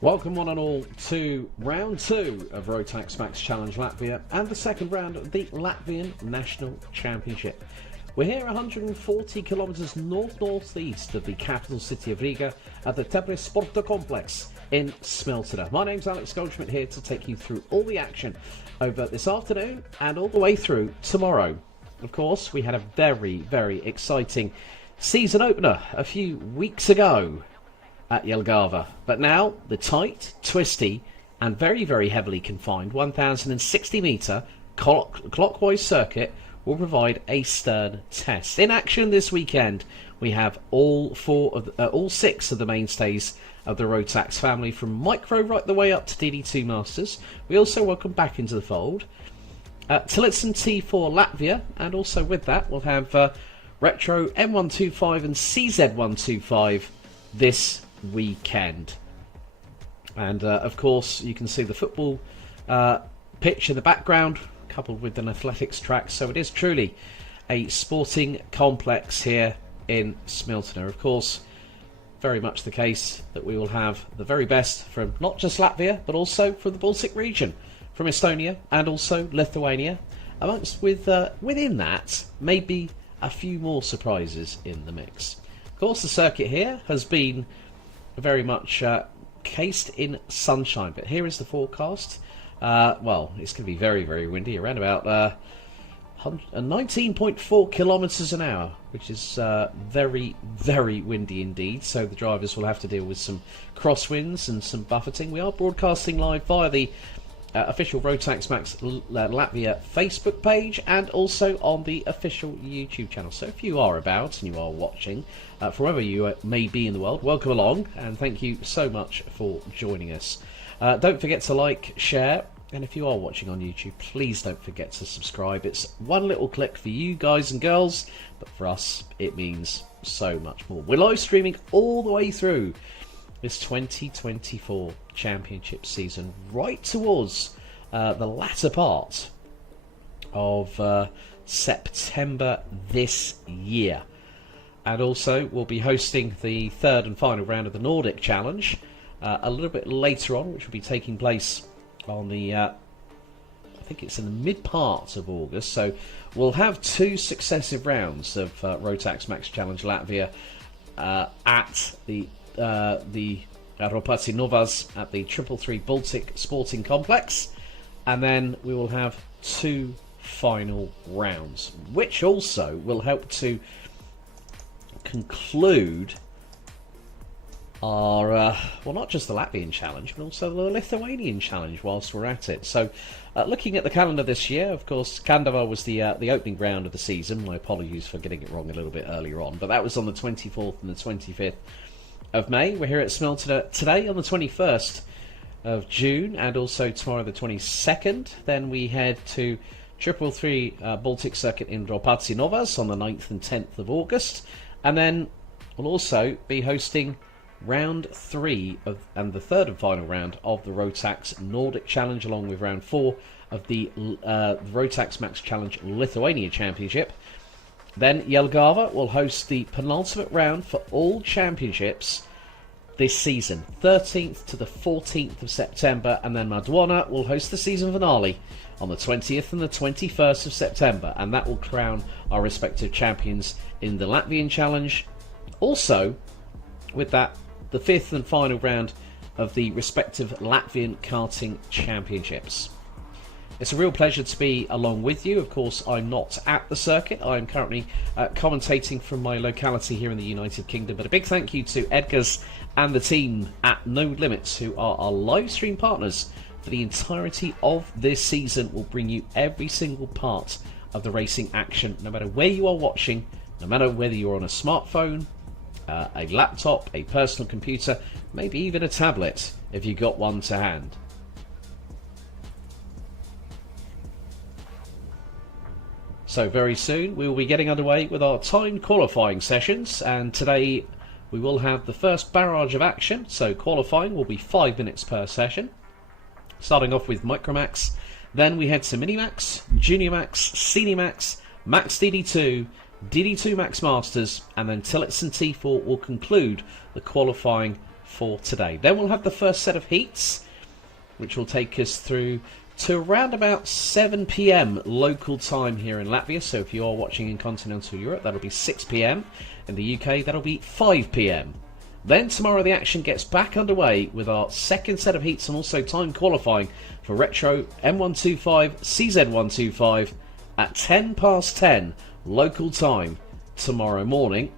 Welcome one and all to round 2 of ROTAX MAX Challenge Latvia and the second round of the Latvian National Championship. We're here 140 kilometres north-northeast of the capital city of Riga at the Teperis Sporta Complex in Smiltene. My name's Alex Goldschmidt, here to take you through all the action over this afternoon and all the way through tomorrow. Of course, we had a very, very exciting season opener a few weeks ago at Jelgava, but now the tight, twisty and very, very heavily confined 1060 metre clockwise circuit will provide a stern test. In action this weekend we have all 6 of the mainstays of the ROTAX family, from Micro right the way up to DD2 Masters. We also welcome back into the fold Tillotson T4 Latvia, and also with that we'll have Retro M125 and CZ125 this weekend. And of course you can see the football pitch in the background coupled with an athletics track, so it is truly a sporting complex here in Smiltene. Of course, very much the case that we will have the very best from not just Latvia but also from the Baltic region, from Estonia and also Lithuania, amongst within that maybe a few more surprises in the mix. Of course, the circuit here has been very much cased in sunshine, but here is the forecast. Well, it's going to be very, very windy, around about 19.4 kilometres an hour, which is very, very windy indeed, so the drivers will have to deal with some crosswinds and some buffeting. We are broadcasting live via the official ROTAX MAX Latvia Facebook page and also on the official YouTube channel. So if you are about and you are watching from wherever you may be in the world, welcome along and thank you so much for joining us. Don't forget to like, share, and if you are watching on YouTube, please don't forget to subscribe. It's one little click for you guys and girls, but for us it means so much more. We're live streaming all the way through this 2024 championship season, right towards the latter part of September this year. And also we'll be hosting the third and final round of the Nordic Challenge a little bit later on, which will be taking place on the I think it's in the mid part of August. So we'll have 2 successive rounds of ROTAX MAX Challenge Latvia at the ROTAX Novas at the 333 Baltic Sporting Complex, and then we will have 2 final rounds, which also will help to conclude our well, not just the Latvian Challenge but also the Lithuanian Challenge whilst we're at it. So looking at the calendar this year, of course Kandava was the opening round of the season. My apologies for getting it wrong a little bit earlier on, but that was on the 24th and the 25th of May. We're here at Smiltene today on the 21st of June and also tomorrow the 22nd. Then we head to 333 Baltic Circuit in ROTAX Novas on the 9th and 10th of August, and then we'll also be hosting round 3 and the third and final round of the ROTAX Nordic Challenge, along with round 4 of the ROTAX MAX Challenge Lithuania Championship. Then Jelgava will host the penultimate round for all championships this season, 13th to the 14th of September, and then Madwana will host the season finale on the 20th and the 21st of September, and that will crown our respective champions in the Latvian Challenge. Also, with that, the 5th and final round of the respective Latvian Karting Championships. It's a real pleasure to be along with you. Of course, I'm not at the circuit. I'm currently commentating from my locality here in the United Kingdom. But a big thank you to Edgar's and the team at No Limits, who are our live stream partners for the entirety of this season. Will bring you every single part of the racing action, no matter where you are watching, no matter whether you're on a smartphone, a laptop, a personal computer, maybe even a tablet if you've got one to hand. So very soon we will be getting underway with our timed qualifying sessions, and today we will have the first barrage of action. So qualifying will be 5 minutes per session, starting off with Micromax, then we head to Minimax, Junior Max, Senior Max, Max DD2, DD2 Max Masters, and then Tillotson T4 will conclude the qualifying for today. Then we'll have the first set of heats, which will take us through to around about 7 PM local time here in Latvia. So if you are watching in continental Europe, that'll be 6 PM. In the UK, that'll be 5 PM. Then tomorrow the action gets back underway with our second set of heats and also time qualifying for Retro M125 CZ125 at 10 past 10 local time tomorrow morning.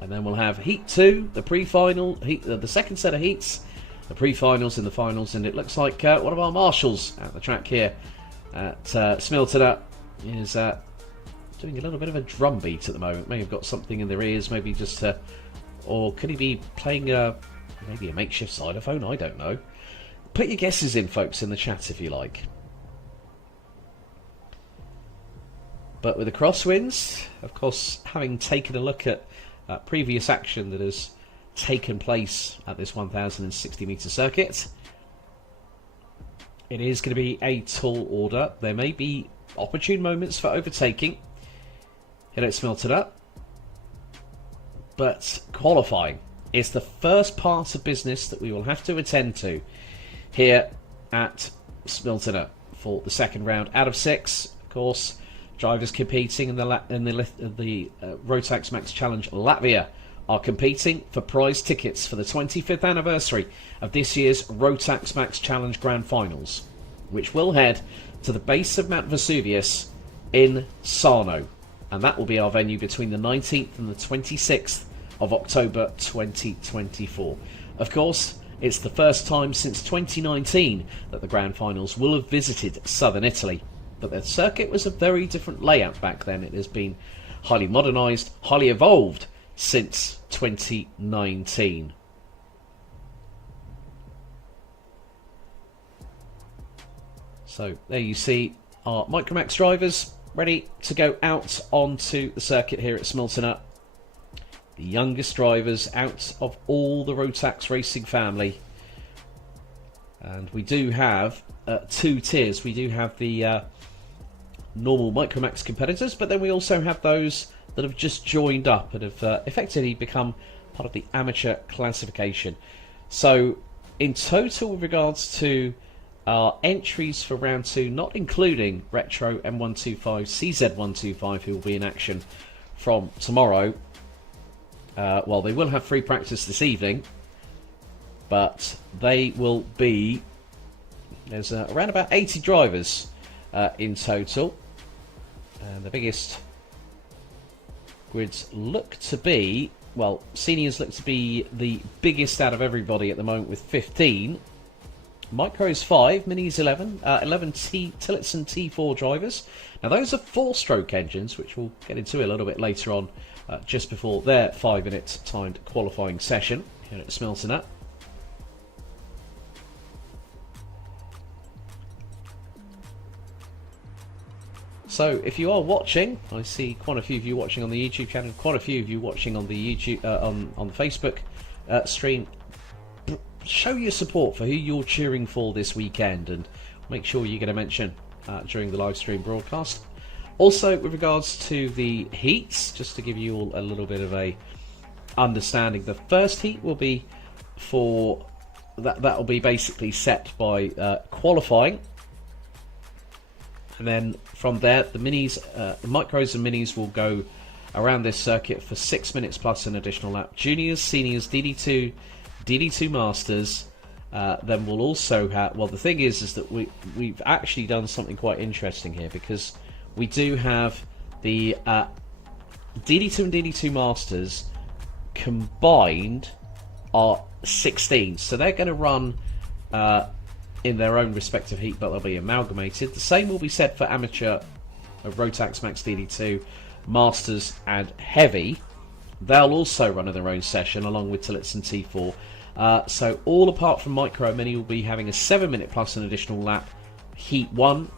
And then we'll have Heat 2, the pre-final, the second set of heats, the pre-finals and the finals, and it looks like one of our marshals at the track here at Smiltene is doing a little bit of a drum beat at the moment. May have got something in their ears, maybe just, or could he be playing maybe a makeshift xylophone? I don't know. Put your guesses in, folks, in the chat if you like. But with the crosswinds, of course, having taken a look at previous action that has taken place at this 1060 metre circuit, it is going to be a tall order. There may be opportune moments for overtaking here at Smiltene, but qualifying is the first part of business that we will have to attend to here at Smiltene for the second round out of 6. Of course, drivers competing in the ROTAX Max Challenge Latvia are competing for prize tickets for the 25th anniversary of this year's ROTAX Max Challenge Grand Finals, which will head to the base of Mount Vesuvius in Sarno, and that will be our venue between the 19th and the 26th of October 2024. Of course, it's the first time since 2019 that the Grand Finals will have visited southern Italy, but the circuit was a very different layout back then. It has been highly modernised, highly evolved since 2019. So there you see our Micromax drivers ready to go out onto the circuit here at Smiltene. The youngest drivers out of all the ROTAX racing family. And we do have 2 tiers. We do have the normal Micromax competitors, but then we also have those that have just joined up and have effectively become part of the amateur classification. So in total, with regards to our entries for round 2, not including Retro M125 CZ125, who will be in action from tomorrow, well, they will have free practice this evening, but they will be, there's around about 80 drivers in total, and the biggest grids look to be, well, seniors look to be the biggest out of everybody at the moment with 15, micros 5, minis 11, 11 Tillotson T4 drivers. Now those are 4-stroke engines, which we'll get into a little bit later on, just before their 5-minute timed qualifying session here at Smiltene. So if you are watching, I see quite a few of you watching on the YouTube channel, quite a few of you watching on the YouTube on the Facebook stream. Show your support for who you're cheering for this weekend, and make sure you get a mention during the live stream broadcast. Also, with regards to the heats, just to give you all a little bit of a understanding, the first heat will be for that will be basically set by qualifying. And then from there, the minis, the micros and minis will go around this circuit for 6 minutes plus an additional lap. Juniors, seniors, DD2, DD2 Masters. Then we'll also have, well, the thing is that we've actually done something quite interesting here, because we do have the DD2 and DD2 Masters combined are 16. So they're going to run in their own respective heat, but they'll be amalgamated. The same will be said for amateur of ROTAX Max DD2, Masters and Heavy. They'll also run in their own session along with Tillotson T4. So all apart from Micro Mini will be having a 7 minute plus an additional lap heat 1,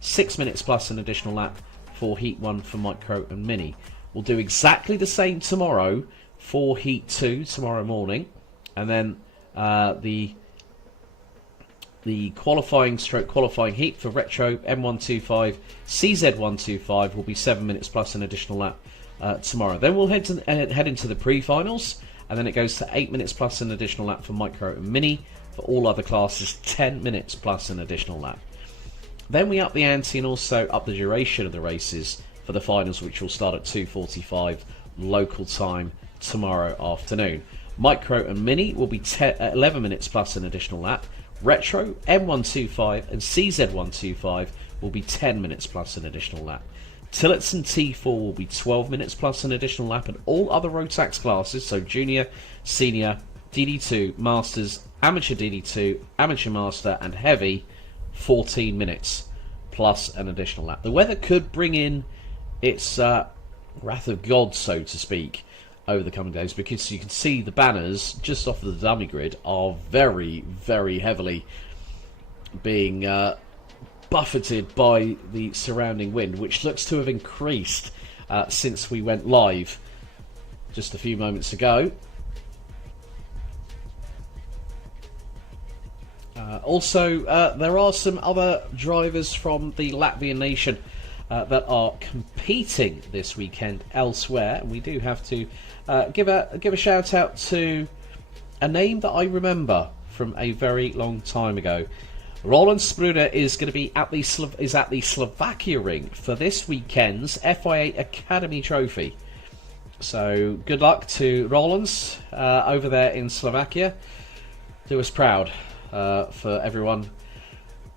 6 minutes plus an additional lap for Heat 1 for Micro and Mini. We'll do exactly the same tomorrow for Heat 2 tomorrow morning, and then the qualifying heat for Retro M125 CZ125 will be 7 minutes plus an additional lap tomorrow. Then we'll head into the pre-finals, and then it goes to 8 minutes plus an additional lap for Micro and Mini. For all other classes, 10 minutes plus an additional lap. Then we up the ante and also up the duration of the races for the finals, which will start at 2:45 local time tomorrow afternoon. Micro and Mini will be 11 minutes plus an additional lap. Retro, M125 and CZ125 will be 10 minutes plus an additional lap. Tillotson T4 will be 12 minutes plus an additional lap, and all other ROTAX classes, so Junior, Senior, DD2, Masters, Amateur DD2, Amateur Master and Heavy, 14 minutes plus an additional lap. The weather could bring in its wrath of God, so to speak, over the coming days, because you can see the banners just off of the dummy grid are very, very heavily being buffeted by the surrounding wind, which looks to have increased since we went live just a few moments ago. Also, there are some other drivers from the Latvian nation that are competing this weekend elsewhere. We do have to give a shout out to a name that I remember from a very long time ago. Roland Spruder is going to be at the Slovakia ring for this weekend's FIA Academy Trophy. So good luck to Roland's over there in Slovakia. Do us proud for everyone.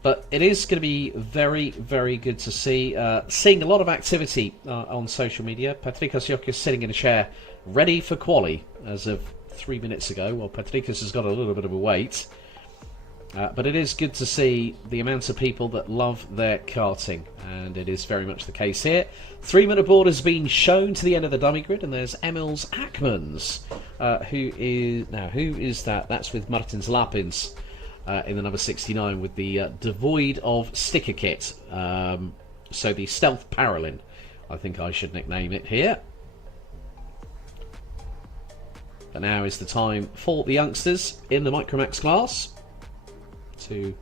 But it is going to be very, very good to see. Seeing a lot of activity on social media. Patrikas Jokis sitting in a chair, ready for quali as of 3 minutes ago. Well, Patrikas has got a little bit of a wait. But it is good to see the amount of people that love their karting. And it is very much the case here. 3-minute board has been shown to the end of the dummy grid. And there's Emils Akmans. Who is that? That's with Martins Lapins. In the number 69 with the devoid of sticker kit. So the Stealth Paralin, I think I should nickname it here. But now is the time for the youngsters in the Micromax class to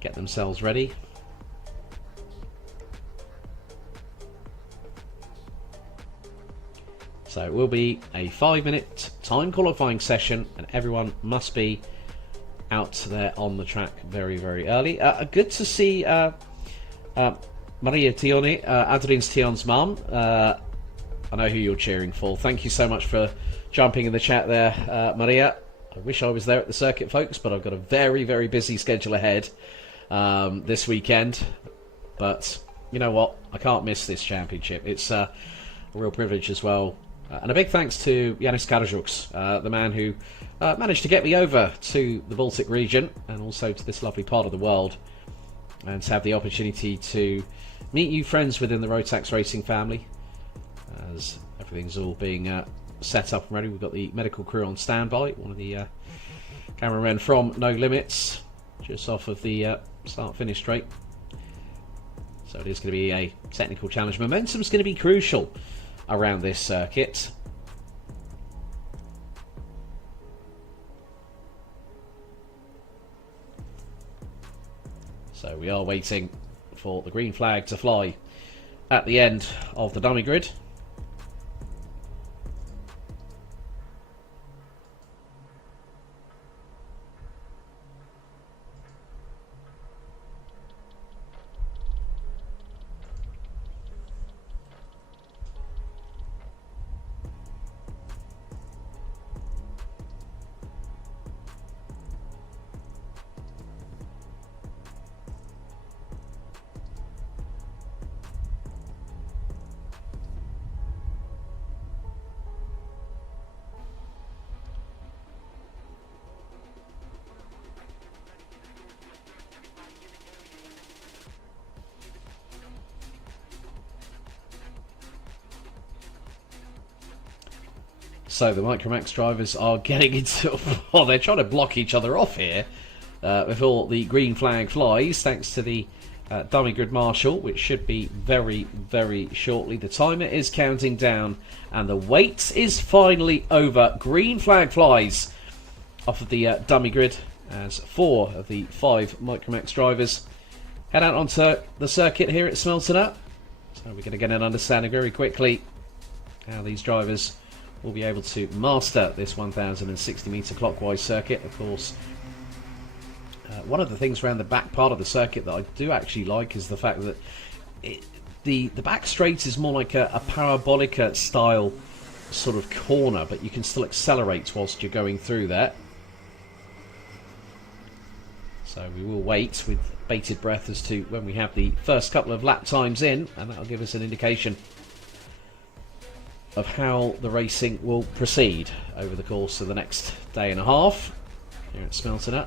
get themselves ready. So it will be a 5-minute time qualifying session, and everyone must be out there on the track very, very early. Good to see Maria Tioni, Adrian's Tion's mum. I know who you're cheering for. Thank you so much for jumping in the chat there, Maria. I wish I was there at the circuit, folks, but I've got a very, very busy schedule ahead this weekend. But you know what? I can't miss this championship. It's a real privilege as well. And a big thanks to Yanis Karajuks, the man who managed to get me over to the Baltic region and also to this lovely part of the world, and to have the opportunity to meet you friends within the ROTAX racing family as everything's all being set up and ready. We've got the medical crew on standby, one of the cameramen from No Limits just off of the start-finish straight. So it is going to be a technical challenge. Momentum's going to be crucial around this circuit. So we are waiting for the green flag to fly at the end of the dummy grid. So the Micromax drivers are getting into... Well, they're trying to block each other off here before the green flag flies, thanks to the dummy grid marshal, which should be very, very shortly. The timer is counting down, and the wait is finally over. Green flag flies off of the dummy grid as 4 of the 5 Micromax drivers head out onto the circuit here at Smelter. So we're going to get an understanding very quickly how these drivers will be able to master this 1060 metre clockwise circuit. Of course, one of the things around the back part of the circuit that I do actually like is the fact that the back straight is more like a parabolica style sort of corner, but you can still accelerate whilst you're going through there. So we will wait with bated breath as to when we have the first couple of lap times in, and that'll give us an indication of how the racing will proceed over the course of the next day and a half here at Smelter.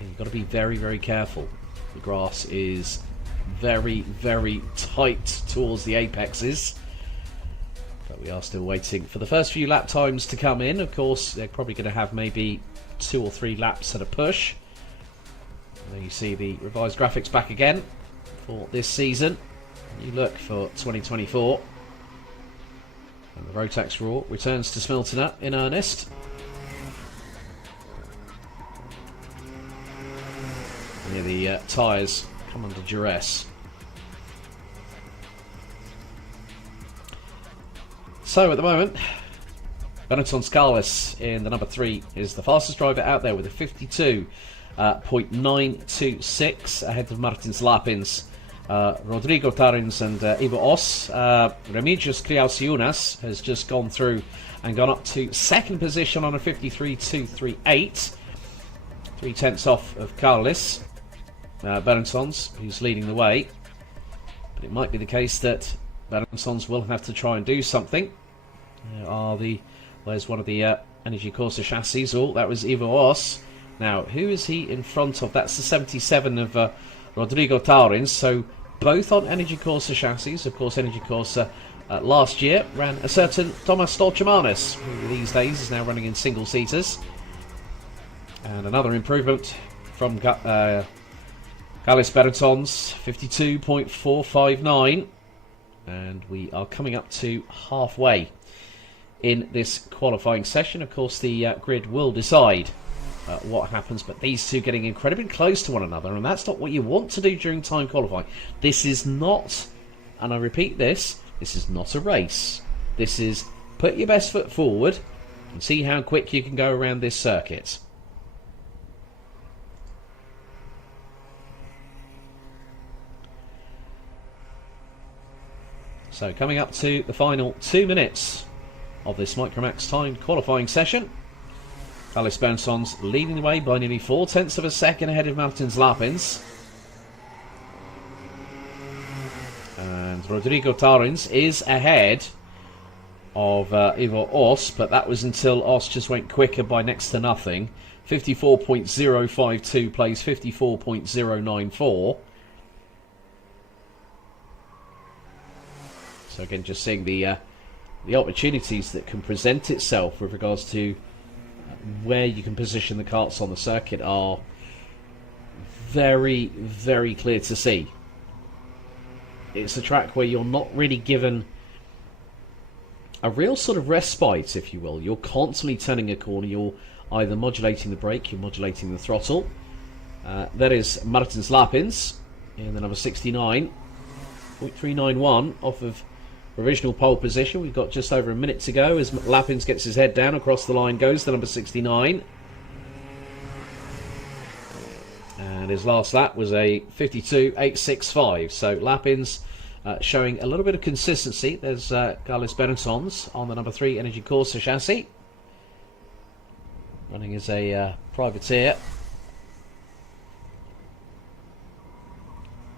You've got to be very, very careful. The grass is very, very tight towards the apexes. But we are still waiting for the first few lap times to come in. Of course, they're probably going to have maybe 2 or 3 laps at a push. And there you see the revised graphics back again for this season. You look for 2024. And the ROTAX Raw returns to Smelter in earnest. Yeah, the tyres come under duress. So at the moment, Benetton Scarless in the number 3 is the fastest driver out there with a 52.926 ahead of Martins Lapins, Rodrigo Tarins and Ivo Os. Remigius Kriausiunas has just gone through and gone up to second position on a 53.238, 3/10 off of Carlis. Benetton's, who's leading the way, but it might be the case that Benetton's will have to try and do something. There's one of the Energy Corsa chassis. Oh, that was Ivo Os. Now, who is he in front of? That's the 77 of Rodrigo Taurins. So both on Energy Corsa chassis. Of course, Energy Corsa last year ran a certain Thomas Stolchamanis, who these days is now running in single seaters. And another improvement from Carlis Benetton's 52.459, and we are coming up to halfway in this qualifying session. Of course, the grid will decide what happens, but these two getting incredibly close to one another, and that's not what you want to do during time qualifying. This is not, and I repeat this is not a race. This is put your best foot forward and see how quick you can go around this circuit. So coming up to the final 2 minutes of this Micromax timed qualifying session. Carlis Benetton's leading the way by nearly 0.4 of a second ahead of Martins Lapins. And Rodrigo Taurins is ahead of Ivo Os, but that was until Os just went quicker by next to nothing. 54.052 plays 54.094. So again, just seeing the opportunities that can present itself with regards to where you can position the karts on the circuit are very, very clear to see. It's a track where you're not really given a real sort of respite, if you will. You're constantly turning a corner. You're either modulating the brake, you're modulating the throttle. That is Martins Lapins in the number 69.391 off of provisional pole position. We've got just over a minute to go as Lapins gets his head down. Across the line goes the number 69. And his last lap was a 52.865. So Lapins showing a little bit of consistency. There's Carlis Benetton's on the number 3 Energy Corsa chassis, running as a privateer.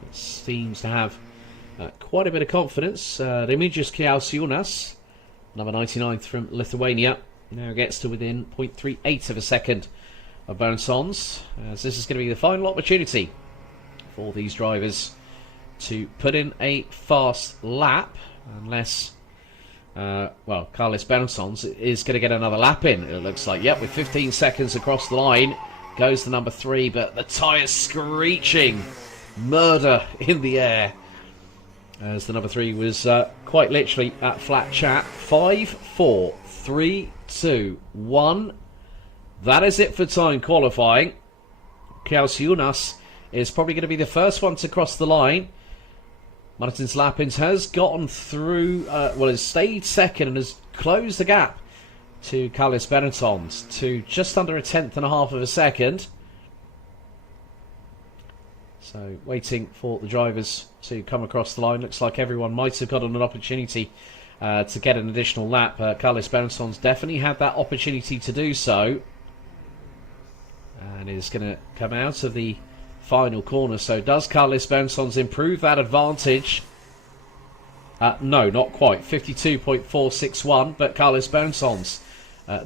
It seems to have quite a bit of confidence. Remigius Kriausiunas, number 99 from Lithuania, now gets to within 0.38 of a second of Benetton's, as this is going to be the final opportunity for these drivers to put in a fast lap, unless Carlis Benetton's is going to get another lap in. It looks like, yep, with 15 seconds across the line goes to number 3, but the tyres screeching murder in the air as the number 3 was quite literally at flat chat. 5, 4, 3, 2, 1. That is it for time qualifying. Kriausiunas is probably going to be the first one to cross the line. Martins Lapins has gotten through, has stayed second and has closed the gap to Carlos Benetons to just under a 1/10.5 of a second. So waiting for the drivers to come across the line. Looks like everyone might have gotten an opportunity to get an additional lap. Carlos Benetons definitely had that opportunity to do so. And is going to come out of the final corner. So does Carlos Benetons improve that advantage? No, not quite. 52.461, but Carlos Benetons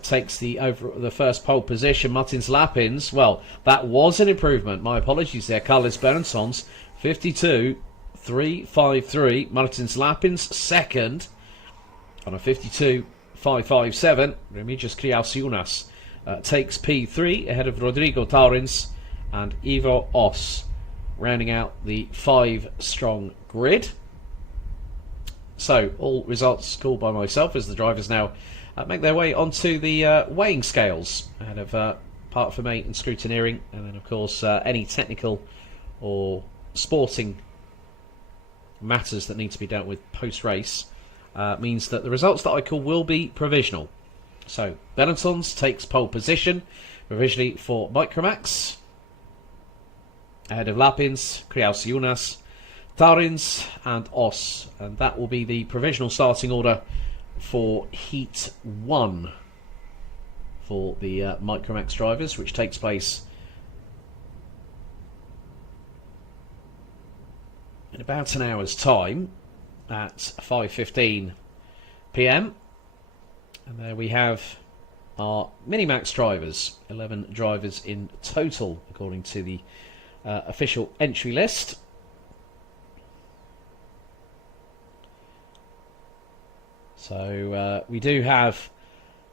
takes the first pole position. Martins Lapins, well, that was an improvement. My apologies there. Carlos Benetons, 52.353. Martins Lapins second on a 52.557. Remigius Kriausiunas takes P3 ahead of Rodrigo Taurins and Ivo Os, rounding out the 5-strong grid. So all results called by myself as the drivers now make their way onto the weighing scales ahead of part from 8 and scrutineering, and then of course any technical or sporting matters that need to be dealt with post-race means that the results that I call will be provisional. So Benetons takes pole position provisionally for Micromax ahead of Lapins, Kriausiunas, Taurins and Os, and that will be the provisional starting order for Heat 1 for the Micromax drivers, which takes place in about an hour's time at 5:15 PM. And there we have our Minimax drivers, 11 drivers in total according to the official entry list. So we do have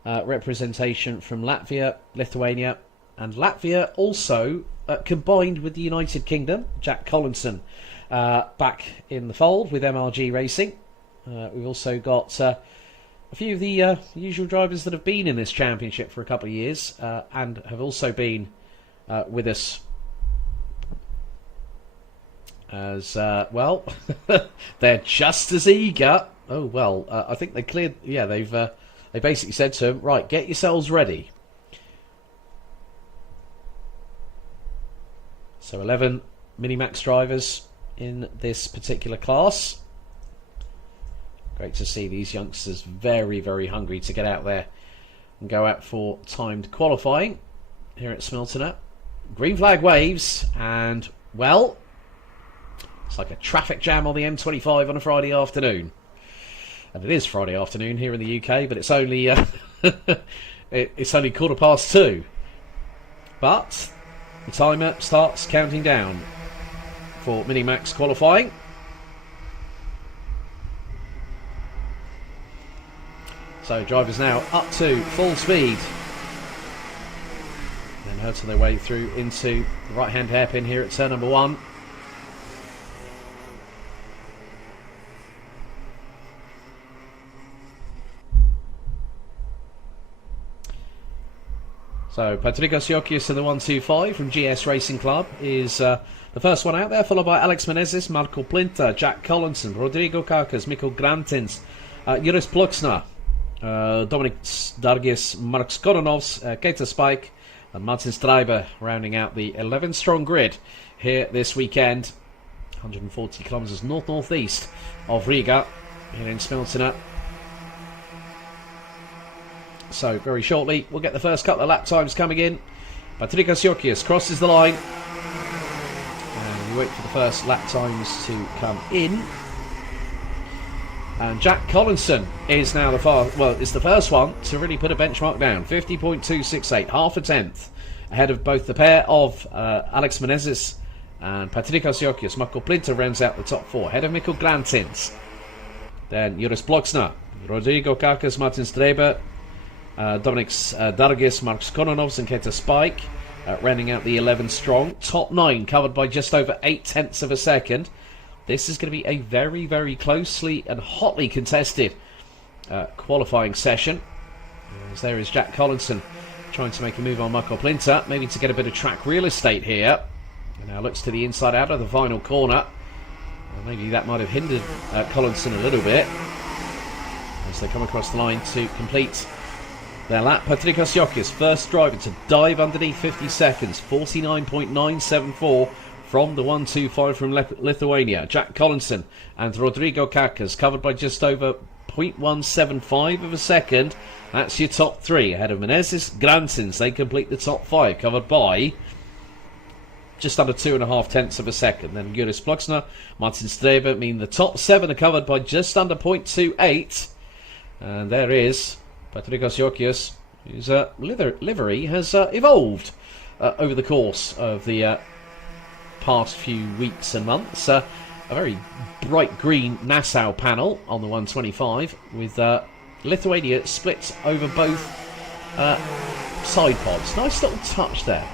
representation from Latvia, Lithuania and Latvia, also combined with the United Kingdom. Jack Collinson back in the fold with MRG Racing. We've also got a few of the usual drivers that have been in this championship for a couple of years and have also been with us as well. They're just as eager. Oh well, I think they cleared. Yeah, they basically said to him, right, get yourselves ready. So 11 Minimax drivers in this particular class. Great to see these youngsters very, very hungry to get out there and go out for timed qualifying here at Smiltona. Green flag waves, and well, it's like a traffic jam on the M25 on a Friday afternoon. And it is Friday afternoon here in the UK, but it's only it's only 2:15. But the timer starts counting down for Minimax qualifying. So drivers now up to full speed. And hurtle their way through into the right-hand hairpin here at turn number 1. So Patrikos Iokius in the 125 from GS Racing Club is the first one out there, followed by Alex Menezes, Marco Plinta, Jack Collinson, Rodrigo Karkas, Mikko Grantins, Juris Pluksna, Dominic Dargis, Mark Skoronovs, Keita Spike and Martin Streiber, rounding out the 11-strong grid here this weekend. 140 kilometres north-northeast of Riga here in Smiltona. So very shortly we'll get the first couple of lap times coming in. Patrikos Iokius crosses the line and we wait for the first lap times to come in. And Jack Collinson is now the first one to really put a benchmark down. 50.268, half a tenth ahead of both the pair of Alex Menezes and Patrikos Iokius. Marco Plinta rounds out the top 4 ahead of Mikko Glantins. Then Juris Bloksna, Rodrigo Karkas, Martin Streiber, Dominic Dargis, Mark Skononovs and Keita Spike. rounding out the 11 strong. Top 9 covered by just over 0.8 of a second. This is going to be a very, very closely and hotly contested qualifying session. As there is Jack Collinson trying to make a move on Marco Plinter, maybe to get a bit of track real estate here. And now looks to the inside out of the final corner. Well, maybe that might have hindered Collinson a little bit as they come across the line to complete their lap. Patrikos Jokis, first driver to dive underneath 50 seconds, 49.974 from the 125 from Lithuania. Jack Collinson and Rodrigo Kakas covered by just over 0.175 of a second. That's your top 3 ahead of Menezes, Gransins. They complete the top 5 covered by just under 2.5 of a second. Then Juris Pluxner, Martin Strebe mean the top 7 are covered by just under 0.28. And there is Patrikos Jokius, whose livery has evolved over the course of the past few weeks and months. A very bright green Nassau panel on the 125 with Lithuania split over both side pods. Nice little touch there.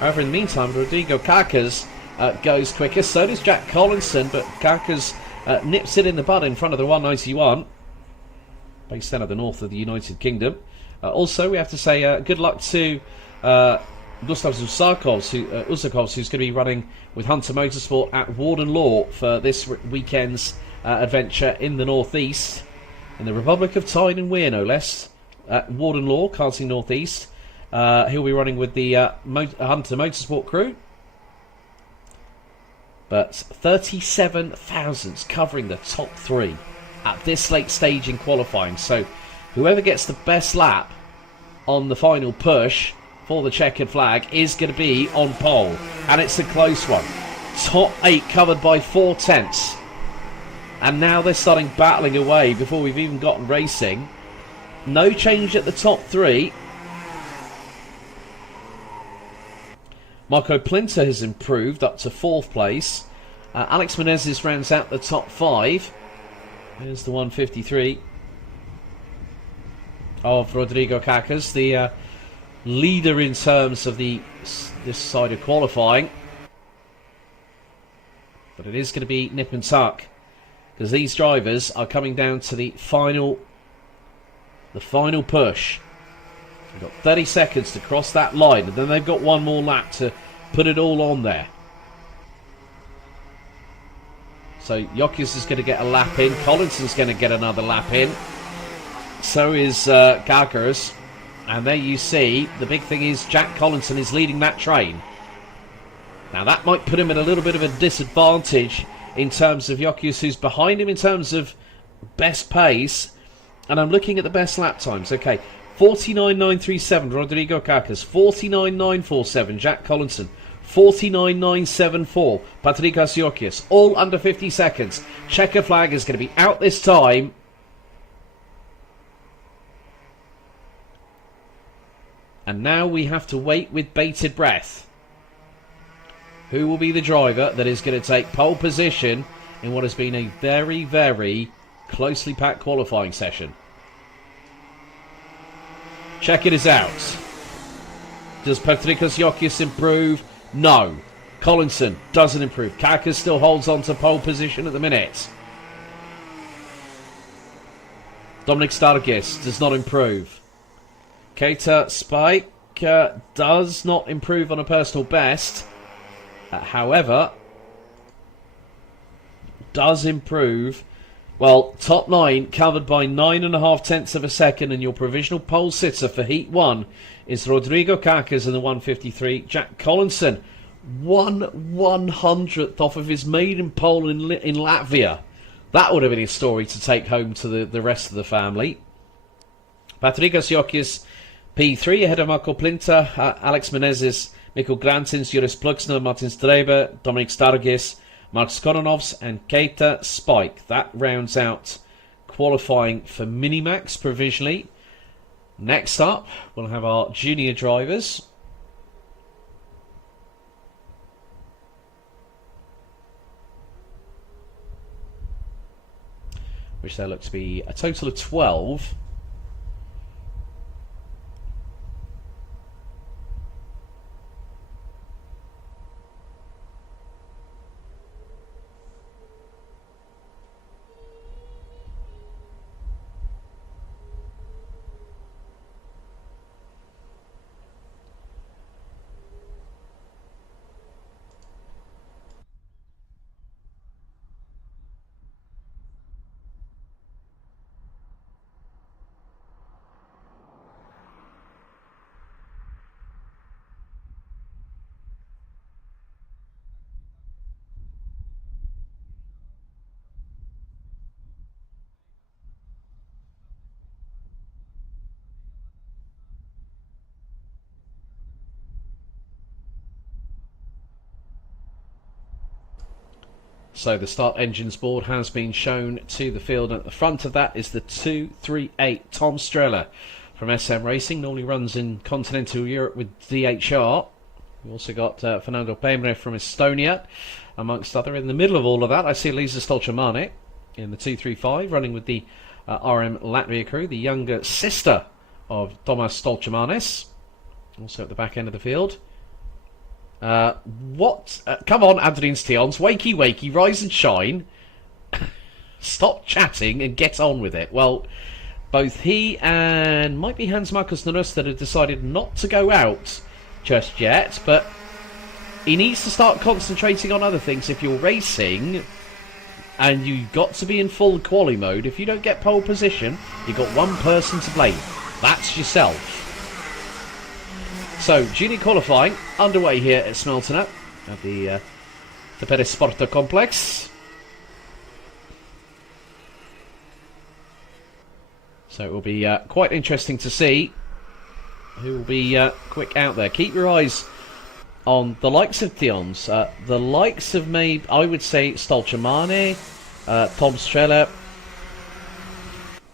However, in the meantime, Rodrigo Kakas goes quicker. So does Jack Collinson, but Kakas nips it in the bud in front of the 191, based out of the north of the United Kingdom. Also, we have to say good luck to Gustav Usakovs, who's going to be running with Hunter Motorsport at Warden Law for this weekend's adventure in the northeast, in the Republic of Tyne Weir, no less. At Warden Law, Karting Northeast. He'll be running with the Hunter Motorsport crew. But 37 thousandths covering the top 3 at this late stage in qualifying. So whoever gets the best lap on the final push for the checkered flag is going to be on pole. And it's a close one. Top 8 covered by 0.4. And now they're starting battling away before we've even gotten racing. No change at the top 3. Marco Plinter has improved up to 4th place. Alex Menezes rounds out the top 5. Here's the 153 of Rodrigo Kakas, the leader in terms of this side of qualifying. But it is going to be nip and tuck, because these drivers are coming down to the final push. They've got 30 seconds to cross that line, and then they've got one more lap to put it all on there. So Jokis is going to get a lap in. Collinson's going to get another lap in. So is Kakas. And there you see, the big thing is Jack Collinson is leading that train. Now that might put him at a little bit of a disadvantage in terms of Jokis, who's behind him in terms of best pace. And I'm looking at the best lap times. Okay, 49.937 Rodrigo Kakas, 49.947 Jack Collinson, 49.974 Patrikos Jokis, all under 50 seconds. Checker flag is going to be out this time. And now we have to wait with bated breath. Who will be the driver that is going to take pole position in what has been a very, very closely packed qualifying session? Check it out. Does Patrikos Jokis improve? No. Collinson doesn't improve. Kakas still holds on to pole position at the minute. Dominic Stargis does not improve. Keita Spike does not improve on a personal best. However, does improve. Well, top 9 covered by 9.5 of a second, and your provisional pole sitter for Heat 1 is Rodrigo Kakas in the 153. Jack Collinson, 1/100th off of his maiden pole in Latvia. That would have been a story to take home to the rest of the family. Patrikos Jokis, P3 ahead of Marco Plinter, Alex Menezes, Mikkel Grantins, Juris Pluxner, Martin Strebe, Dominic Stargis, Mark Skononovs and Keita Spike. That rounds out qualifying for Minimax provisionally. Next up, we'll have our junior drivers. Which there look to be a total of 12. So the start engines board has been shown to the field, and at the front of that is the 238 Tom Streller from SM Racing. Normally runs in continental Europe with DHR. We also got Fernando Pemre from Estonia, amongst other. In the middle of all of that, I see Elisa Stolchamane in the 235, running with the RM Latvia crew, the younger sister of Tomas Stolchamanes, also at the back end of the field. Come on, Adrians Tions, wakey, rise and shine. Stop chatting and get on with it. Well, both he and might be Hans Markus Narust have decided not to go out just yet, but he needs to start concentrating on other things. If you're racing and you've got to be in full quali mode, if you don't get pole position, you've got one person to blame. That's yourself. So, junior qualifying underway here at Smeltene at the Teperis Sporta Complex. So it will be quite interesting to see who will be quick out there. Keep your eyes on the likes of Tions, the likes of maybe, I would say, Stolchamane, Tom Streller,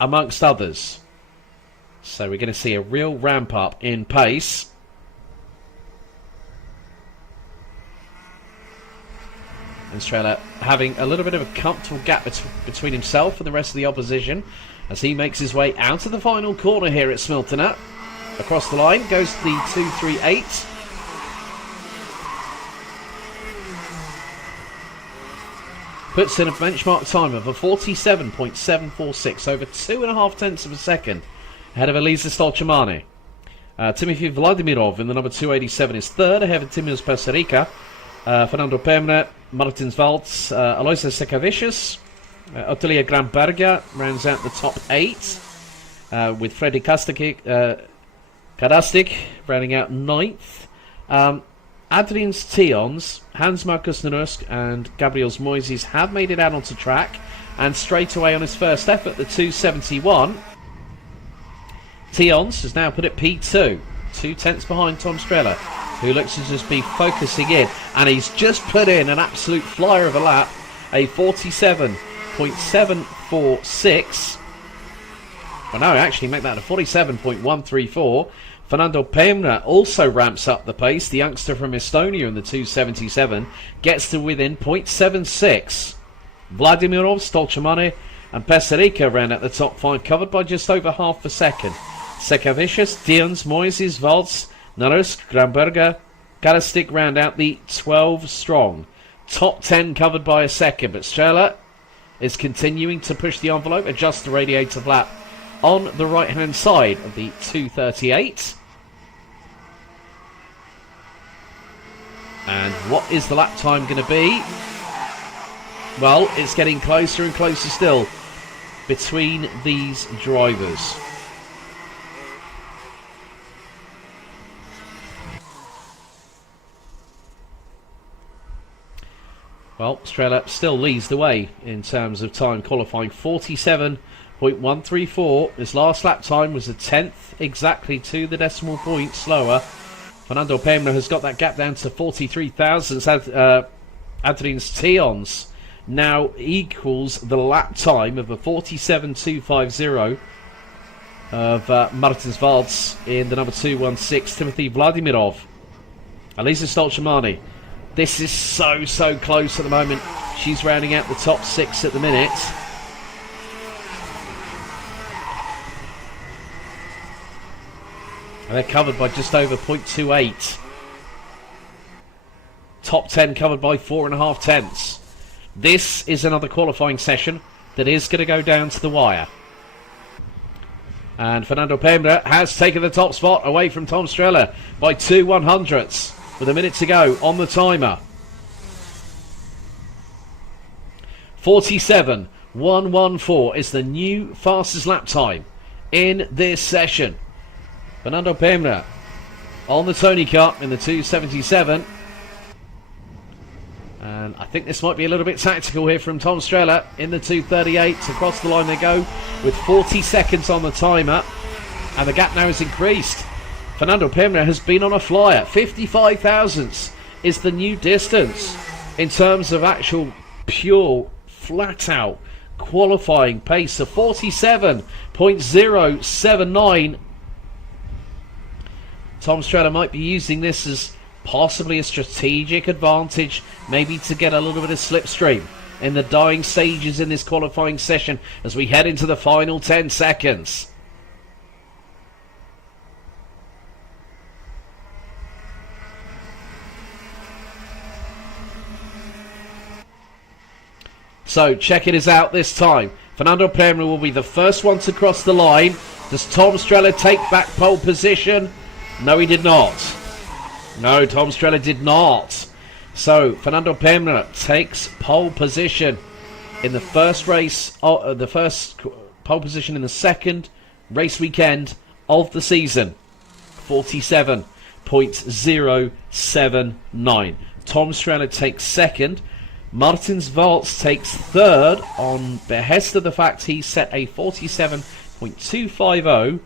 amongst others. So we're going to see a real ramp up in pace. And Streller having a little bit of a comfortable gap between himself and the rest of the opposition as he makes his way out of the final corner here at Smeltene. Across the line goes the 238. Puts in a benchmark time of a 47.746, over 2.5 tenths of a second ahead of Elisa Stolchamane. Timothy Vladimirov in the number 287 is third, ahead of Timios Peserica. Fernando Pemre, Martin Valts, Aloysius Sekavicius, Otilia Gramberger rounds out the top 8, with Freddy Kadastik rounding out 9th. Adrians Tions, Hans Markus Narusk and Gabriels Moises have made it out onto track, and straight away on his first effort, the 271, Tions has now put it P2, 2 tenths behind Tom Streller, who looks to just be focusing in, and he's just put in an absolute flyer of a lap, a 47.746. Well, no, actually make that a 47.134. Fernando Pemre also ramps up the pace. The youngster from Estonia in the 277 gets to within 0.76. Vladimirov, Stolchamane and Peserica round at the top 5, covered by just over half a second. Sekavicius, Tions, Moises, Valts, Narusk, Gramberger, Kadastik round out the 12 strong. Top 10 covered by a second, but Streller is continuing to push the envelope, adjust the radiator flap on the right hand side of the 238. And what is the lap time going to be? Well, it's getting closer and closer still between these drivers. Well, Streller still leads the way in terms of time qualifying, 47.134. His last lap time was a 10th exactly to the decimal point slower. Fernando Pemre has got that gap down to 43 thousandths. Adrians Tions now equals the lap time of a 47.250 of Martins Valds in the number 216, Timothy Vladimirov. Elisa Stolchamane. This is so close at the moment. She's rounding out the top 6 at the minute. And they're covered by just over 0.28. Top 10 covered by 4.5 tenths. This is another qualifying session that is going to go down to the wire. And Fernando Pemre has taken the top spot away from Tom Streller by 2/100ths. With a minute to go on the timer. 47.114 is the new fastest lap time in this session. Fernando Pemre on the Tony Kart in the 277. And I think this might be a little bit tactical here from Tom Streller in the 238. Across the line they go with 40 seconds on the timer. And the gap now has increased. Fernando Pemre has been on a flyer. 55 thousandths is the new distance in terms of actual pure, flat-out qualifying pace of 47.079. Tom Strella might be using this as possibly a strategic advantage, maybe to get a little bit of slipstream in the dying stages in this qualifying session as we head into the final 10 seconds. So check it out this time. Fernando Prema will be the first one to cross the line. Does Tom Strella take back pole position? No, he did not. No, Tom Strella did not. So Fernando Prema takes pole position in the first race, the first pole position in the second race weekend of the season. 47.079. Tom Strella takes second. Martins Valts takes third on behest of the fact he set a 47.250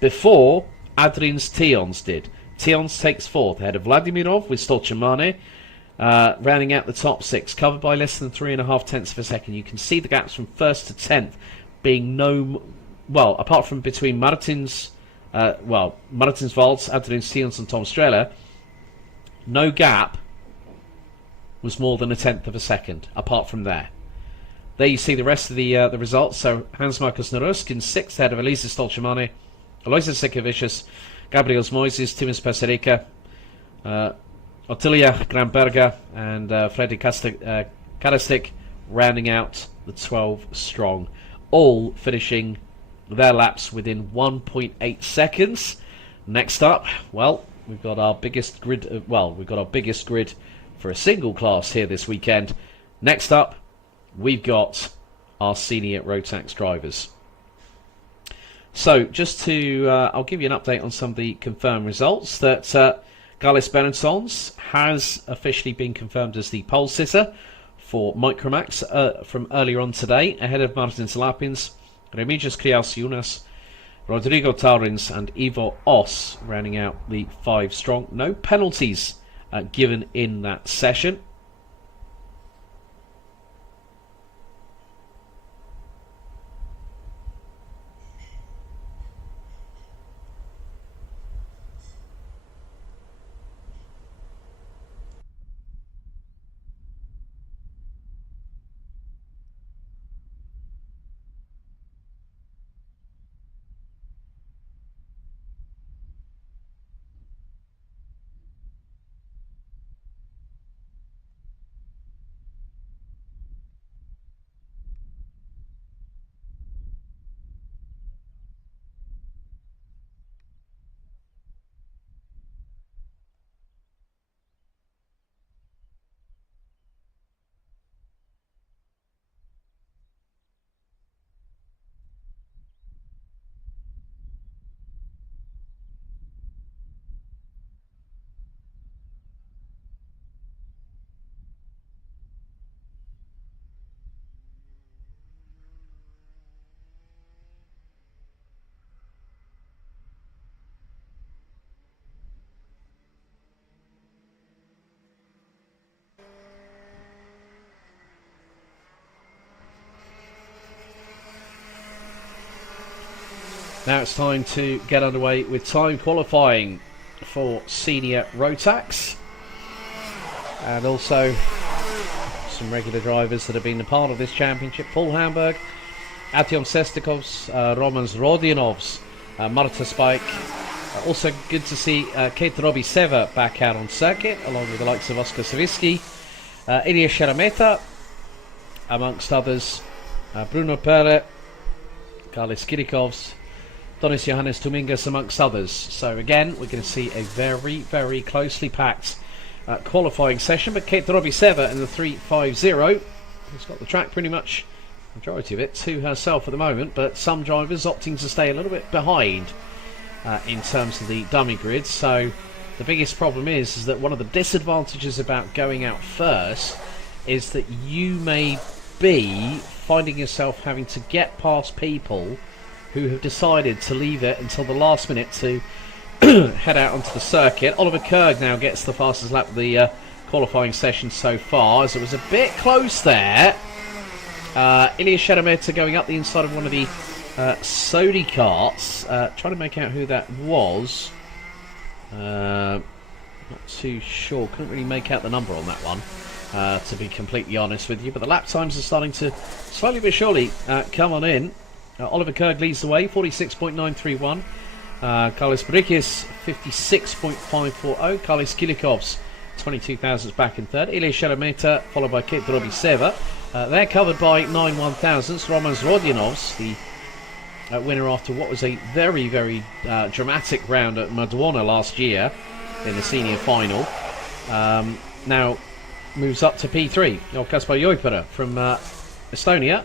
before Adrian's Tions did. Tions takes fourth ahead of Vladimirov with Stolchamane, rounding out the top six, covered by less than 3.5 tenths of a second. You can see the gaps from first to 10th being well, apart from between Martins Valts, Adrian's Tions and Tom Strella, no gap was more than 1/10 of a second, apart from there. There you see the rest of the results. So Hans Markus Naruskin, 6th ahead of Elisa Stolchamane, Aloysius Sekevicius, Gabriel Moises, Timus Paserica, Ottilia Gramberger, and Freddy Kadastik, rounding out the 12 strong, all finishing their laps within 1.8 seconds. Next up, well, we've got our biggest grid. For a single class here this weekend. Next up, we've got our senior ROTAX drivers. So, just to, I'll give you an update on some of the confirmed results. That Gales Berensons has officially been confirmed as the pole sitter for Micromax from earlier on today, ahead of Martin Salapins, Remigius Kriausiunas, Rodrigo Taurins, and Ivo Os, rounding out the 5 strong. No penalties given in that session. Now it's time to get underway with time qualifying for senior ROTAX, and also some regular drivers that have been a part of this championship. Paul Hamburg, Atiom Sestikovs, Romans Rodianovs, Marta Spike. Also good to see Kate Robiseva back out on circuit, along with the likes of Oskar Savitsky, Ilya Sheremetha, amongst others, Bruno Perre, Carlos Kirikovs, Donis Johannes Dominguez, amongst others. So again, we're going to see a very, very closely packed qualifying session. But Kate Robiseva in the 3.50 has got the track pretty much, majority of it, to herself at the moment. But some drivers opting to stay a little bit behind in terms of the dummy grid. So the biggest problem is that one of the disadvantages about going out first is that you may be finding yourself having to get past people who have decided to leave it until the last minute to head out onto the circuit. Oliver Kerg now gets the fastest lap of the qualifying session so far, as it was a bit close there. Ilya Shedemeta going up the inside of one of the Sodi carts, trying to make out who that was. Not too sure, couldn't really make out the number on that one, to be completely honest with you, but the lap times are starting to slowly but surely come on in. Oliver Kerg leads the way, 46.931. Carlos Brikis, 56.540. Carlos Kilikovs, 22 thousandths back in third. Ilya Shedemeta, followed by Kit Drobiseva. They're covered by 9 1,000ths. Roman Zrodyanovs, the winner after what was a very, very dramatic round at Madwana last year in the senior final, now moves up to P3. Kaspar Joipera from Estonia,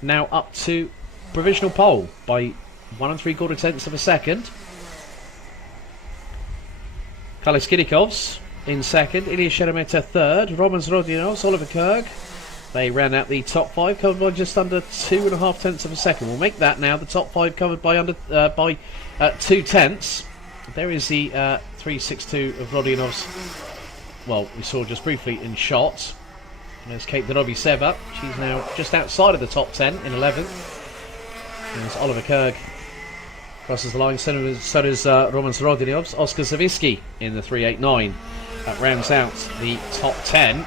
now up to provisional pole by 1 3/4 tenths of a second. Kalis Kidikovs in second, Ilya Shedemeta third, Roman Zrodyanovs, Oliver Kerg. They ran out the top 5, covered by just under 2.5 tenths of a second. We'll make that now the top 5 covered by 2 tenths. There is the 3.62 of Rodyanovs. Well, we saw just briefly in shots. And there's Kate Drobiseva. She's now just outside of the top 10 in 11th. There's Oliver Kerg crosses the line. So does Roman Zrodyanovs. Oskar Zawicki in the 3.89. That rounds out the top 10.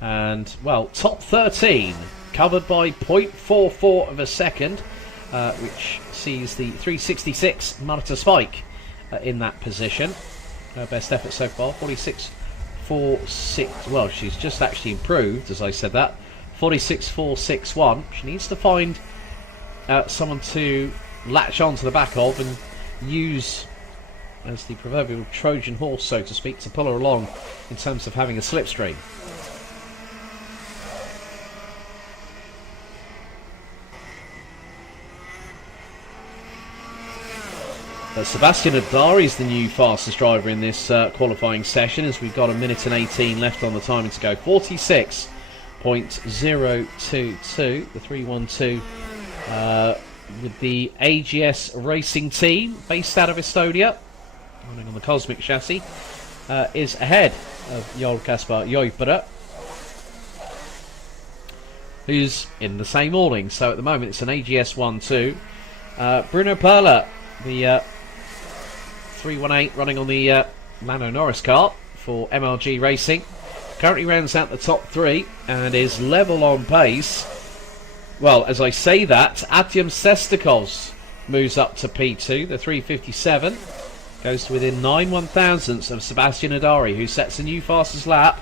And, well, top 13 covered by 0.44 of a second, which sees the 3.66 Marta Spike in that position. Her best effort so far, 46.46. Well, she's just actually improved, as I said that. 46.461. She needs to find someone to latch onto the back of and use as the proverbial Trojan horse, so to speak, to pull her along in terms of having a slipstream. Sebastian Adari is the new fastest driver in this qualifying session, as we've got 1 minute and 18 left on the timing to go. 46.022, the 312 with the AGS Racing Team, based out of Estonia, running on the Cosmic chassis, is ahead of Joel Kaspar Joipera, who's in the same awning. So at the moment it's an AGS 1-2. Bruno Perla, the 318 running on the Lando Norris car for MRG Racing, currently rounds out the top 3 and is level on pace. Well, as I say that, Artyom Sestakov moves up to P2, the 357, goes to within 9 1,000ths of Sebastian Adari, who sets a new fastest lap.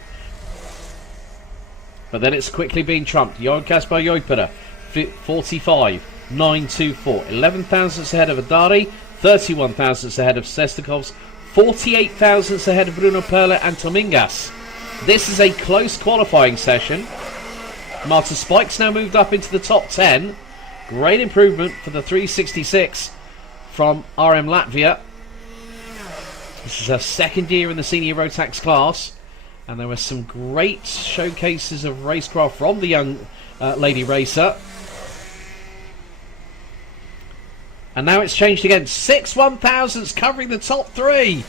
But then it's quickly been trumped. Johan Kaspar Joipera, 45.924, 11 thousandths ahead of Adari, 31 thousandths ahead of Sestakovs, 48 thousandths ahead of Bruno Perla and Tomingas. This is a close qualifying session. Marta Spike's now moved up into the top 10. Great improvement for the 366 from RM Latvia. This is her second year in the senior ROTAX class, and there were some great showcases of racecraft from the young lady racer. And now it's changed again. 6 1,000ths covering the top 3.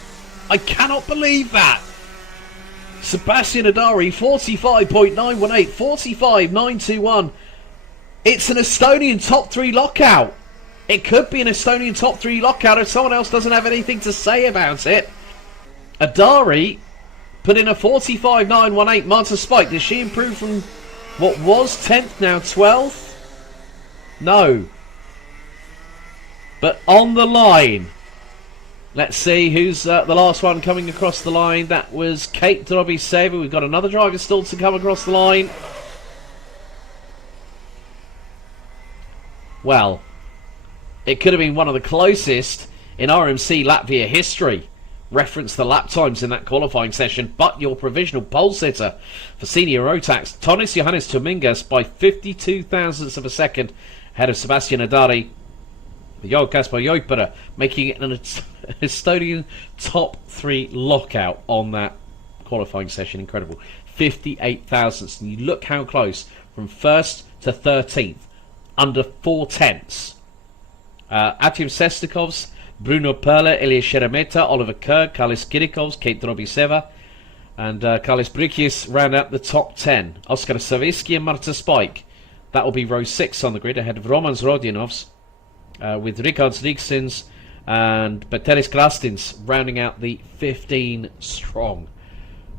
I cannot believe that. Sebastian Adari, 45.918, 45.921. It's an Estonian top 3 lockout. It could be an Estonian top 3 lockout if someone else doesn't have anything to say about it. Adari put in a 45.918. Marta Spike, did she improve from what was 10th, now 12th? No. But on the line, let's see who's the last one coming across the line. That was Kate Drobiseva. We've got another driver still to come across the line. Well, it could have been one of the closest in RMC Latvia history. Reference the lap times in that qualifying session, but your provisional pole sitter for senior Rotax, Tonis Johannes Tomingas, by 52 thousandths of a second ahead of Sebastian Adari. Joel Kaspar Joipera making it an Estonian top 3 lockout on that qualifying session. Incredible. 58 thousandths. And you look how close from 1st to 13th. Under 4 tenths. Artyom Sestikovs, Bruno Perle, Ilya Sheremeta, Oliver Kerr, Kalis Kirikovs, Kate Drobiseva, and Kalis Brikis round out the top 10. Oskar Savitsky and Marta Spike. That will be row 6 on the grid, ahead of Roman Zrodionovs, with Rikards Riksins and Teperis Krastins rounding out the 15 strong.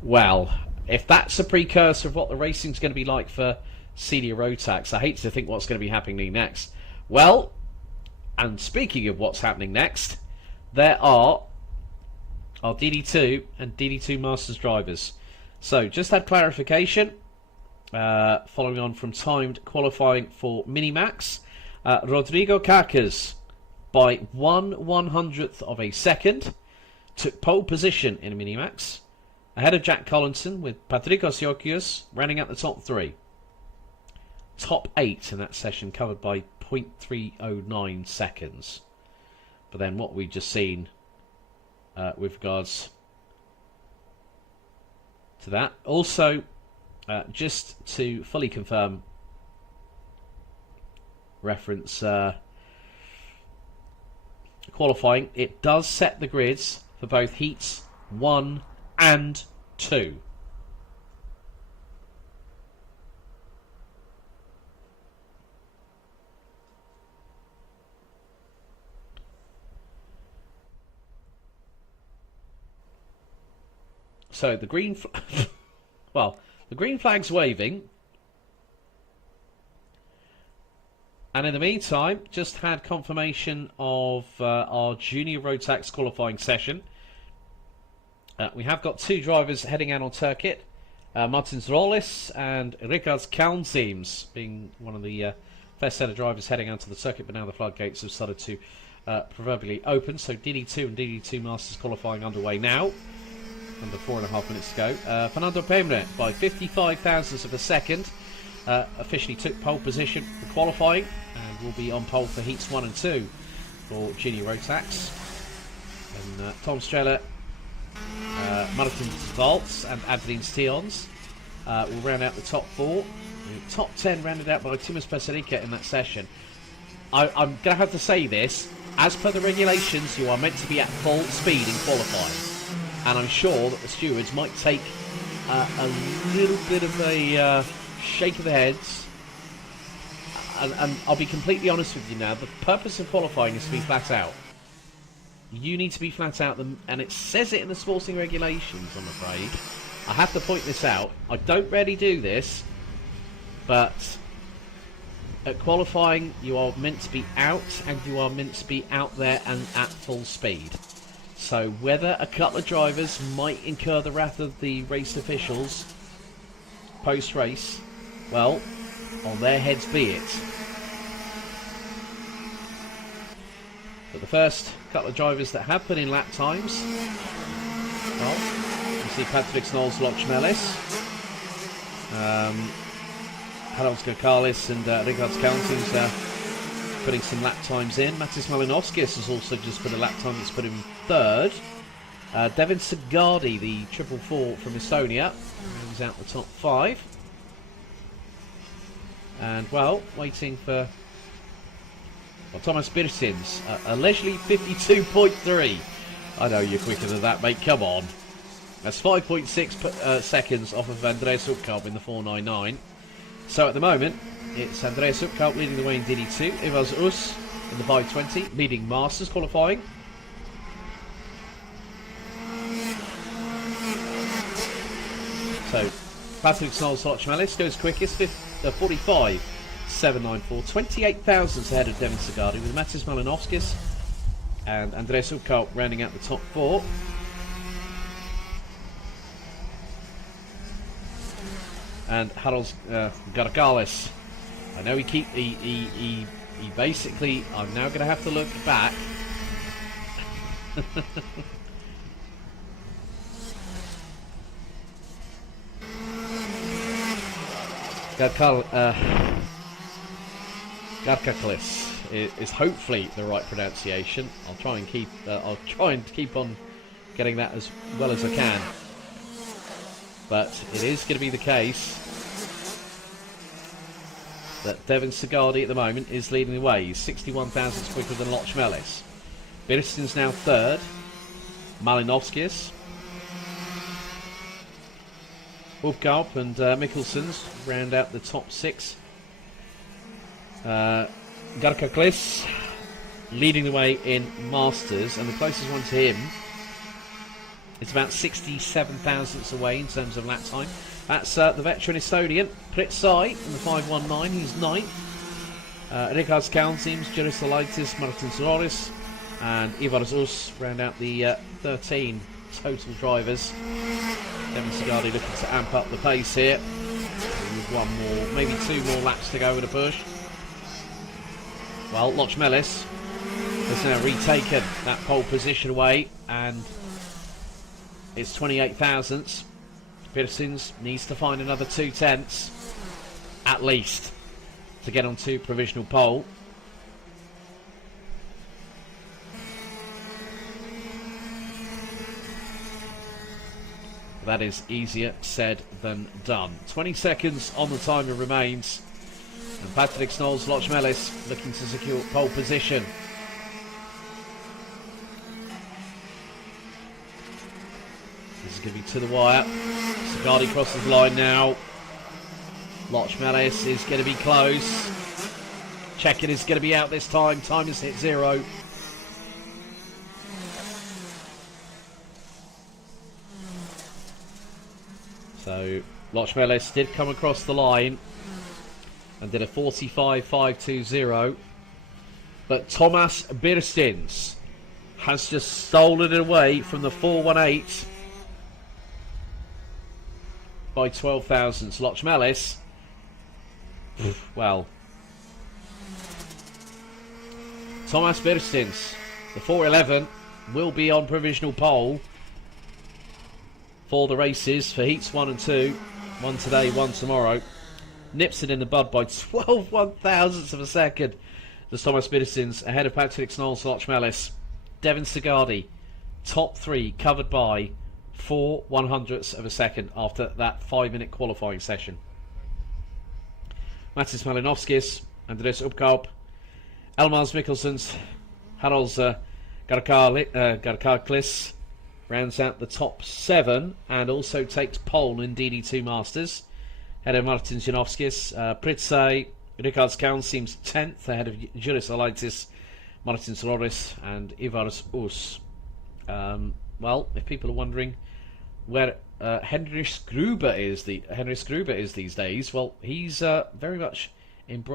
Well, if that's a precursor of what the racing's going to be like for senior ROTAX, I hate to think what's going to be happening next. Well, and speaking of what's happening next, there are our DD2 and DD2 Masters drivers. So, just had clarification, following on from timed qualifying for Minimax. Rodrigo Kakas, by 1/100th of a second, took pole position in a Minimax, ahead of Jack Collinson, with Patrikos Iokios rounding out the top 3. Top 8 in that session covered by 0.309 seconds. But then what we've just seen with regards to that. Also, just to fully confirm, reference qualifying, it does set the grids for both heats 1 and 2. So the green well, the green flag's waving, and in the meantime just had confirmation of our junior ROTAX qualifying session. We have got 2 drivers heading out on circuit, Martins Rollis and Rikards Kalnseems being one of the first set of drivers heading out to the circuit, but now the floodgates have started to proverbially open. So DD2 and DD2 Masters qualifying underway now, under 4.5 minutes to go. Fernando Pemre, by 55 thousandths of a second, officially took pole position for qualifying and will be on pole for heats 1 and 2 for junior ROTAX. And Tom Streller, Martin Valtz and Adrien Stions will round out the top 4. The top 10 rounded out by Timus Peserica in that session. I'm going to have to say this, as per the regulations, you are meant to be at full speed in qualifying. And I'm sure that the stewards might take a little bit of a shake of the heads. And I'll be completely honest with you now, the purpose of qualifying is to be flat out. You need to be flat out, and it says it in the sporting regulations, I'm afraid. I have to point this out. I don't really do this, but at qualifying you are meant to be out, and you are meant to be out there and at full speed. So whether a couple of drivers might incur the wrath of the race officials post-race, well, on their heads be it. But the first couple of drivers that have put in lap times, well, you see Patrick Knowles Lochmelis, Harold Skakalis and Rikards Kalnseems putting some lap times in. Matis Malinovskis has also just put a lap time that's put him 3rd. Devin Sigardi, the 444 from Estonia, rounds out the top 5. And, well, waiting for Thomas Birsins, a leisurely 52.3. I know you're quicker than that, mate, come on. That's 5.6 seconds off of Andreas Upkalp in the 499. So at the moment, it's Andreas Upkalp leading the way in DD2, Ivars Us in the 520, leading Masters qualifying. So, Patrick Knowles Lochmelis goes quickest, 45.794, 28 thousandths ahead of Devin Sigardi, with Matis Malinovskis and Andreas Upkalp rounding out the top 4. And Harold Gargalis, I know he basically, I'm now going to have to look back. Garkaklis is hopefully the right pronunciation. I'll try and keep on getting that as well as I can. But it is going to be the case that Devin Sigardi at the moment is leading the way. He's 61 thousandths quicker than Loch Melis. Birstin's now third. Malinovskis. Upgarp and Mikkelsons round out the top 6. Garkaklis leading the way in Masters, and the closest one to him is about 67 thousandths away in terms of lap time. That's the veteran Estonian, Pritsai, in the 5.19, he's 9th. Rikards Kalnsims, Jerusalaitis, Martin Soloris, and Ivars Us round out the 13 total drivers. Devin Sigardi looking to amp up the pace here. With one more, maybe 2 more laps to go with a push. Well, Loch Melis has now retaken that pole position away, and it's 28 thousandths. Pearsons needs to find another 2 tenths at least to get onto provisional pole. That is easier said than done. 20 seconds on the timer remains, and Patrick Snolls, Loch Melis looking to secure pole position. This is going to be to the wire. Sigardi crosses the line now. Loch Melis is going to be close. Check-in is going to be out this time. Time has hit 0. So Loch Melis did come across the line and did a 45.520, but Thomas Birstins has just stolen it away from the 4.18 by 12 thousandths. Loch Melis, well, Thomas Birstins, the 4.11, will be on provisional pole for the races for heats 1 and 2. One today, one tomorrow. Nips it in the bud by 12 one-thousandths of a second. There's Thomas Birstins ahead of Patrick Snolls, Loch Melis. Devin Sigardi, top 3, covered by 4 100ths of a second after that 5-minute qualifying session. Matis Malinovskis, Andres Upkarp, Elmars Mikkelsons, Harolds Garkaklis rounds out the top 7 and also takes pole in DD2 Masters. Ahead of Martin Janovskis, Pritsai, Rikards Kaun seems 10th ahead of Juris Alaitis, Martin Soloris and Ivars Us. Well, if people are wondering where Henrich Gruber is these days, well, he's very much in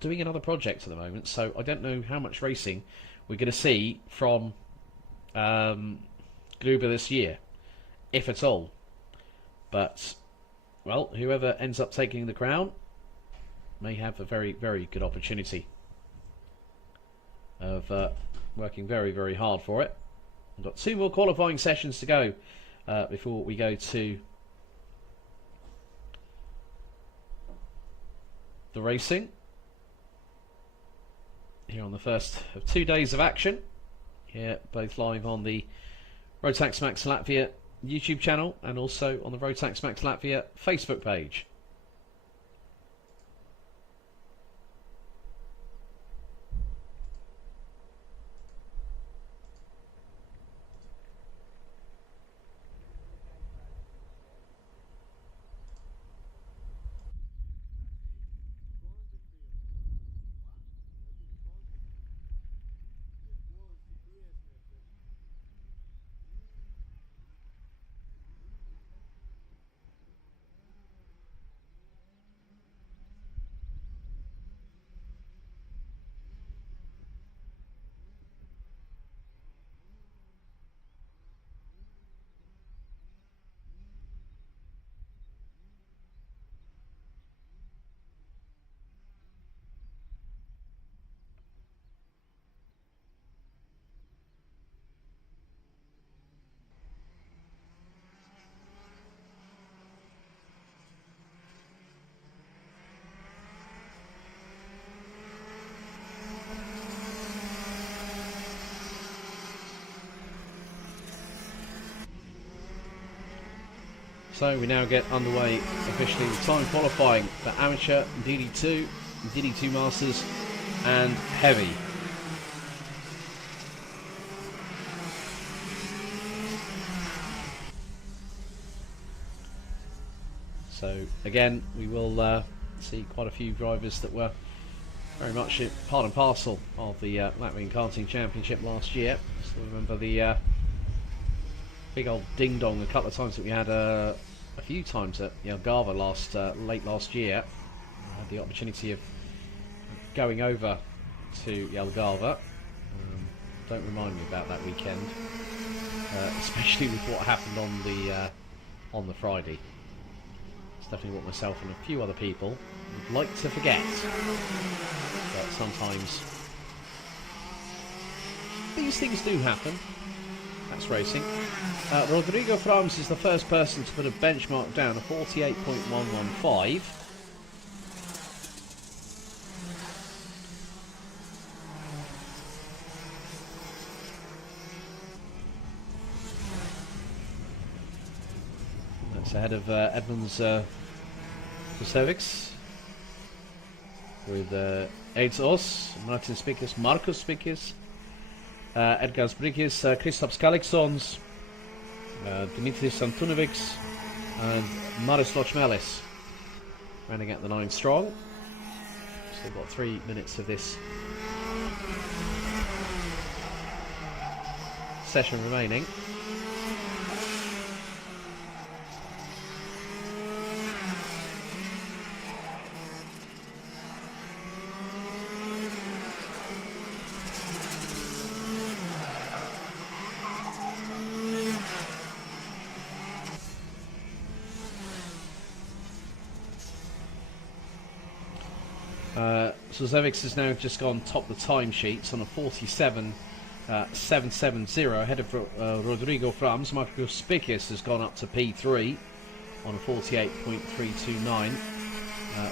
doing another project at the moment, so I don't know how much racing we're going to see from Gruber this year, if at all. But, well, whoever ends up taking the crown may have a very, very good opportunity of working very, very hard for it. We've got 2 more qualifying sessions to go before we go to the racing here on the first of 2 days of action. Here, both live on the ROTAX MAX Latvia YouTube channel and also on the ROTAX MAX Latvia Facebook page. So we now get underway officially with time qualifying for amateur, DD2, DD2 Masters and heavy. So again, we will see quite a few drivers that were very much part and parcel of the Latvian Karting Championship last year. Still remember the big old ding dong a couple of times that we had a few times at Algarve late last year. I had the opportunity of going over to Algarve. Don't remind me about that weekend, especially with what happened on the Friday. It's definitely what myself and a few other people would like to forget, but sometimes these things do happen. That's racing. Rodrigo Frams is the first person to put a benchmark down of 48.115. That's ahead of Edmunds Kusevics with Eids Martin Spikis, Marcus Spikis, Edgars Brigis, Kristaps Kaliksons, Dimitris Antunovics and Maris Lochmelis rounding out the 9 strong. Still got 3 minutes of this session remaining. Suzevics has now just gone top the timesheets on a 47.770 ahead of Rodrigo Frams. Marcus Spikis has gone up to P3 on a 48.329.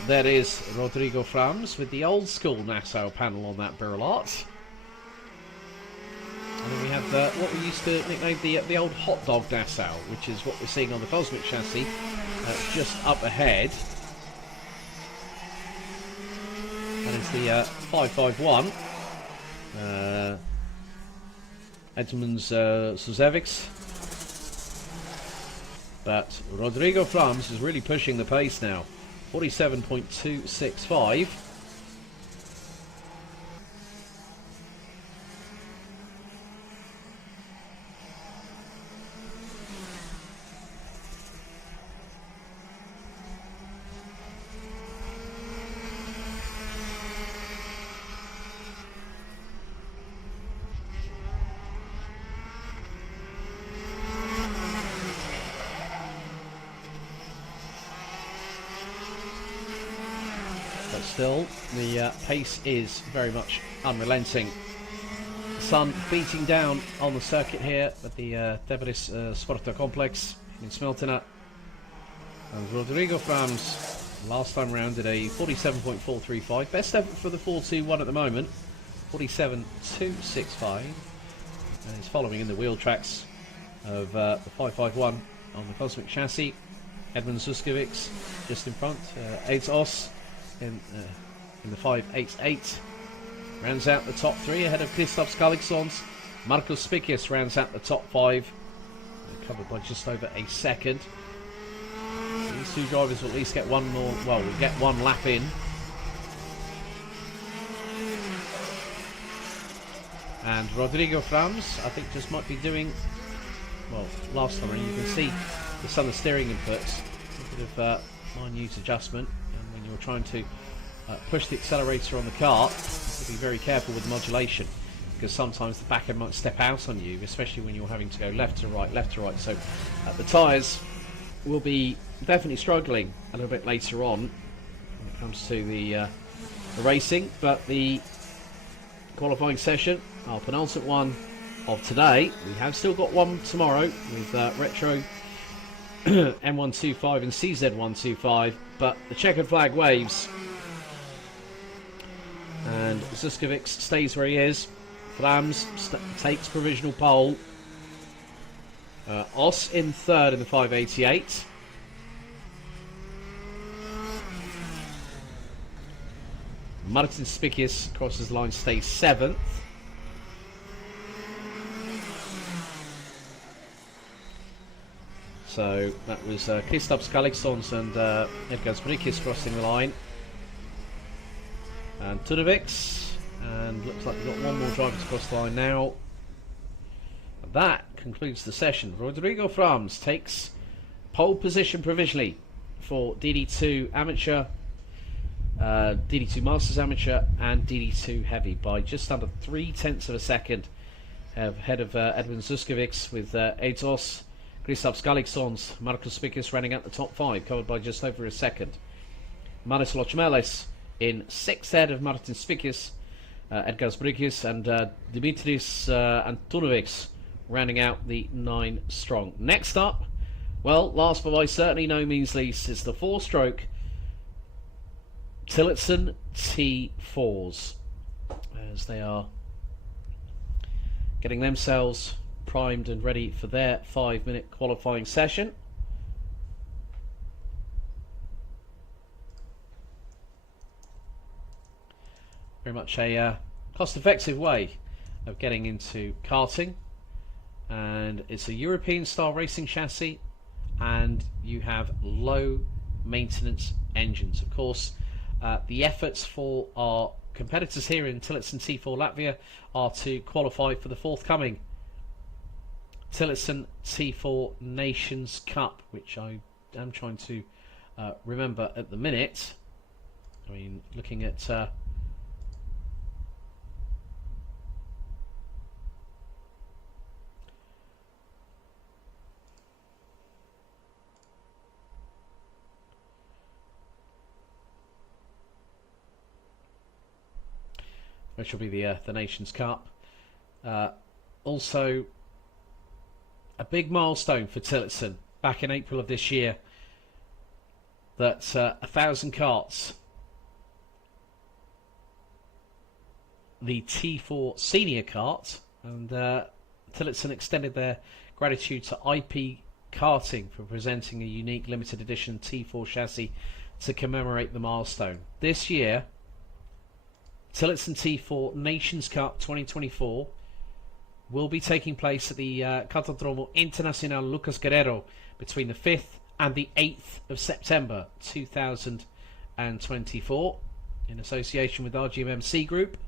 There is Rodrigo Frams with the old school Nassau panel on that barrel art. And then we have what we used to nickname the old hot dog Nassau, which is what we're seeing on the Cosmic chassis just up ahead. That is the 551. Edmunds Suzevics. But Rodrigo Frams is really pushing the pace now. 47.265. Still, the pace is very much unrelenting. The sun beating down on the circuit here at the Teperis Sporta Complex in Smeltina. And Rodrigo Frams, last time round, did a 47.435. Best effort for the 421 at the moment, 47.265. And he's following in the wheel tracks of the 551 on the Cosmic chassis. Edmund Zuskovics just in front. Eids in the 588 rounds out the top 3 ahead of Kristaps Kaliksons. Marcus Spikis rounds out the top 5, covered by just over a second. These two drivers will at least get one more, well, we'll get one lap in. And Rodrigo Frams, I think, just might be doing, well, last time you can see the Sun steering inputs, a bit of minute adjustment. When you're trying to push the accelerator on the kart, you have to be very careful with modulation, because sometimes the back end might step out on you, especially when you're having to go left to right, left to right. So the tyres will be definitely struggling a little bit later on when it comes to the racing. But the qualifying session, our penultimate one of today, we have still got one tomorrow with Retro M125 and CZ125, but the checkered flag waves and Zuskovics stays where he is. Frams takes provisional pole. Os in third in the 588. Martin Spikius crosses the line, stays 7th. So that was Kristaps Kaliksons and Edgars Brikis crossing the line. And Tudovics. And looks like we've got one more driver to cross the line now. That concludes the session. Rodrigo Frams takes pole position provisionally for DD2 Amateur, DD2 Masters Amateur and DD2 Heavy by just under 0.3 of a second ahead of Edwin Zuskovics, with Eitos, Kristaps Kaliksons, Markus Spikius running out the top 5, covered by just over a second. Manis Lochmelis in 6th ahead of Martin Spikius, Edgars Brikis and Dimitris Antunovics rounding out the 9 strong. Next up, well, last but by certainly no means least, is the 4-stroke Tillotson T4s, as they are getting themselves primed and ready for their 5-minute qualifying session. Very much a cost-effective way of getting into karting, and it's a European-style racing chassis, and you have low maintenance engines. Of course, the efforts for our competitors here in Tillotson T4 Latvia are to qualify for the forthcoming Tillotson T4 Nations Cup, which I am trying to remember at the minute. I mean, looking at which will be the Nations Cup. Also, a big milestone for Tillotson back in April of this year, that 1,000 karts, the T4 senior kart, and Tillotson extended their gratitude to IP Karting for presenting a unique limited edition T4 chassis to commemorate the milestone. This year, Tillotson T4 Nations Cup 2024 will be taking place at the Cartódromo Internacional Lucas Guerrero between the 5th and the 8th of September 2024 in association with RGMMC Group.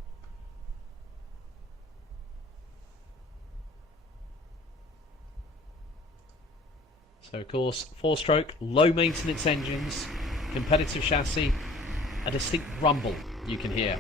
So of course, 4-stroke, low maintenance engines, competitive chassis, a distinct rumble you can hear.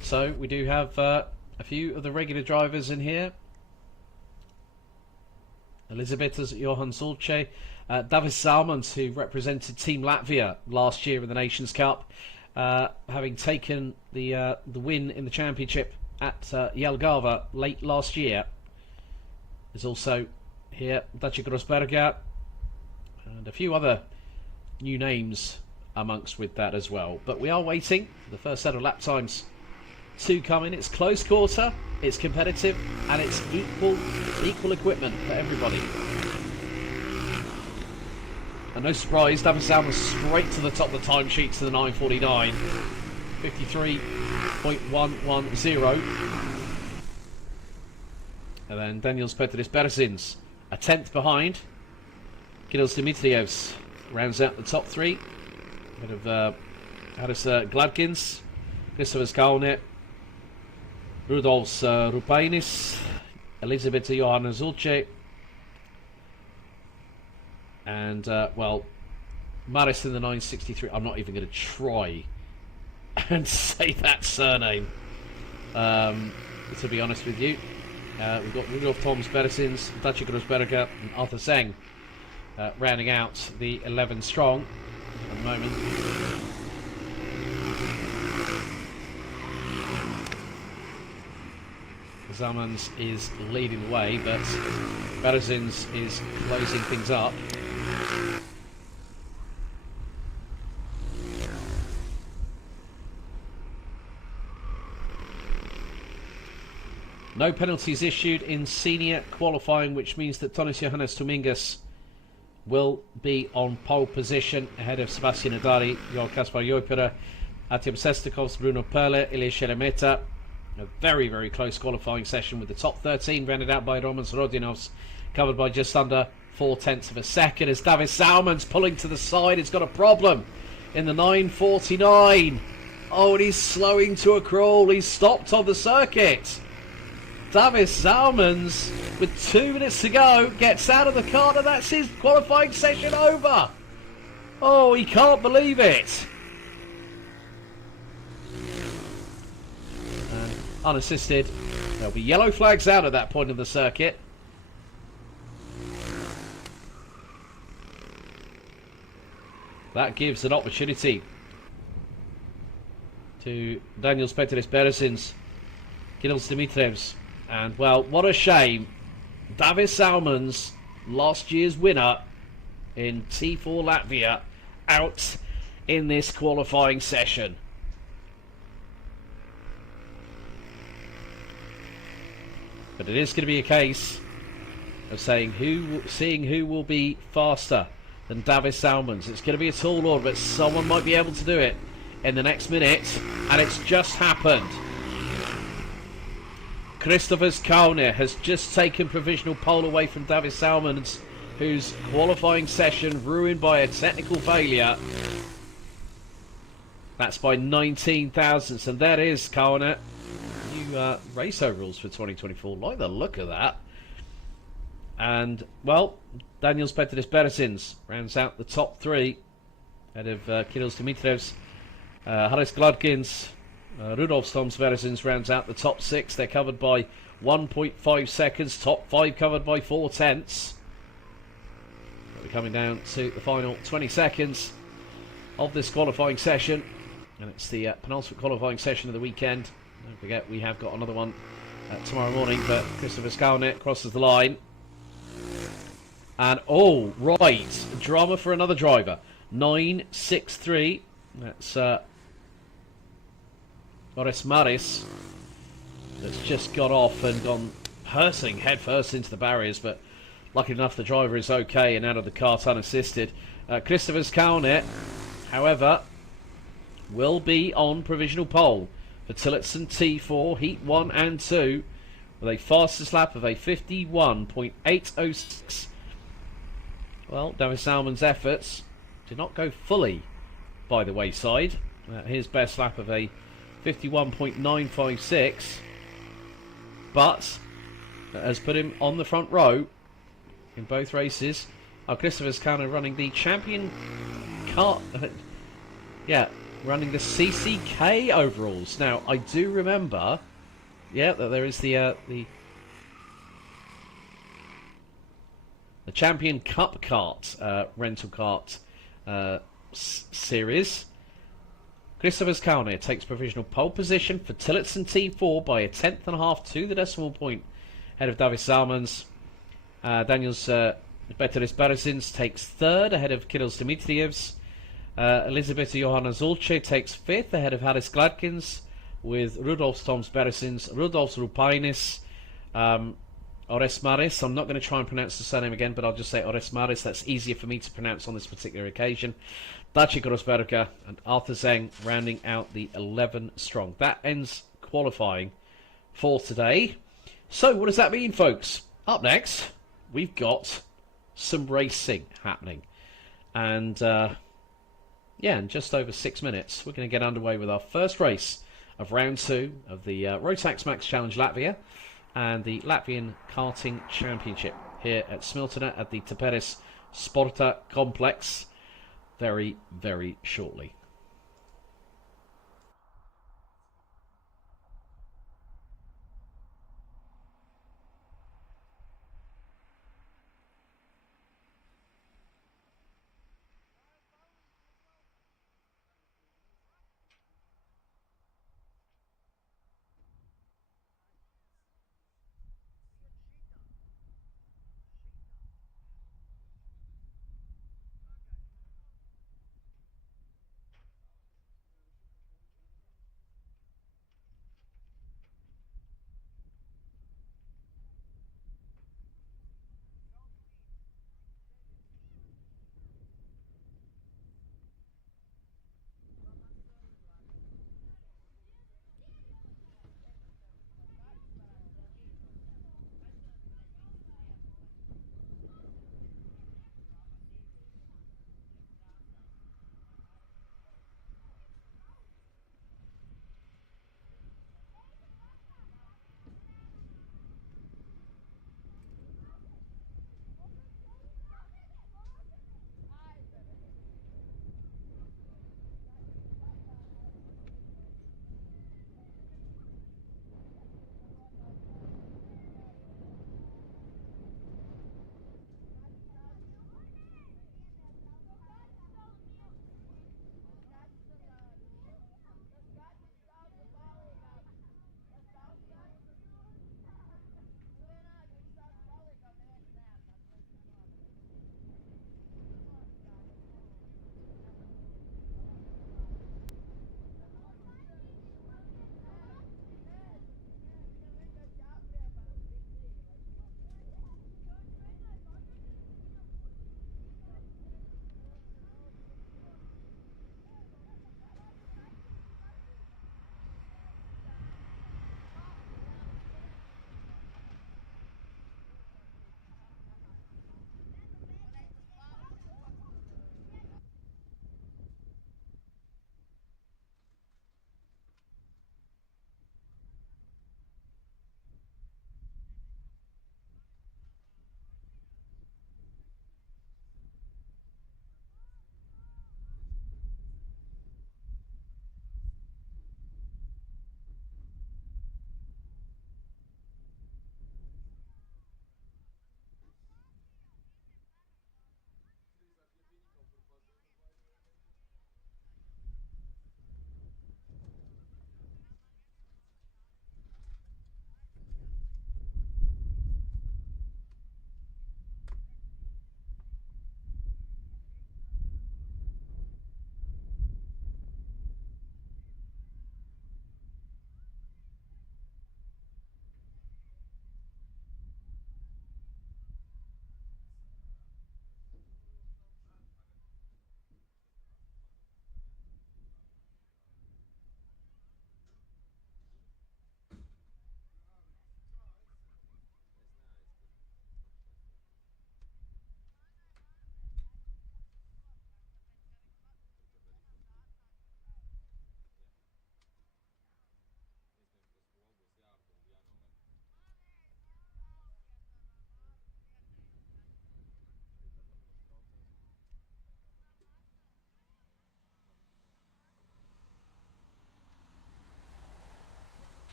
So we do have a few of the regular drivers in here. Elizabethas Johan Zulce, Davis Salmons, who represented Team Latvia last year in the Nations Cup, having taken the win in the championship at Jelgava late last year. There's also here Dacia Grossberger and a few other new names amongst with that as well. But we are waiting for the first set of lap times to come in. It's close quarter, it's competitive, and it's equal equipment for everybody. And no surprise, David Salmon straight to the top of the timesheet to the 9:49, 53.110. And then Daniels Petris Beresins a 10th behind. Kirill Dimitrievs rounds out the top 3. Bit of Haris Gladkins, Christopher Skalne, Rudolfs Rupainis, Elizabeth Johanna Zulce, and well, Maris in the 963. I'm not even going to try and say that surname, to be honest with you. We've got Rudolf Toms Beresins, Dacia Grossberger and Arthur Seng rounding out the 11 strong at the moment. Zamans is leading the way, but Beresins is closing things up. No penalties issued in senior qualifying, which means that Tonis Johannes Dominguez will be on pole position ahead of Sebastian Adari, Johan Kaspar Joipera, Artem Sestakos, Bruno Perle, Ilya Shelemeta. A very, very close qualifying session with the top 13 rounded out by Roman Rodinovs, covered by just under 0.4 of a second as Davis Salmon's pulling to the side. He's got a problem in the 9:49. Oh, and he's slowing to a crawl. He's stopped on the circuit. Davis Salmons, with 2 minutes to go, gets out of the car, and that's his qualifying session over. Oh, he can't believe it. And unassisted, there'll be yellow flags out at that point of the circuit. That gives an opportunity to Daniels Peteris Beresins, Kirill Dimitrievs. And, well, what a shame. Davis Salmons, last year's winner in T4 Latvia, out in this qualifying session. But it is going to be a case of seeing who will be faster than Davis Salmons. It's going to be a tall order, but someone might be able to do it in the next minute, and it's just happened. Christopher Kaune has just taken provisional pole away from Davis Salmons, whose qualifying session ruined by a technical failure. That's by 19 thousandths, and there is Kaune. New race overalls for 2024. Like the look of that. And, well, Daniels Peteris Beresins rounds out the top 3 ahead of Kirill Dimitrievs. Haris Gladkins, Rudolf Stoms Beresins rounds out the top 6. They're covered by 1.5 seconds. Top 5 covered by 0.4. We're coming down to the final 20 seconds of this qualifying session. And it's the penultimate qualifying session of the weekend. Don't forget, we have got another one tomorrow morning. But Christopher Skalnet crosses the line. And, oh, right. Drama for another driver. 9.63. That's Boris Maris. That's just got off and gone hurtling headfirst into the barriers. But lucky enough, the driver is okay and out of the kart unassisted. Christopher Skalnet, however, will be on provisional pole for Tillotson T4, Heat 1 and 2, with a fastest lap of a 51.806. Well, Davis Salmon's efforts did not go fully by the wayside. His best lap of a 51.956, but has put him on the front row in both races. Christopher's kind of running the champion car, running the CCK overalls. Now, I do remember, that there is the Champion Cup kart, rental kart series. Christopher Skalner takes provisional pole position for Tillotson T4 by a 10.5 to the decimal point ahead of Davis Salmons. Daniels Peteris Beresins takes 3rd ahead of Kirill Dimitrievs. Elizabeth Johanna Zulce takes 5th ahead of Haris Gladkins, with Rudolf Stoms Beresins, Rudolf Rupainis, Ores Maris. I'm not going to try and pronounce the surname again, but I'll just say Ores Maris. That's easier for me to pronounce on this particular occasion. Daci Grosberger and Arthur Zeng rounding out the 11 strong. That ends qualifying for today. So what does that mean, folks? Up next, we've got some racing happening. And in just over 6 minutes, we're going to get underway with our first race of round 2 of the ROTAX MAX CHALLENGE Latvia and the Latvian Karting Championship here at Smiltene at the Teperis Sporta Complex very, very shortly.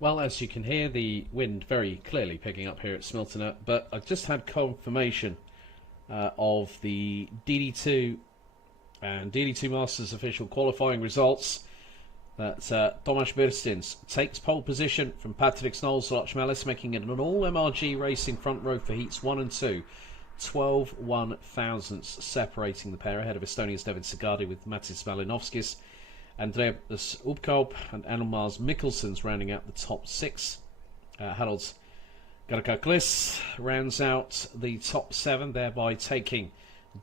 Well, as you can hear, the wind very clearly picking up here at Smiltona, but I've just had confirmation of the DD2 and DD2 Masters official qualifying results. That Tomasz Birstins takes pole position from Patrick Snolz-Lachmelis, making it an all-MRG racing front row for heats 1 and 2. 12 1/1000ths separating the pair ahead of Estonia's David Sagadi with Matis Malinovskis. Andreas Upkaup and Elmars Mikkelsens rounding out the top 6. Haralds Garkaklis rounds out the top 7, thereby taking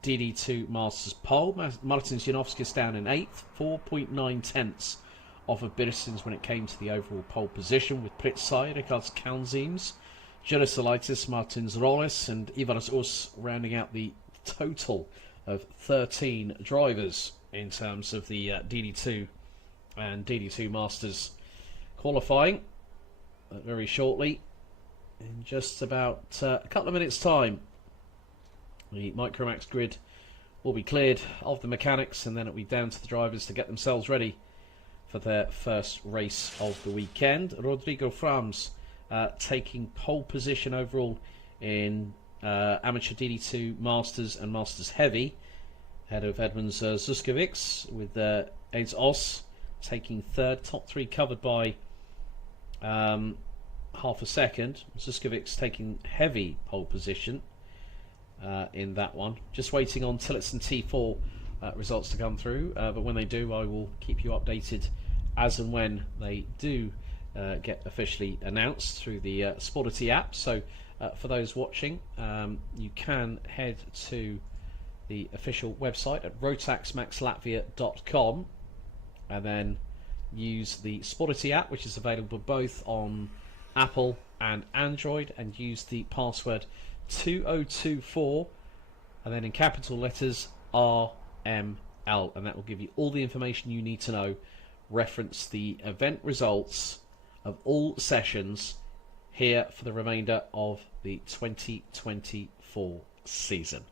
DD2 Masters pole. Martin Janovskis down in 8th, 4.9 tenths off of Birstins when it came to the overall pole position, with Pritsai, Rikards Kalnzims, Jerusalaitis, Martins Rolles and Ivaras Us rounding out the total of 13 drivers in terms of the DD2 and DD2 Masters qualifying. Very shortly, in just about a couple of minutes' time, the Micromax grid will be cleared of the mechanics, and then it'll be down to the drivers to get themselves ready for their first race of the weekend. Rodrigo Frams taking pole position overall in amateur DD2 Masters and Masters Heavy, ahead of Edmunds Zuskovics, with Aids Os taking third. Top 3 covered by half a second. Zuskovics taking heavy pole position in that one. Just waiting on Tillotson T4 results to come through, but when they do, I will keep you updated as and when they do get officially announced through the Sporty app. So for those watching, you can head to the official website at rotaxmaxlatvia.com and then use the Sporty app, which is available both on Apple and Android, and use the password 2024 and then in capital letters RML, and that will give you all the information you need to know. Reference the event results of all sessions here for the remainder of the 2024 season.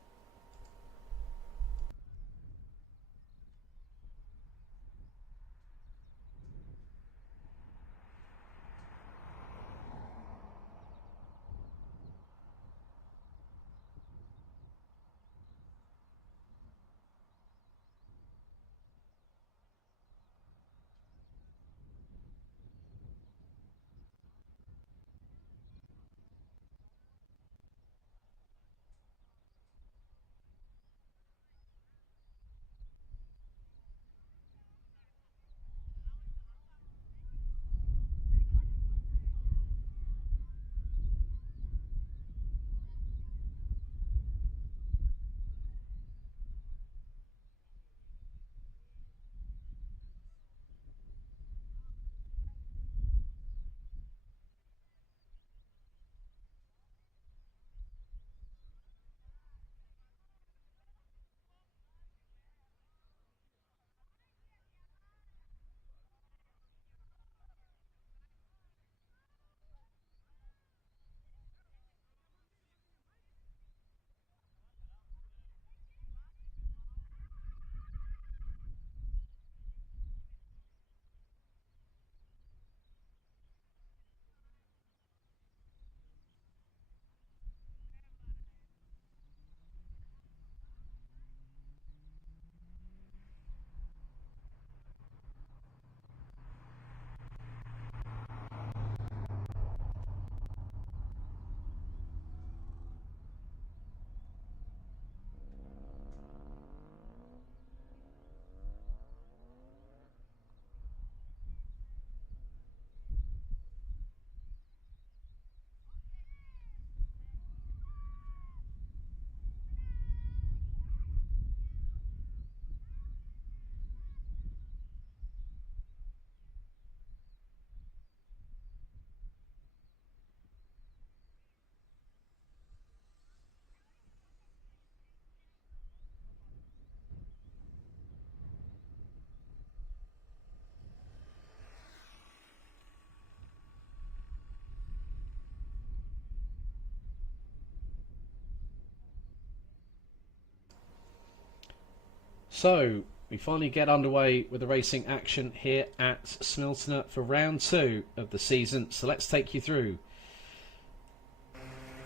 So We finally get underway with the racing action here at Smiltene for round 2 of the season. So let's take you through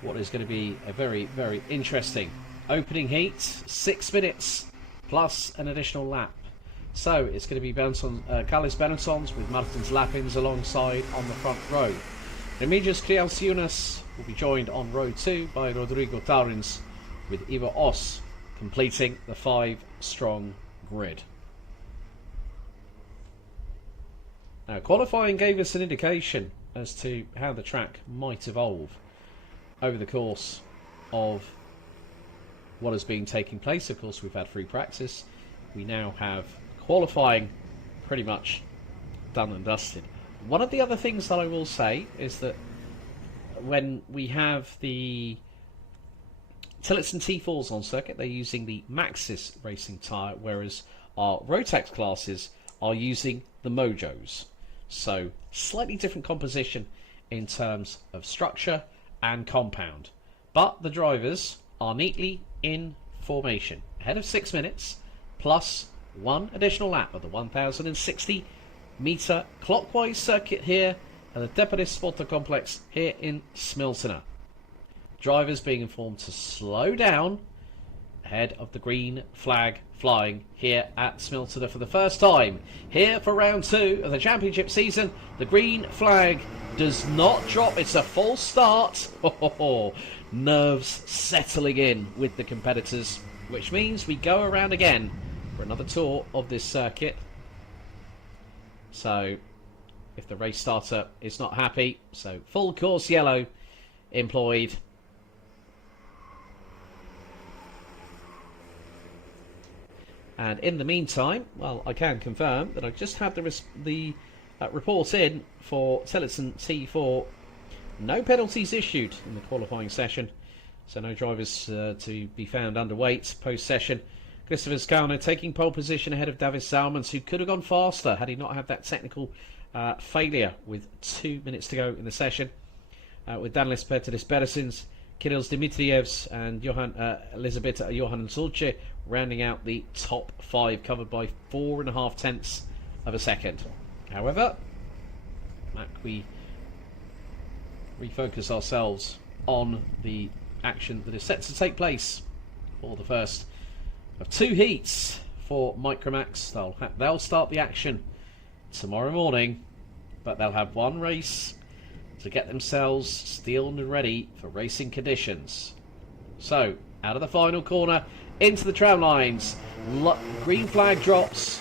what is going to be a very, very interesting opening heat. 6 minutes plus an additional lap. So it's going to be Carlos Benetons with Martins Lapins alongside on the front row. Remigius Kriausiunas will be joined on row 2 by Rodrigo Taurins, with Ivo Os completing the 5-strong grid. Now, qualifying gave us an indication as to how the track might evolve over the course of what has been taking place. Of course, we've had free practice. We now have qualifying pretty much done and dusted. One of the other things that I will say is that when we have the Tillotson T4s on circuit, they're using the Maxxis racing tyre, whereas our Rotax classes are using the Mojos. So slightly different composition in terms of structure and compound. But the drivers are neatly in formation, ahead of 6 minutes, plus 1 additional lap of the 1,060 metre clockwise circuit here at the Teperis Sporta Complex here in Smiltene. Drivers being informed to slow down ahead of the green flag flying here at Smiltene for the first time. Here for round 2 of the championship season, the green flag does not drop. It's a false start. Nerves settling in with the competitors, which means we go around again for another tour of this circuit. So if the race starter is not happy, so full course yellow employed. And in the meantime, well, I can confirm that I just had the report in for Tillotson T4. No penalties issued in the qualifying session, so no drivers to be found underweight post-session. Christopher Skano taking pole position ahead of Davis Salmons, who could have gone faster had he not had that technical failure with 2 minutes to go in the session. With Danielis Peteris Beresins, Kirills Dimitrievs and Elizabeth Johan Zulce rounding out the top 5, covered by 4.5 tenths of a second. However, we refocus ourselves on the action that is set to take place for the first of 2 heats for Micromax. They'll start the action tomorrow morning, but they'll have 1 race to get themselves steeled and ready for racing conditions. So, out of the final corner, into the tram lines, green flag drops,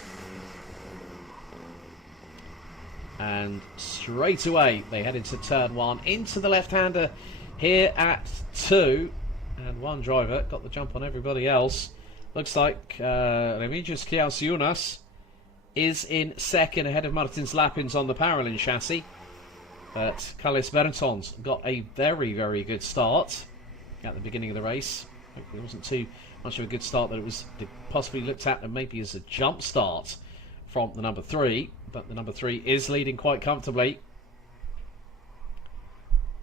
and straight away they head into turn 1, into the left-hander here at 2, and 1 driver got the jump on everybody else. Looks like Remigius Kriausiunas is in second ahead of Martins Lapins on the Paralin chassis. But Carlos Benetons got a very, very good start at the beginning of the race. Hopefully it wasn't too much of a good start that it was possibly looked at and maybe as a jump start from the number 3. But the number 3 is leading quite comfortably,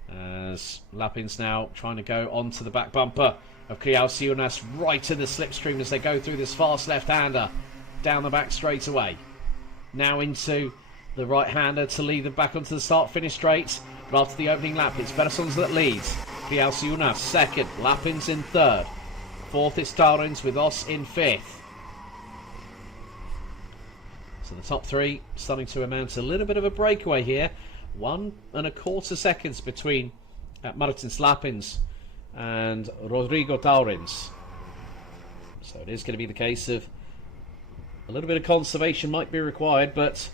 as Lapins now trying to go onto the back bumper of Kriausiunas, right in the slipstream as they go through this fast left-hander down the back straight away. Now into the right-hander to lead them back onto the start-finish straight. But after the opening lap, it's Beresons that leads. Kriausiunas second, Lapins in third. Fourth is Taurins with Os in fifth. So the top 3 starting to amount to a little bit of a breakaway here. 1.25 seconds between Martins Lapins and Rodrigo Taurins. So it is going to be the case of a little bit of conservation might be required, but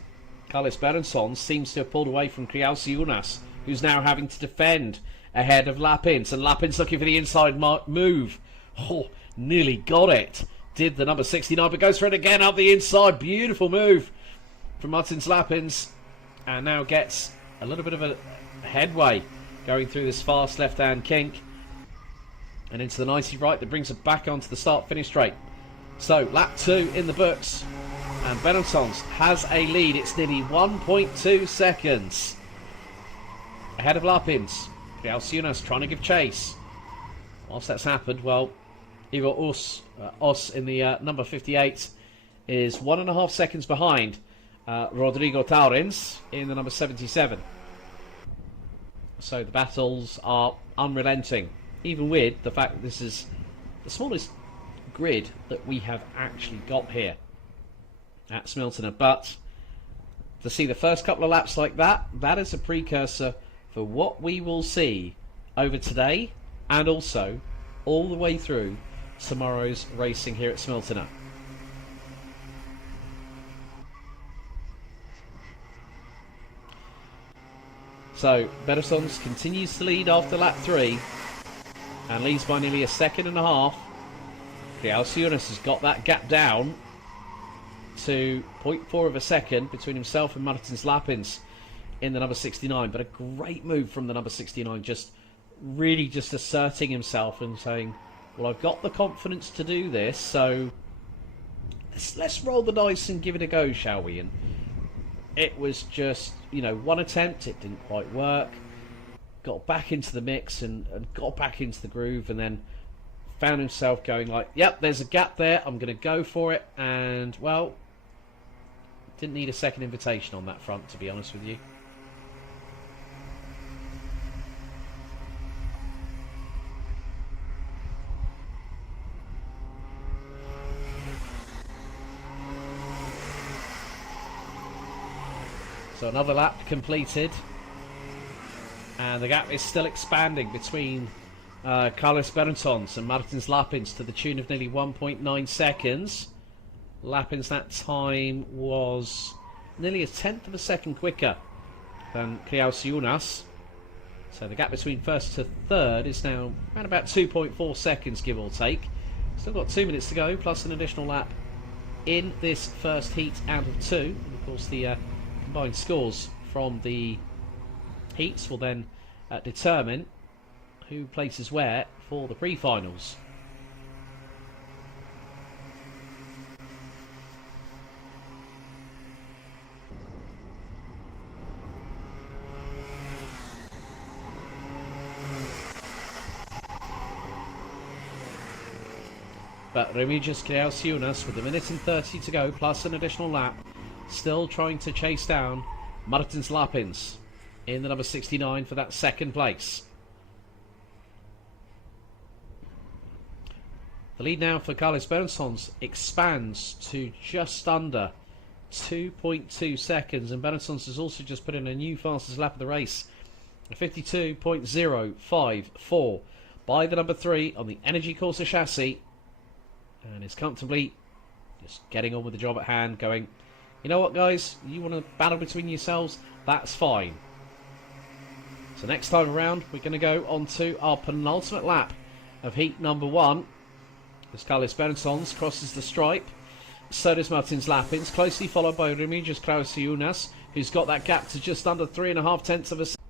Carlos Benetons seems to have pulled away from Kriausiunas, who's now having to defend ahead of Lapins, and Lapins looking for the inside move. Oh, nearly got it. Did the number 69, but goes for it again up the inside. Beautiful move from Martins Lapins, and now gets a little bit of a headway going through this fast left-hand kink and into the 90 right that brings it back onto the start-finish straight. So lap 2 in the books, and Benetons has a lead. It's nearly 1.2 seconds ahead of Lapins. Kriausiunas trying to give chase. Whilst that's happened, well, Ivo Os in the number 58 is 1.5 seconds behind Rodrigo Taurins in the number 77. So the battles are unrelenting, even with the fact that this is the smallest grid that we have actually got here at Smiltene. But to see the first couple of laps like that, that is a precursor for what we will see over today and also all the way through tomorrow's racing here at Smiltene. So Beressons continues to lead after lap 3 and leads by nearly 1.5 seconds. Kriausiunas has got that gap down to 0.4 of a second between himself and Martins Lapins in the number 69. But a great move from the number 69, just really just asserting himself and saying, well, I've got the confidence to do this, so let's roll the dice and give it a go, shall we? And it was just, you know, one attempt, it didn't quite work. Got back into the mix and got back into the groove, and then found himself going like, yep, there's a gap there, I'm going to go for it. And, well, didn't need a second invitation on that front, to be honest with you. So another lap completed, and the gap is still expanding between Carlos Berensons and Martins Lapins to the tune of nearly 1.9 seconds. Lapins that time was nearly 1/10 of a second quicker than Kriausiunas. So the gap between first to third is now around about 2.4 seconds, give or take. Still got 2 minutes to go, plus an additional lap in this first heat out of 2. And of course the combined scores from the heats will then determine who places where for the pre-finals. But Remigius Kriausiunas, with 1:30 to go, plus an additional lap, still trying to chase down Martins Lapins in the number 69 for that second place. The lead now for Carlos Berensons expands to just under 2.2 seconds, and Berensons has also just put in a new fastest lap of the race, 52.054 by the number 3 on the Energy Corsa chassis, and is comfortably just getting on with the job at hand, going, you know what, guys, you want to battle between yourselves, that's fine. So next time around, we're going to go on to our penultimate lap of heat number 1. As Carlos Berensons crosses the stripe, so does Martins Lapins, closely followed by Remigius Kriausiunas, who's got that gap to just under 3.5 of a second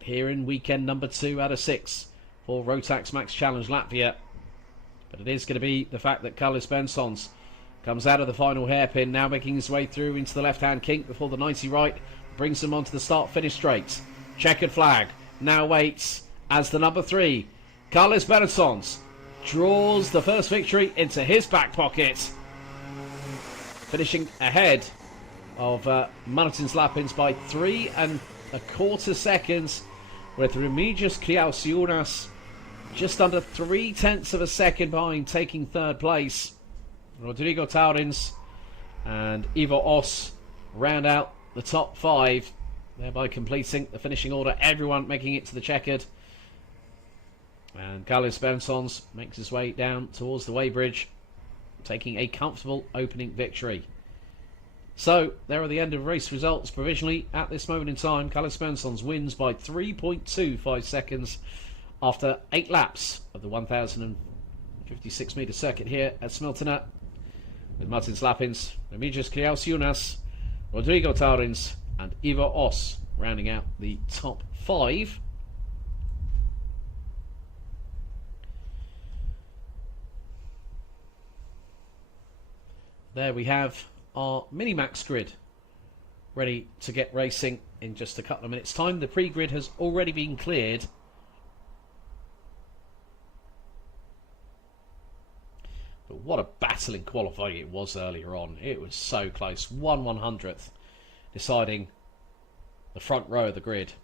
here in weekend number 2 out of 6 for ROTAX MAX CHALLENGE LATVIA. But it is going to be the fact that Carlos Berensons comes out of the final hairpin, now making his way through into the left-hand kink before the 90 right brings him onto the start-finish straight. Checkered flag now waits as the number 3, Carlos Berensons, draws the first victory into his back pocket, finishing ahead of Martins Lapins by 3.25 seconds, with Remigius Kriausiunas just under 0.3 of a second behind, taking third place. Rodrigo Taurins and Ivo Os round out the top 5, thereby completing the finishing order, everyone making it to the checkered. And Carlos Berensons makes his way down towards the weighbridge, taking a comfortable opening victory. So, there are the end of race results provisionally at this moment in time. Carlos Berensons wins by 3.25 seconds after 8 laps of the 1,056 metre circuit here at Smiltene, with Martins Lapins, Remigius Kriausiunas, Rodrigo Taurins and Ivo Os rounding out the top 5. There we have our mini-max grid ready to get racing in just a couple of minutes' time. The pre-grid has already been cleared. But what a battle in qualifying it was earlier on. It was so close. 1/100th deciding the front row of the grid.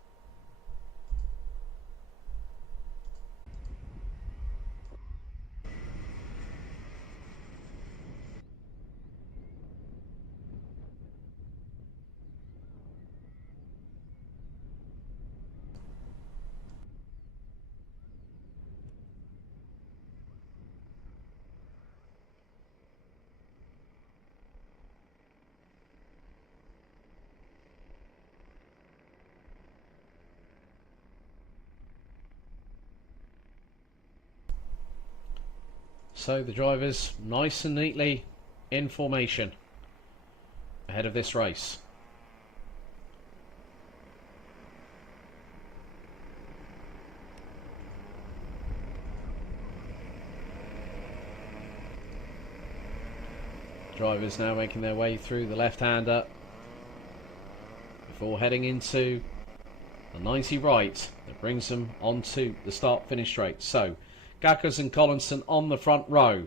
So the drivers nice and neatly in formation ahead of this race. Drivers now making their way through the left-hander before heading into the 90 right that brings them onto the start-finish straight. So Gakkers and Collinson on the front row.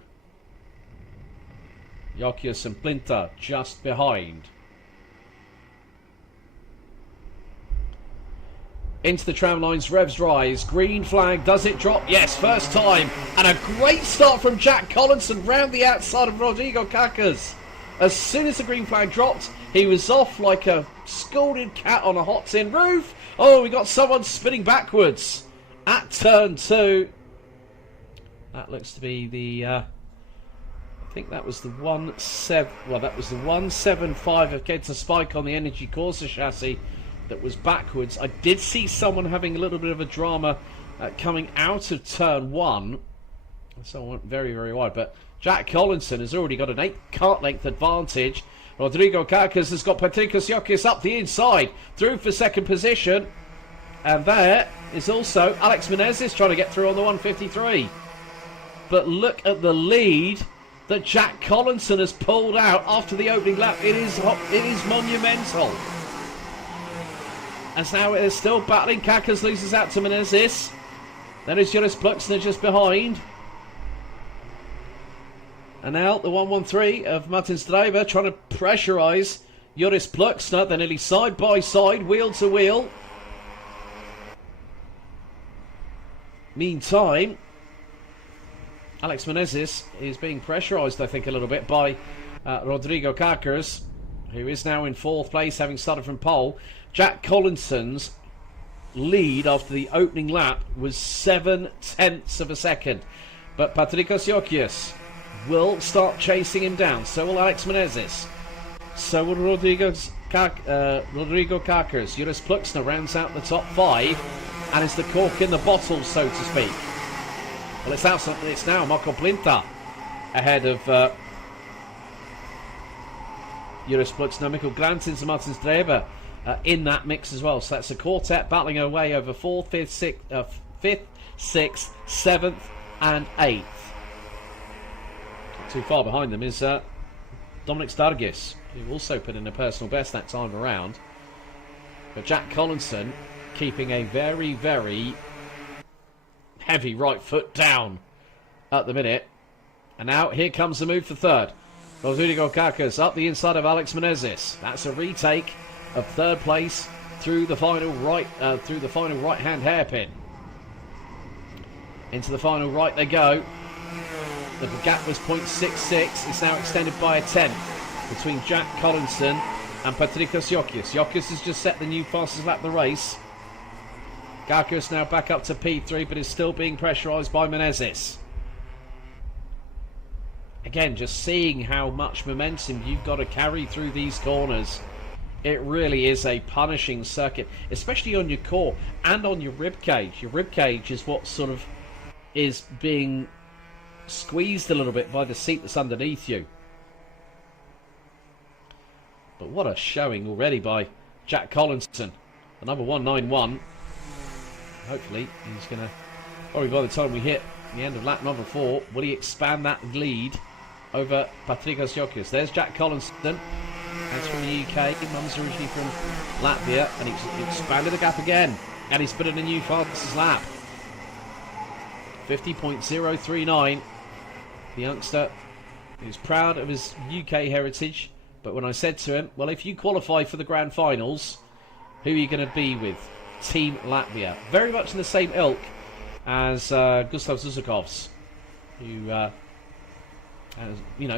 Jokius and Plinter just behind. Into the tram lines, revs rise. Green flag, does it drop? Yes, first time. And a great start from Jack Collinson round the outside of Rodrigo Gakkers. As soon as the green flag dropped, he was off like a scalded cat on a hot tin roof. Oh, we got someone spinning backwards at turn 2. That looks to be the, I think that was the 175 of Kenta Spike on the Energy Corsa chassis that was backwards. I did see someone having a little bit of a drama coming out of turn 1. So I went very, very wide. But Jack Collinson has already got an 8 kart length advantage. Rodrigo Gakkers has got Patrikos Jokius up the inside, through for second position. And there is also Alex Menezes trying to get through on the 153. But look at the lead that Jack Collinson has pulled out after the opening lap. It is monumental. As now it is still battling. Gakkers loses out to Menezes. Then is Joris Pluxner just behind. And now the 113 of Martin Streiber trying to pressurise Joris Pluxner. They're nearly side by side, wheel to wheel. Meantime, Alex Menezes is being pressurised, I think, a little bit by Rodrigo Gakkers, who is now in 4th place, having started from pole. Jack Collinson's lead after the opening lap was 7/10 of a second. But Patrikos Jokius will start chasing him down. So will Alex Menezes. So will Rodrigo Gakkers. Joris Pluxner rounds out the top 5 and is the cork in the bottle, so to speak. Well, it's now Marco Plinter ahead of Joris Pluxner. Mikkel Grantins and Martin Streber in that mix as well. So that's a quartet battling away over 4th, 5th, 6th, 7th and 8th. Not too far behind them is Dominic Stargis, who also put in a personal best that time around. But Jack Collinson keeping a very, very heavy right foot down at the minute. And now here comes the move for 3rd. Rodrigo Gakkers up the inside of Alex Menezes. That's a retake of 3rd place through the final right-hand hairpin. Into the final right they go. The gap was 0.66. It's now extended by a 10th between Jack Collinson and Patrikos Jokius. Jokius has just set the new fastest lap of the race. Gakkers now back up to P3, but is still being pressurised by Menezes. Again, just seeing how much momentum you've got to carry through these corners. It really is a punishing circuit, especially on your core and on your rib cage. Your rib cage is what sort of is being squeezed a little bit by the seat that's underneath you. But what a showing already by Jack Collinson, the number 191. Hopefully he's going to, probably by the time we hit the end of lap number 4, will he expand that lead over Patrikos Jokius? There's Jack Collinson. That's from the UK. Mum's originally from Latvia, and he's expanded the gap again, and he's put in a new fastest lap. 50.039. The youngster He's proud of his UK heritage. But when I said to him, well, if you qualify for the grand finals, who are you going to be with? Team Latvia. Very much in the same ilk as Gustav Zuzakov's, who,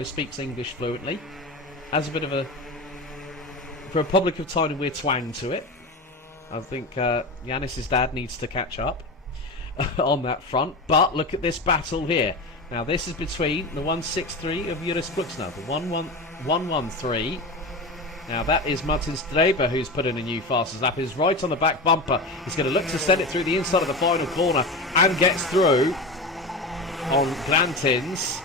speaks English fluently. Has a bit of a Republic of Thailand weird twang to it. I think Yanis's dad needs to catch up on that front. But look at this battle here. Now this is between the 163 of Juris Kluksna, the 113. Now that is Martin Streber, who's put in a new fastest lap. He's right on the back bumper. He's going to look to send it through the inside of the final corner and gets through on Grantins.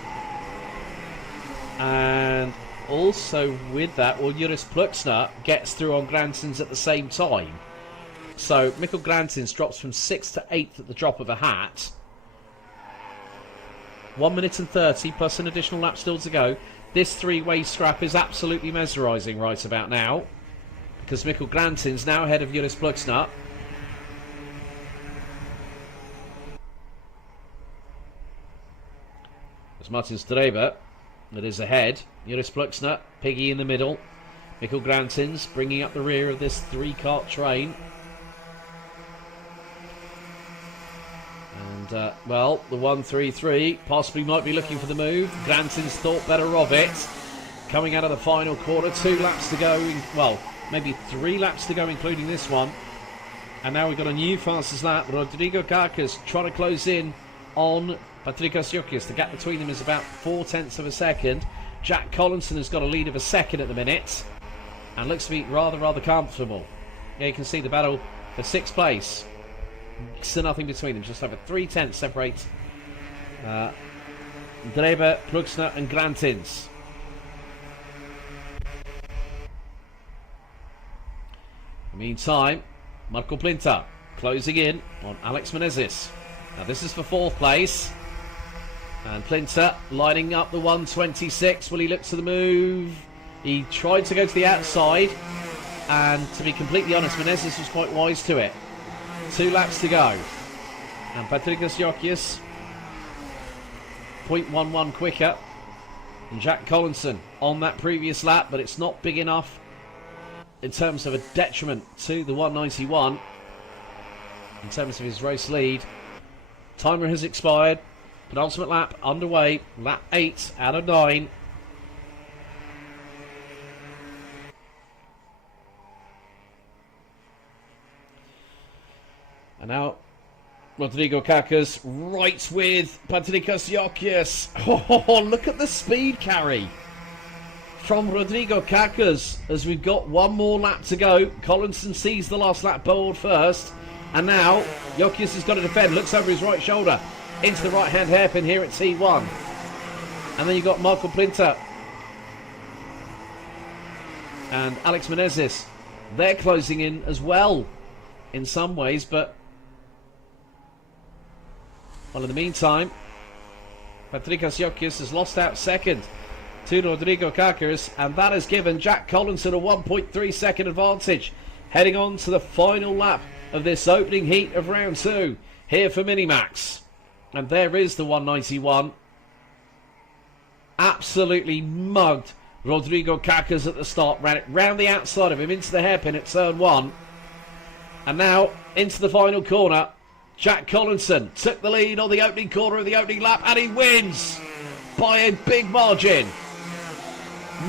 And also with that, Juris Kluksna gets through on Grantins at the same time. So Mikkel Grantins drops from 6th to 8th at the drop of a hat. 1 minute and 30 plus an additional lap still to go. This three-way scrap is absolutely mesmerising right about now, because Mikkel Grantins now ahead of Juris Kluksna. It's Martin Streber that is ahead. Juris Kluksna, Piggy in the middle. Mikkel Grantins bringing up the rear of this three-cart train. And, well, the 133 possibly might be looking for the move. Grantins thought better of it. Coming out of the final quarter, 2 laps to go. Well, maybe 3 laps to go, including this one. And now we've got a new fastest lap. Rodrigo Karkas trying to close in on Patrikos Jokic. The gap between them is about 0.4 of a second. Jack Collinson has got a lead of a second at the minute. And looks to be rather comfortable. Yeah, you can see the battle for 6th place. So nothing between them, just over 0.3 separates Dreber, Kluksna and Grantins. Meantime, Marco Plinta closing in on Alex Menezes. Now this is for 4th place. And Plinta lining up the 126. Will he look to the move? He tried to go to the outside. And to be completely honest, Menezes was quite wise to it. 2 laps to go. And Patrikos Jokic 0.11 quicker than Jack Collinson on that previous lap, but it's not big enough in terms of a detriment to the 191 in terms of his race lead. Timer has expired. Penultimate lap underway. Lap 8 out of 9. And now Rodrigo Karkas right with Patrikos Jokic. Oh, look at the speed carry from Rodrigo Karkas as we've got 1 more lap to go. Collinson sees the last lap board first. And now Jokic has got to defend. Looks over his right shoulder into the right-hand hairpin here at T1. And then you've got Marco Plinta and Alex Menezes. They're closing in as well in some ways, but well, in the meantime, Patrikos Jokic has lost out second to Rodrigo Karkas, and that has given Jack Collinson a 1.3 second advantage heading on to the final lap of this opening heat of round 2 here for Minimax. And there is the 191. Absolutely mugged Rodrigo Karkas at the start, ran it round the outside of him into the hairpin at turn 1. And now into the final corner. Jack Collinson took the lead on the opening corner of the opening lap, and he wins by a big margin.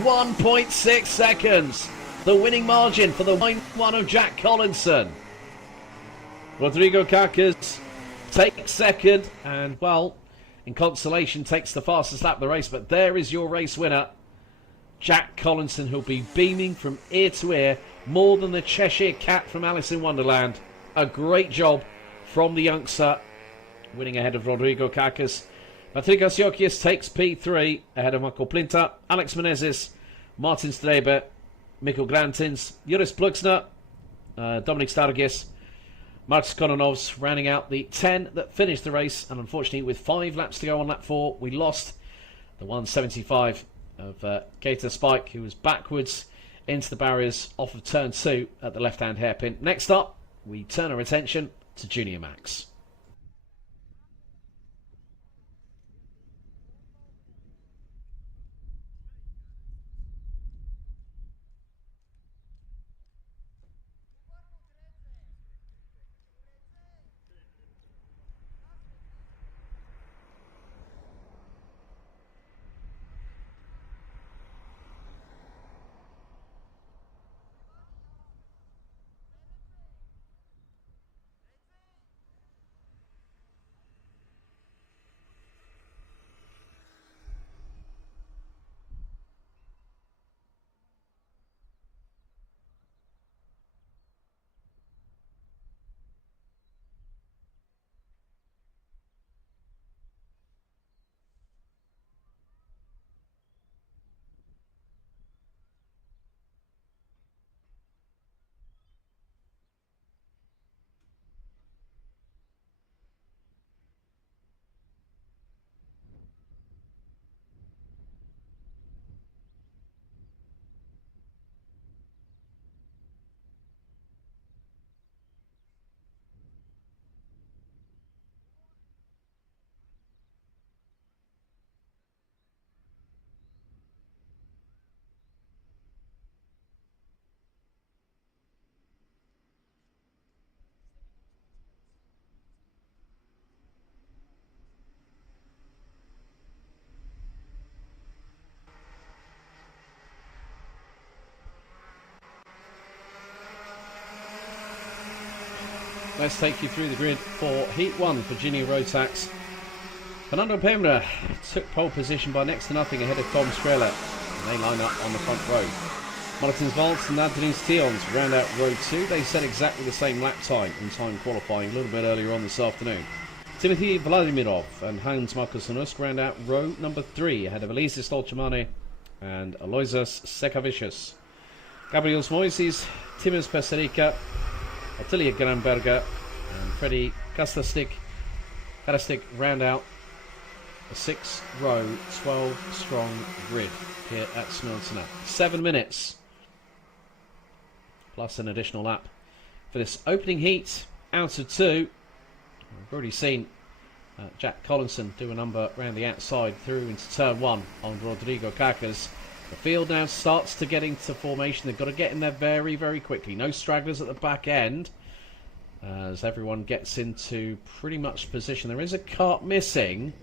1.6 seconds. The winning margin for the 1 of Jack Collinson. Rodrigo Karkas takes second, and, well, in consolation, takes the fastest lap of the race. But there is your race winner, Jack Collinson, who'll be beaming from ear to ear more than the Cheshire Cat from Alice in Wonderland. A great job from the youngster, winning ahead of Rodrigo Karkas. Patrikos Jokic takes P3 ahead of Marco Plinta, Alex Menezes, Martin Streber, Mikkel Grantins, Juris Kluksna, Dominic Stargis, Marcus Kononovs, rounding out the 10 that finished the race. And unfortunately, with 5 laps to go on lap 4, we lost the 175 of Gator Spike, who was backwards into the barriers off of turn 2 at the left-hand hairpin. Next up, we turn our attention to Junior Max. let's take you through the grid for Heat 1 for Junior ROTAX. Fernando Pemra took pole position by next to nothing ahead of Tom Strela, and they line up on the front row. Martins Valls and Antonin Stions round out row 2. They set exactly the same lap time in time qualifying a little bit earlier on this afternoon. Timothy Vladimirov and Hans Markus Nusk round out row number 3 ahead of Elisa Stolchamani and Aloysius Sekavicius. Gabriel Moises, Timus Peserica, Attilia Granberger and Freddy Karastik round out a 6-row, 12-strong grid here at Smiltona. 7 minutes plus an additional lap for this opening heat out of 2. We've already seen Jack Collinson do a number around the outside through into turn 1 on Rodrigo Kakas. The field now starts to get into formation. They've got to get in there very, very quickly. No stragglers at the back end as everyone gets into pretty much position. There is a kart missing.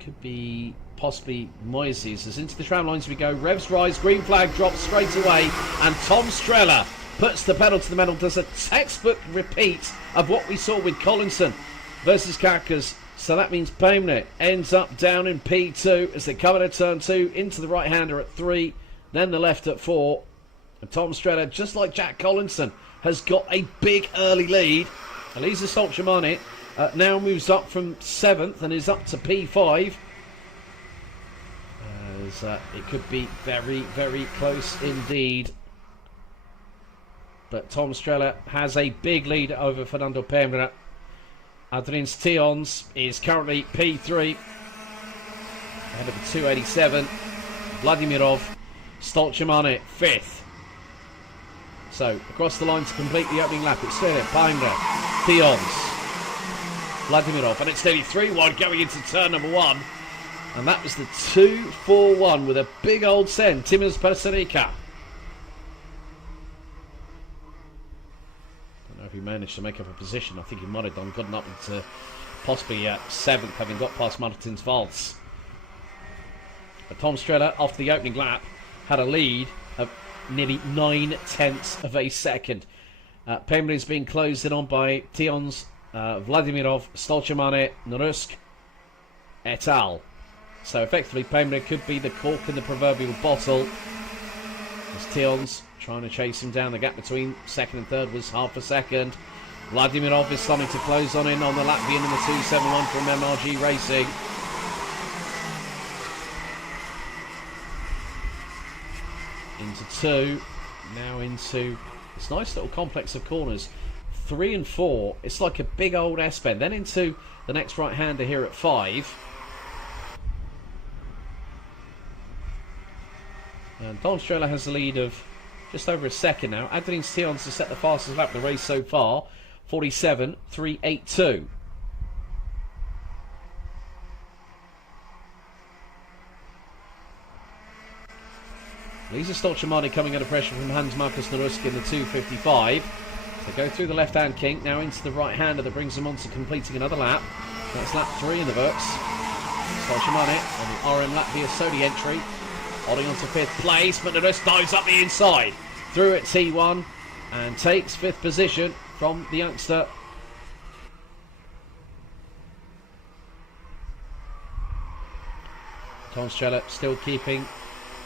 Could be possibly Moises. As into the tram lines we go. Revs rise, green flag drops straight away, and Tom Strela puts the pedal to the metal. Does a textbook repeat of what we saw with Collinson versus Kakas. So that means Payne ends up down in P2 as they come into turn 2, into the right-hander at 3, then the left at 4. And Tom Strela, just like Jack Collinson, has got a big early lead. Elisa Stolchamani now moves up from 7th and is up to P5. As it could be very, very close indeed. But Tom Strela has a big lead over Fernando Pemra. Adrian Stions is currently P3 ahead of the 287. Vladimirov, Stolchamani 5th. So across the line to complete the opening lap, it's Strela, Pemra, Stions, Vladimirov, and it's nearly 3-1 going into turn number 1. And that was the 2-4-1 with a big old send, Timus Peserica. If he managed to make up a position, I think he might have done good enough to possibly 7th, having got past Martins Valls. But Tom Strela, after the opening lap, had a lead of nearly 9/10 of a second. Pemra is being closed in on by Tions, Vladimirov, Stolchamani, Nurusk, et al. So effectively, Pemra could be the cork in the proverbial bottle. As Tions trying to chase him down. The gap between 2nd and 3rd was half a second. Vladimirov is starting to close on in on the Latvian in the 271 from MRG Racing. Into 2. Now into this nice little complex of corners. 3 and 4. It's like a big old S-bend. Then into the next right-hander here at 5. And Tom Strela has the lead of just over a second now. Adrian Stions has set the fastest lap of the race so far. 47.382. Lisa Stolchamani coming under pressure from Hans Markus Nurusk in the 255. They go through the left-hand kink, now into the right-hander that brings them on to completing another lap. That's lap 3 in the books. Stolchamani on the RM Latvia Sodi entry. Holding on to 5th place, but Nurusk dives up the inside. Through at T1 and takes 5th position from the youngster. Tom Strela still keeping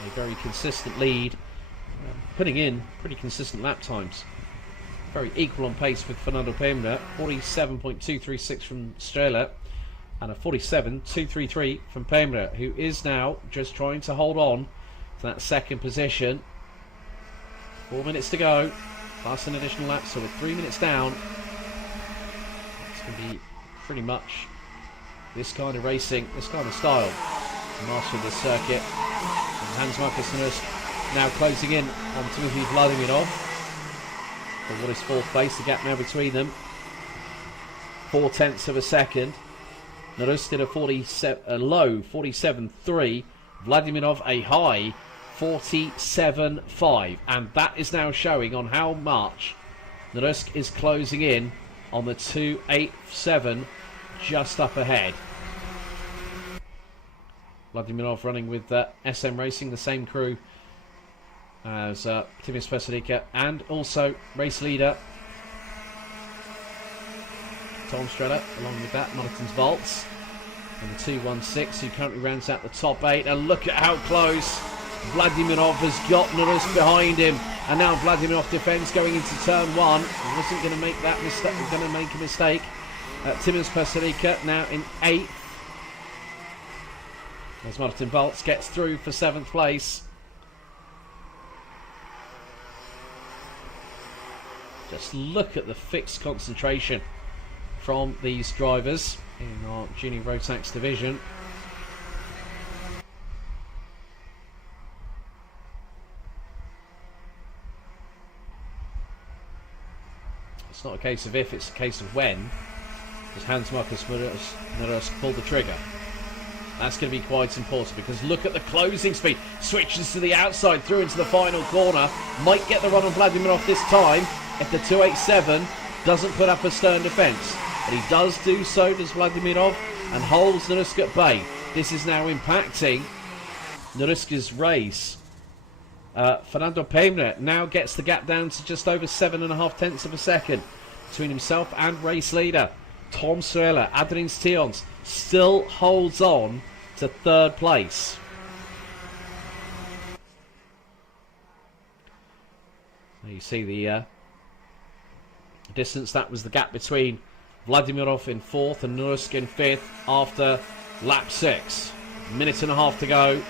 a very consistent lead, putting in pretty consistent lap times. Very equal on pace with Fernando Pemra, 47.236 from Strela and a 47.233 from Pemra, who is now just trying to hold on to that 2nd position. 4 minutes to go, plus an additional lap, so we're 3 minutes down. It's going to be pretty much this kind of racing, this kind of style to master the circuit. And Hans Markus Nurusk now closing in on Timothy Vladimirov for what is 4th place. The gap now between them 0.4 of a second. Nurusk did a low 47.3. Vladimirov a high 47.5, and that is now showing on how much Nurusk is closing in on the 287 just up ahead. Vladimirov running with SM Racing, the same crew as Timus Peserica, and also race leader Tom Strella, along with that, Martins Volts. And the 216, who currently rounds out the top 8. And look at how close Vladimirov has got Nurusk behind him. And now Vladimirov defends going into turn 1. He wasn't going to make that mistake, going to make a mistake. Teperis Pasarica now in 8th. As Martin Volts gets through for 7th place. Just look at the fixed concentration from these drivers in our junior ROTAX division. It's not a case of if, it's a case of when. As Hans Markus Nurusk pulled the trigger. That's going to be quite important, because look at the closing speed. Switches to the outside, through into the final corner. Might get the run on Vladimirov this time if the 287 doesn't put up a stern defence. But he does do so, does Vladimirov, and holds Nurusk at bay. This is now impacting Nurusk's race. Fernando Pemre now gets the gap down to just over 7.5 tenths of a second between himself and race leader Tom Strella. Adrian Stions still holds on to 3rd place. There you see the distance. That was the gap between Vladimirov in 4th and Nurusk in 5th after lap 6. Minute and a half to go.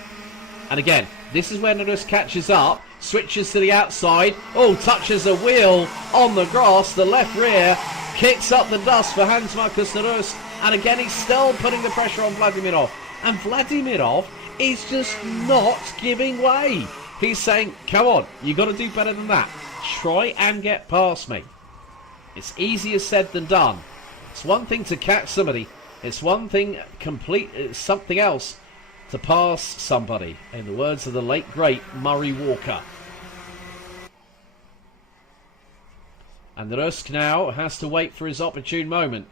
And again, this is where Nurusk catches up, switches to the outside. Oh, touches a wheel on the grass. The left rear kicks up the dust for Hans Markus Nurusk. And again, he's still putting the pressure on Vladimirov. And Vladimirov is just not giving way. He's saying, come on, you've got to do better than that. Try and get past me. It's easier said than done. It's one thing to catch somebody. It's one thing it's something else to pass somebody, in the words of the late great Murray Walker. And Nurusk now has to wait for his opportune moment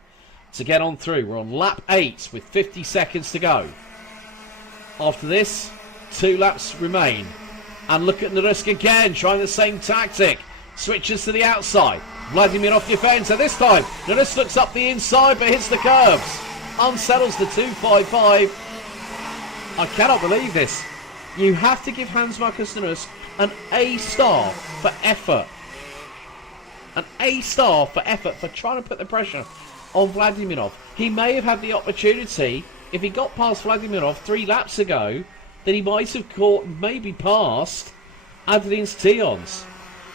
to get on through. We're on lap 8 with 50 seconds to go. After this, 2 laps remain. And look at Nurusk again, trying the same tactic. Switches to the outside. Vladimirov defends, and this time Nurusk looks up the inside but hits the curbs. Unsettles the 255. I cannot believe this. You have to give Hans Markus Nurusk an A star for effort. An A star for effort for trying to put the pressure on Vladimirov. He may have had the opportunity, if he got past Vladimirov 3 laps ago, then he might have caught, maybe passed Adrian Stions.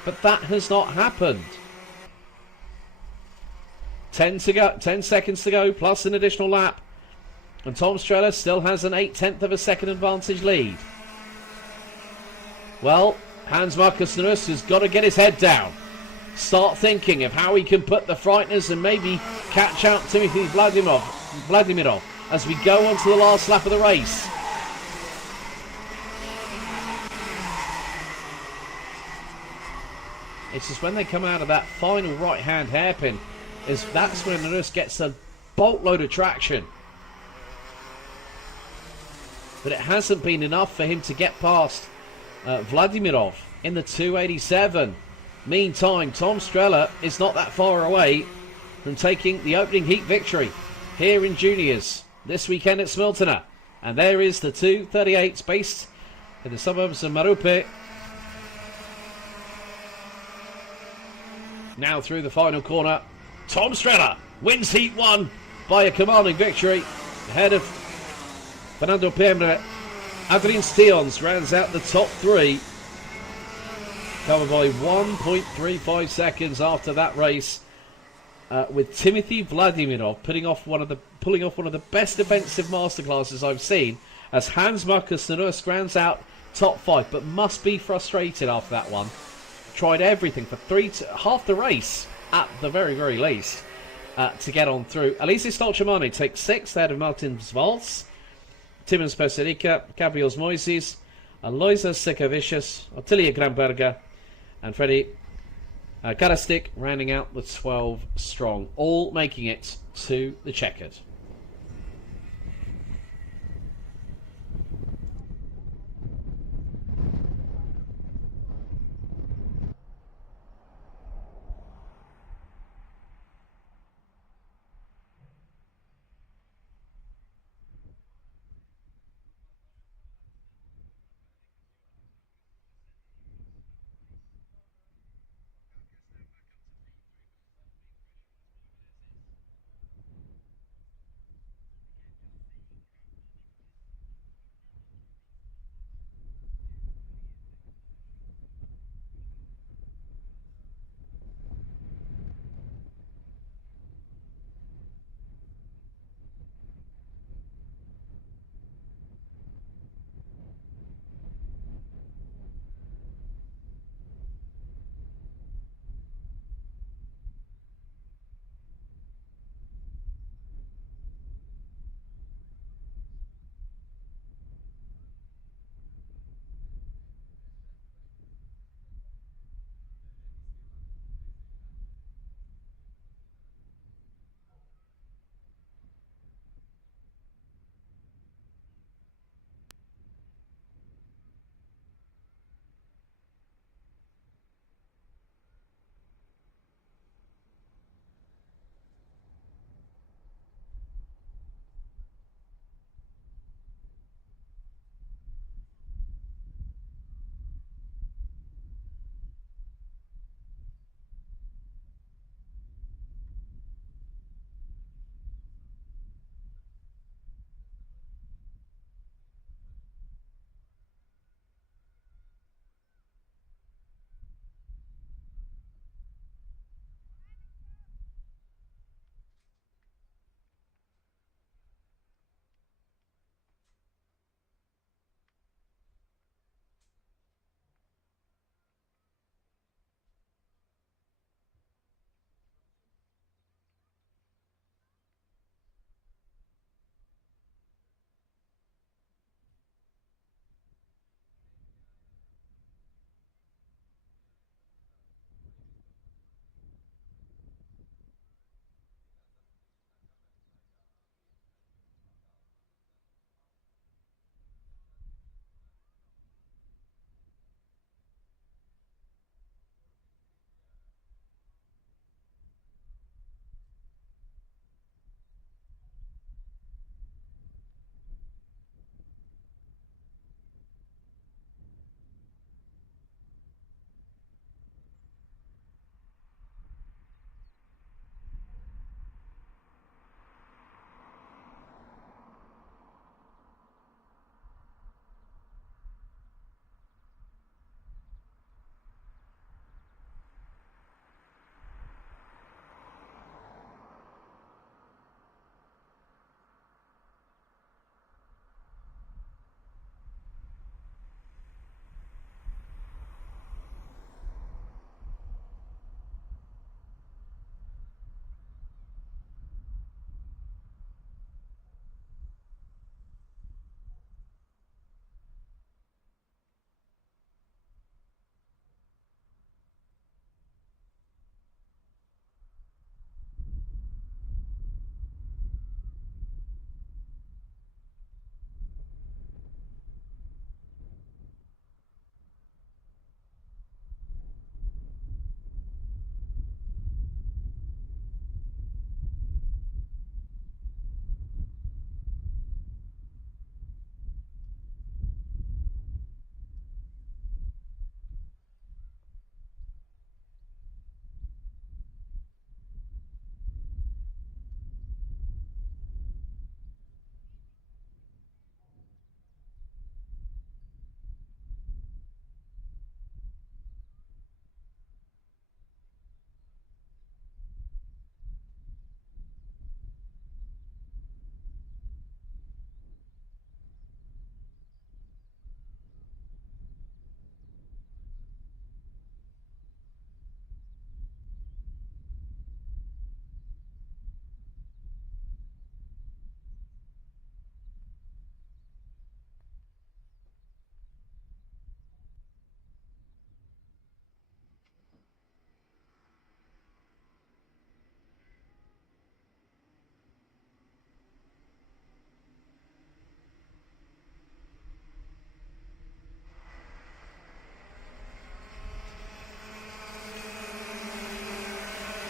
But that has not happened. 10 seconds to go, plus an additional lap. And Tom Strella still has an 8/10 of a second advantage lead. Well, Hans Markus Nurusk has got to get his head down. Start thinking of how he can put the frighteners and maybe catch out Timothy Vladimirov as we go on to the last lap of the race. It's just when they come out of that final right-hand hairpin, that's when Nurusk gets a boatload of traction. But it hasn't been enough for him to get past Vladimirov in the 287. Meantime, Tom Strella is not that far away from taking the opening heat victory here in juniors this weekend at Smiltene. And there is the 238 based in the suburbs of Marupe. Now through the final corner, Tom Strella wins Heat 1 by a commanding victory ahead of Fernando Pemre. Adrian Stions rounds out the top 3, covered by 1.35 seconds after that race, with Timothy Vladimirov pulling off one of the best defensive masterclasses I've seen, as Hans Markus Nurusk rounds out top 5, but must be frustrated after that one. Tried everything for half the race at the very, very least to get on through. Alisi Stolchamani takes 6th ahead of Martin Zvalts, Teperis Pasarica, Gabriel Moises, Aloisa Sekavicius, Ottilia Gramberger, and Freddie Karastik rounding out the 12 strong, all making it to the checkered.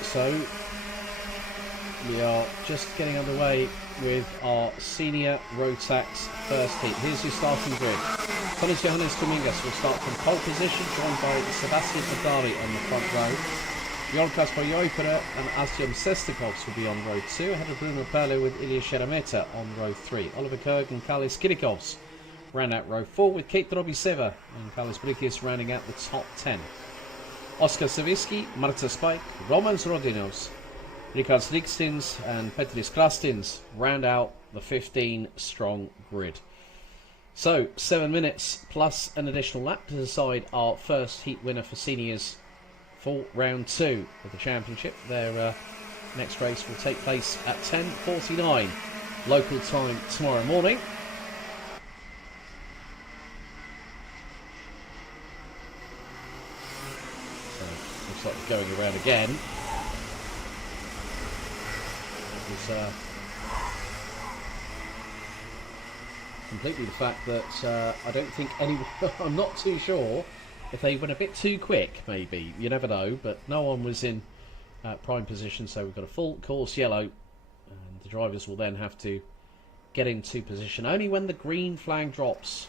So we are just getting underway with our senior Rotax first heat. Here's your starting grid. Tonis Johannes Dominguez will start from pole position, joined by Sebastian Adari on the front row. Jon Kasper Joipere and Artyom Sestikovs will be on row 2, ahead of Bruno Perle with Ilya Sheremetyev on row 3. Oliver Kerg and Kalis Kirikovs round out row 4, with Kate Drobiseva and Kalis Brikius rounding out the top 10. Oskar Savitsky, Marta Spike, Romans Rodinos, Richard Strikstins and Petris Krastins round out the 15-strong grid. So, 7 minutes plus an additional lap to decide our first heat winner for seniors for round 2 of the championship. Their next race will take place at 10:49 local time tomorrow morning. So, looks like it's going around again. It was completely the fact that I don't think anyone, I'm not too sure if they went a bit too quick, maybe. You never know, but no one was in prime position, so we've got a full course yellow, and the drivers will then have to get into position. Only when the green flag drops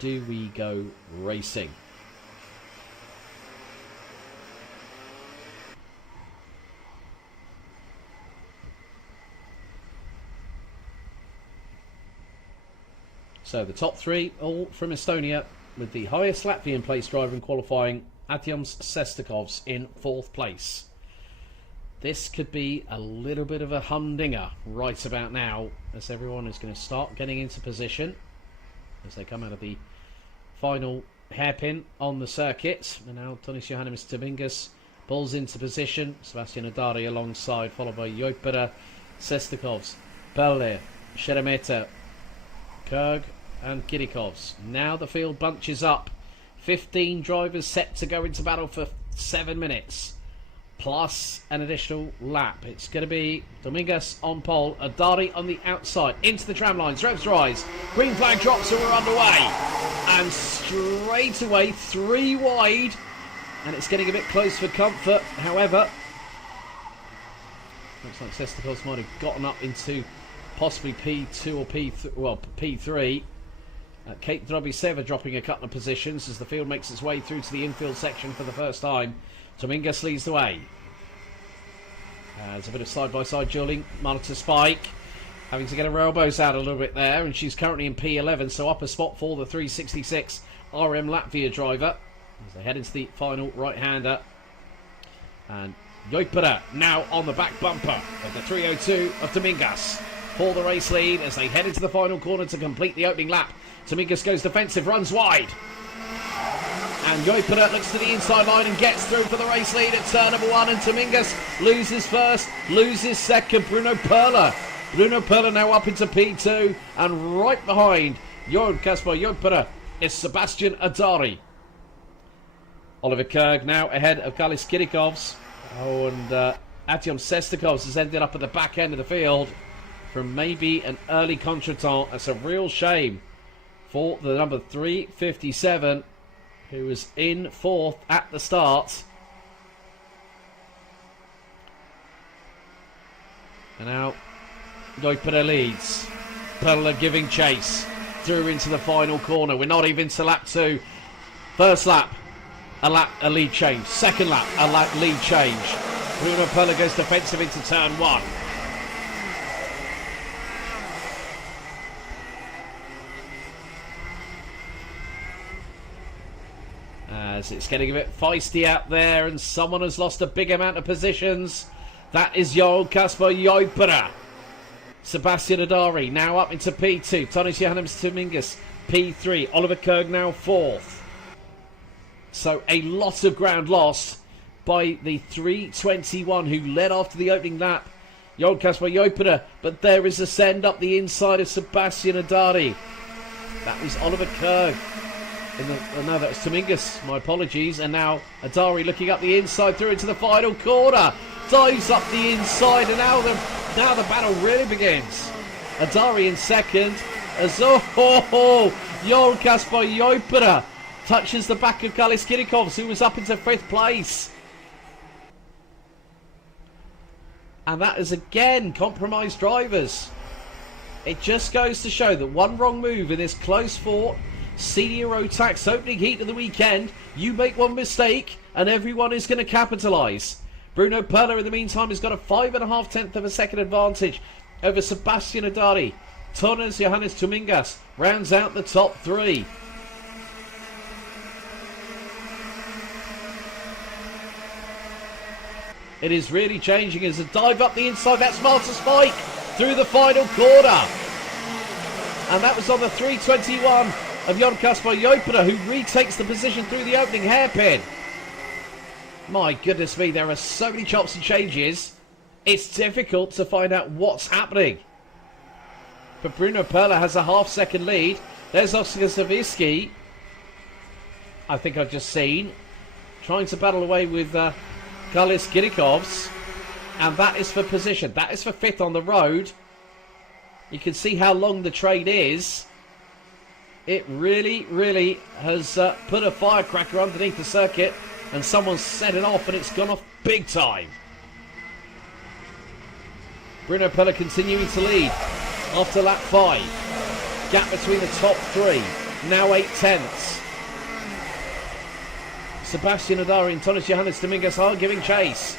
do we go racing. So the top 3, all from Estonia, with the highest Latvian place driver in qualifying, Artyms Sestikovs, in 4th place. This could be a little bit of a humdinger right about now, as everyone is going to start getting into position as they come out of the final hairpin on the circuit. And now Tonis Johannes Dominguez pulls into position. Sebastian Adari alongside, followed by Joipere, Sestikovs, Perle, Sheremetyev, Kerg and Kirikovs. Now the field bunches up. 15 drivers set to go into battle for 7 minutes, plus an additional lap. It's going to be Dominguez on pole, Adari on the outside, into the tram lines, revs rise, green flag drops, and we're underway. And straight away, 3 wide, and it's getting a bit close for comfort. However, looks like Sestikovs might have gotten up into possibly P2 or P3. Kate Drobiseva dropping a couple of positions as the field makes its way through to the infield section for the first time. Dominguez leads the way. There's a bit of side-by-side dueling. Marta Spike having to get her elbows out a little bit there, and she's currently in P11, so up a spot for the 366 RM Latvia driver as they head into the final right-hander. And Joipere now on the back bumper of the 302 of Dominguez for the race lead as they head into the final corner to complete the opening lap. Dominguez goes defensive, runs wide. And Joipere looks to the inside line and gets through for the race lead at turn number 1. And Dominguez loses first, loses second. Bruno Perle now up into P2. And right behind Jon Kasper Joipere is Sebastian Adari. Oliver Kerg now ahead of Kalis Kirikovs. And Artyom Sestikovs has ended up at the back end of the field from maybe an early contretemps. That's a real shame for the number 357, who was in 4th at the start. And now Joipere leads. Perle giving chase through into the final corner. We're not even to lap 2. First lap, a lead change. Second lap, a lead change. Bruno Perle goes defensive into turn 1. As it's getting a bit feisty out there, and someone has lost a big amount of positions. That is Jon Kasper Joipere. Sebastian Adari now up into P2. Tonis Johannes Dominguez P3. Oliver Kerg now 4th. So a lot of ground lost by the 321 who led after the opening lap. Jon Kasper Joipere, but there is a send up the inside of Sebastian Adari. That was Oliver Kerg. No, that was Dominguez, my apologies. And now Adari looking up the inside through into the final corner. Dives up the inside, and now the battle really begins. Adari in second. As Jon Kasper Joipere touches the back of Kalis Kirikovs, who was up into 5th place. And that is again compromised drivers. It just goes to show that one wrong move in this close fought senior ROTAX opening heat of the weekend, you make one mistake and everyone is going to capitalise. Bruno Perla in the meantime has got a 5.5 of a second advantage over Sebastian Adari. Torres Johannes Tumingas rounds out the top three. It is really changing as a dive up the inside. That's Marta Spike through the final corner. And that was on the 321 of Jon Kasper Jopera, who retakes the position through the opening hairpin. My goodness me, there are so many chops and changes. It's difficult to find out what's happening. But Bruno Perla has a half-second lead. There's Oskar Savitsky, I think I've just seen, trying to battle away with Karlis Kirikovs. And that is for position. That is for fifth on the road. You can see how long the train is. It really, really has put a firecracker underneath the circuit. And someone's set it off and it's gone off big time. Bruno Perla continuing to lead after lap 5. Gap between the top three. Now 8/10. Sebastian Adari and Tonis Johannes Dominguez are giving chase.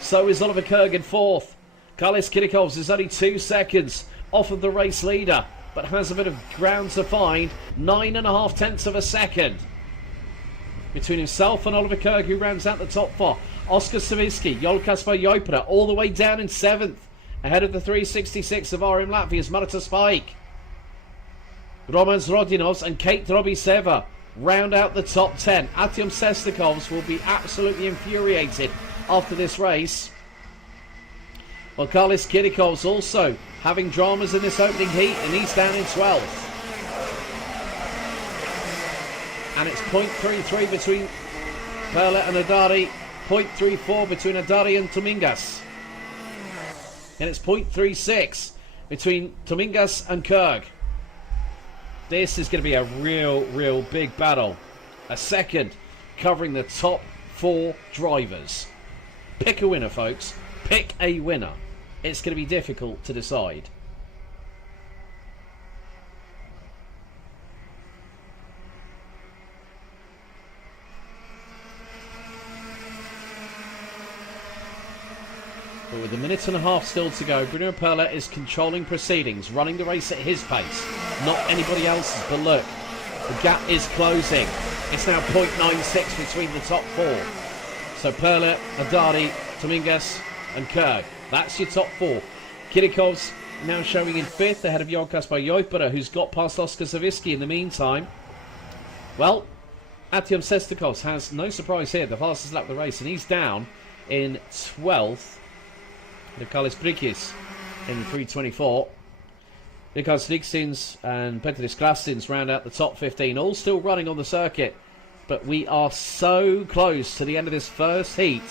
So is Oliver Kerg in fourth. Karlis Kirikovs is only 2 seconds off of the race leader, but has a bit of ground to find. 9.5 of a second between himself and Oliver Kerg, who rounds out the top 4. Oskar Savitsky, Jon Kasper Jopera, all the way down in 7th, ahead of the 366 of RM Latvia's Marta Spike. Romans Rodinovs and Kate Drobiseva round out the top 10. Artyom Sestikovs will be absolutely infuriated after this race. Well, Karlis Kirikovs also having dramas in this opening heat, and he's down in 12th. And it's 0.33 between Perla and Adari, 0.34 between Adari and Dominguez. And it's 0.36 between Dominguez and Kerg. This is going to be a real big battle. A second covering the top 4 drivers. Pick a winner, folks. Pick a winner. It's going to be difficult to decide. But with a minute and a half still to go, Bruno Perla is controlling proceedings, running the race at his pace, not anybody else's. But look, the gap is closing. It's now 0.96 between the top 4. So Perla, Adari, Dominguez and Kerg. That's your top 4. Kirikovs now showing in 5th ahead of Jon Kasper Jopera, who's got past Oskar Savitsky in the meantime. Well, Artyom Sestikovs has no surprise here, the fastest lap of the race, and he's down in 12th. Nikolas Brikis in 3:24. Nikos Nikstins and Petris Klastins round out the top 15, all still running on the circuit. But we are so close to the end of this first heat.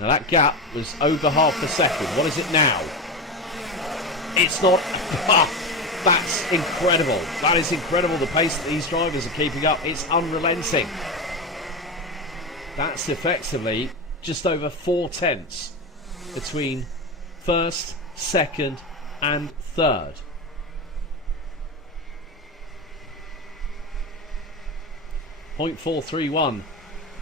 Now that gap was over half a second. What is it now? It's not. That's incredible. That is incredible, the pace that these drivers are keeping up. It's unrelenting. That's effectively just over 4/10 between first, second and third. .431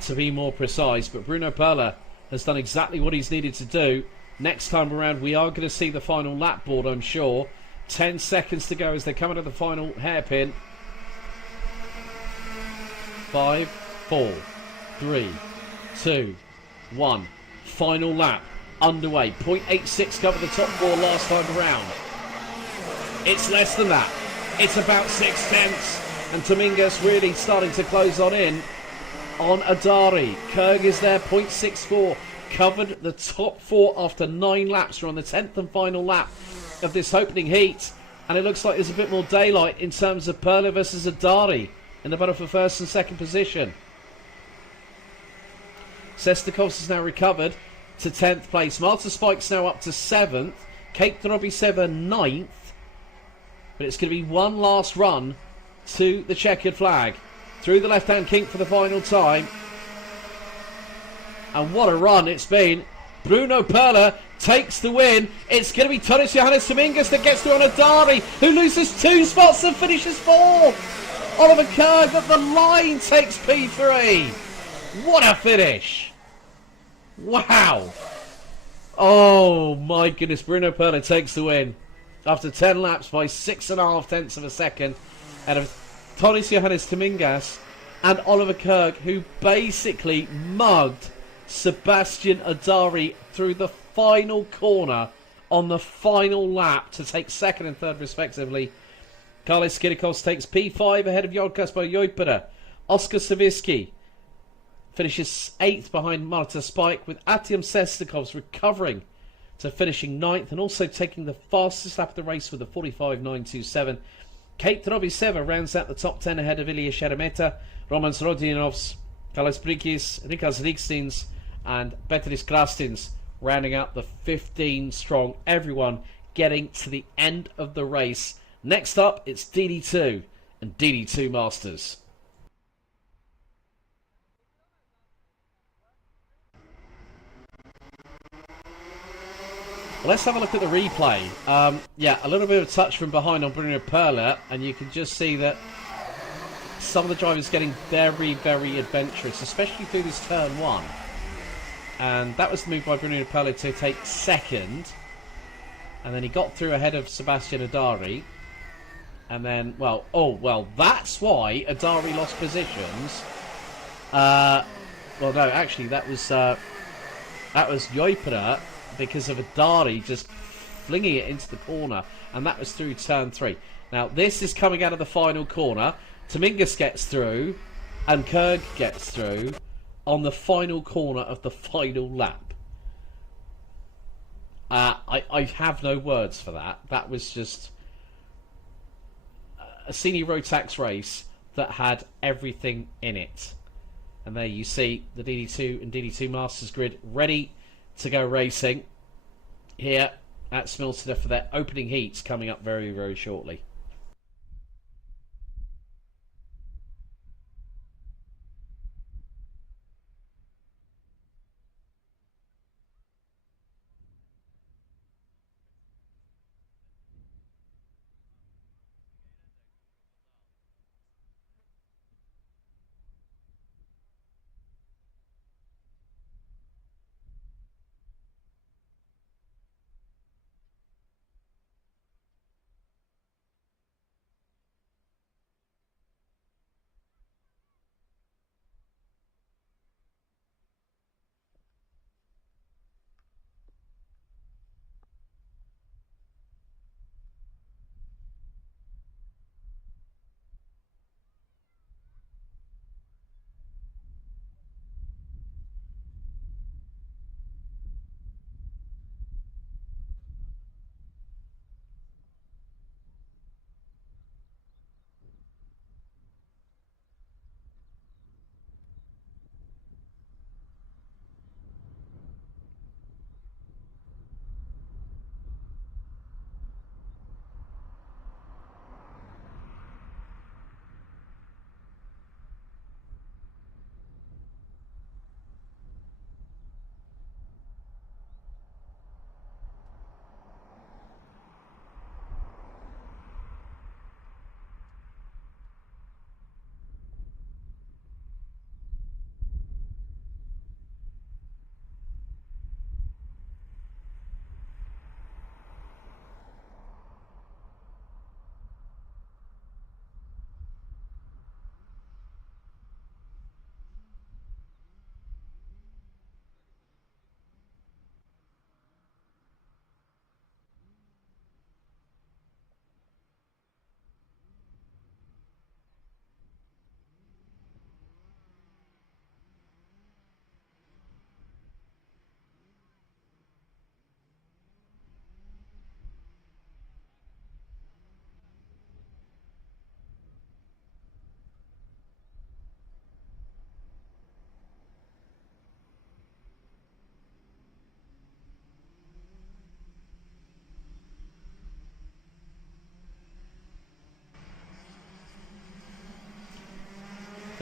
to be more precise, but Bruno Perla has done exactly what he's needed to do. Next time around we are going to see the final lap board, I'm sure. 10 seconds to go as they come into the final hairpin. 5, 4, 3, 2, 1. Final lap underway. 0.86 covered the top 4 last time around. It's less than that. It's about 6/10. And Dominguez really starting to close in on Adari. Kerg is there, 0.64. Covered the top 4 after 9 laps. We're on the 10th and final lap of this opening heat, and it looks like there's a bit more daylight in terms of Perla versus Adari in the battle for first and second position. Sestikovs has now recovered to 10th place. Marta Spike's now up to 7th. Kate Drobiseva 9th. But it's going to be one last run to the checkered flag. through the left-hand kink for the final time. And what a run it's been. Bruno Perla takes the win. It's going to be Tonis Johannes Dominguez that gets through on Adari, who loses 2 spots and finishes 4th. Oliver Kerg at the line takes P3. What a finish. Wow. Oh my goodness, Bruno Perla takes the win after 10 laps by 6.5 tenths of a second out of Tonis Johannes Dominguez and Oliver Kerg, who basically mugged Sebastian Adari through the final corner on the final lap to take 2nd and 3rd respectively. Carlos Kirikos takes P5 ahead of Jon Kasper Joipera. Oscar Savitsky finishes 8th behind Marta Spike, with Artyom Sesnikovs recovering to finishing 9th and also taking the fastest lap of the race with a 45.927. Kate Drobiseva rounds out the top 10 ahead of Ilya Sheremeta, Roman Rodinovs, Carlos Brikis, Rikas Rikstins and Petris Krastins rounding out the 15 strong. Everyone getting to the end of the race. Next up, it's DD2 and DD2 Masters. Well, let's have a look at the replay. Yeah, a little bit of touch from behind on Bruno Perla, and you can just see that some of the drivers getting very, very adventurous, especially through this turn 1. And that was the move by Bruno Perla to take 2nd. And then he got through ahead of Sebastian Adari. And then, well, that's why Adari lost positions. Well, no, actually, that was Joipera, because of Adari just flinging it into the corner, and that was through turn 3. Now, this is coming out of the final corner. Dominguez gets through, and Kerg gets through on the final corner of the final lap. I have no words for that. That was just a senior ROTAX race that had everything in it. And there you see the DD2 and DD2 Masters grid ready to go racing here at Smilston for their opening heats coming up very, very shortly.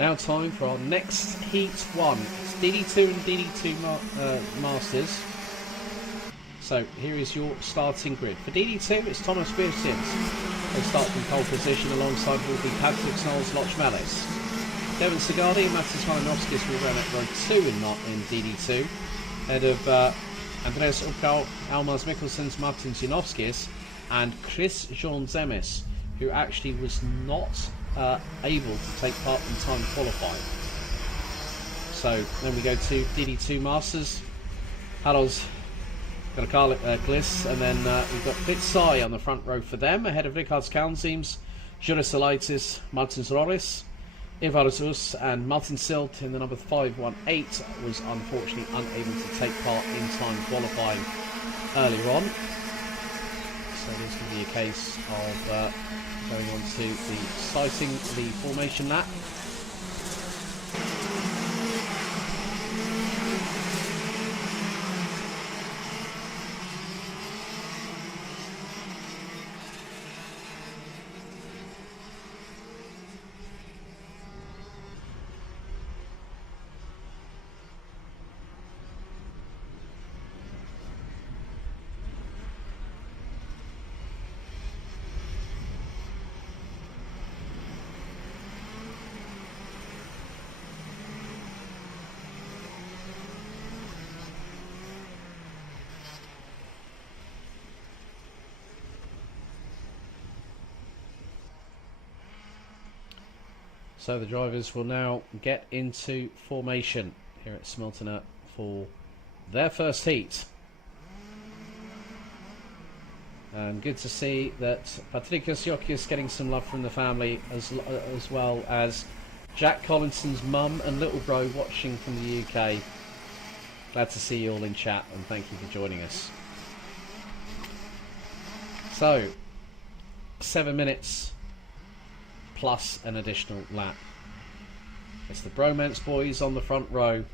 Now time for our next Heat 1. It's DD2 and DD2 Masters. So here is your starting grid. For DD2, it's Thomas Bierstens. They start from pole position alongside will be Patrick Snolls, Loch Mellis. Devin Sigardi and Matis Malinovskis will run at row 2 in DD2. Ahead of Andreas Upkau, Almaz Mikkelsens, Martin Zinovskis and Chris Jean Zemis, who actually was not able to take part in time qualifying. So then we go to DD2 Masters. Halos got a Karl Kliss, and then we've got Fitzai on the front row for them, ahead of Ricards Kalnzims, Juris Elitis, Martin Roris, Ivarus Us, and Martin Silt in the number 518 was unfortunately unable to take part in time qualifying earlier on. So this will be a case of going on to the sighting the formation lap. So the drivers will now get into formation here at Smiltene for their first heat. And good to see that Patrikas Jokis getting some love from the family, as well as Jack Collinson's mum and little bro watching from the UK. Glad to see you all in chat, and thank you for joining us. So, 7 minutes plus an additional lap. It's the Bromance boys on the front row.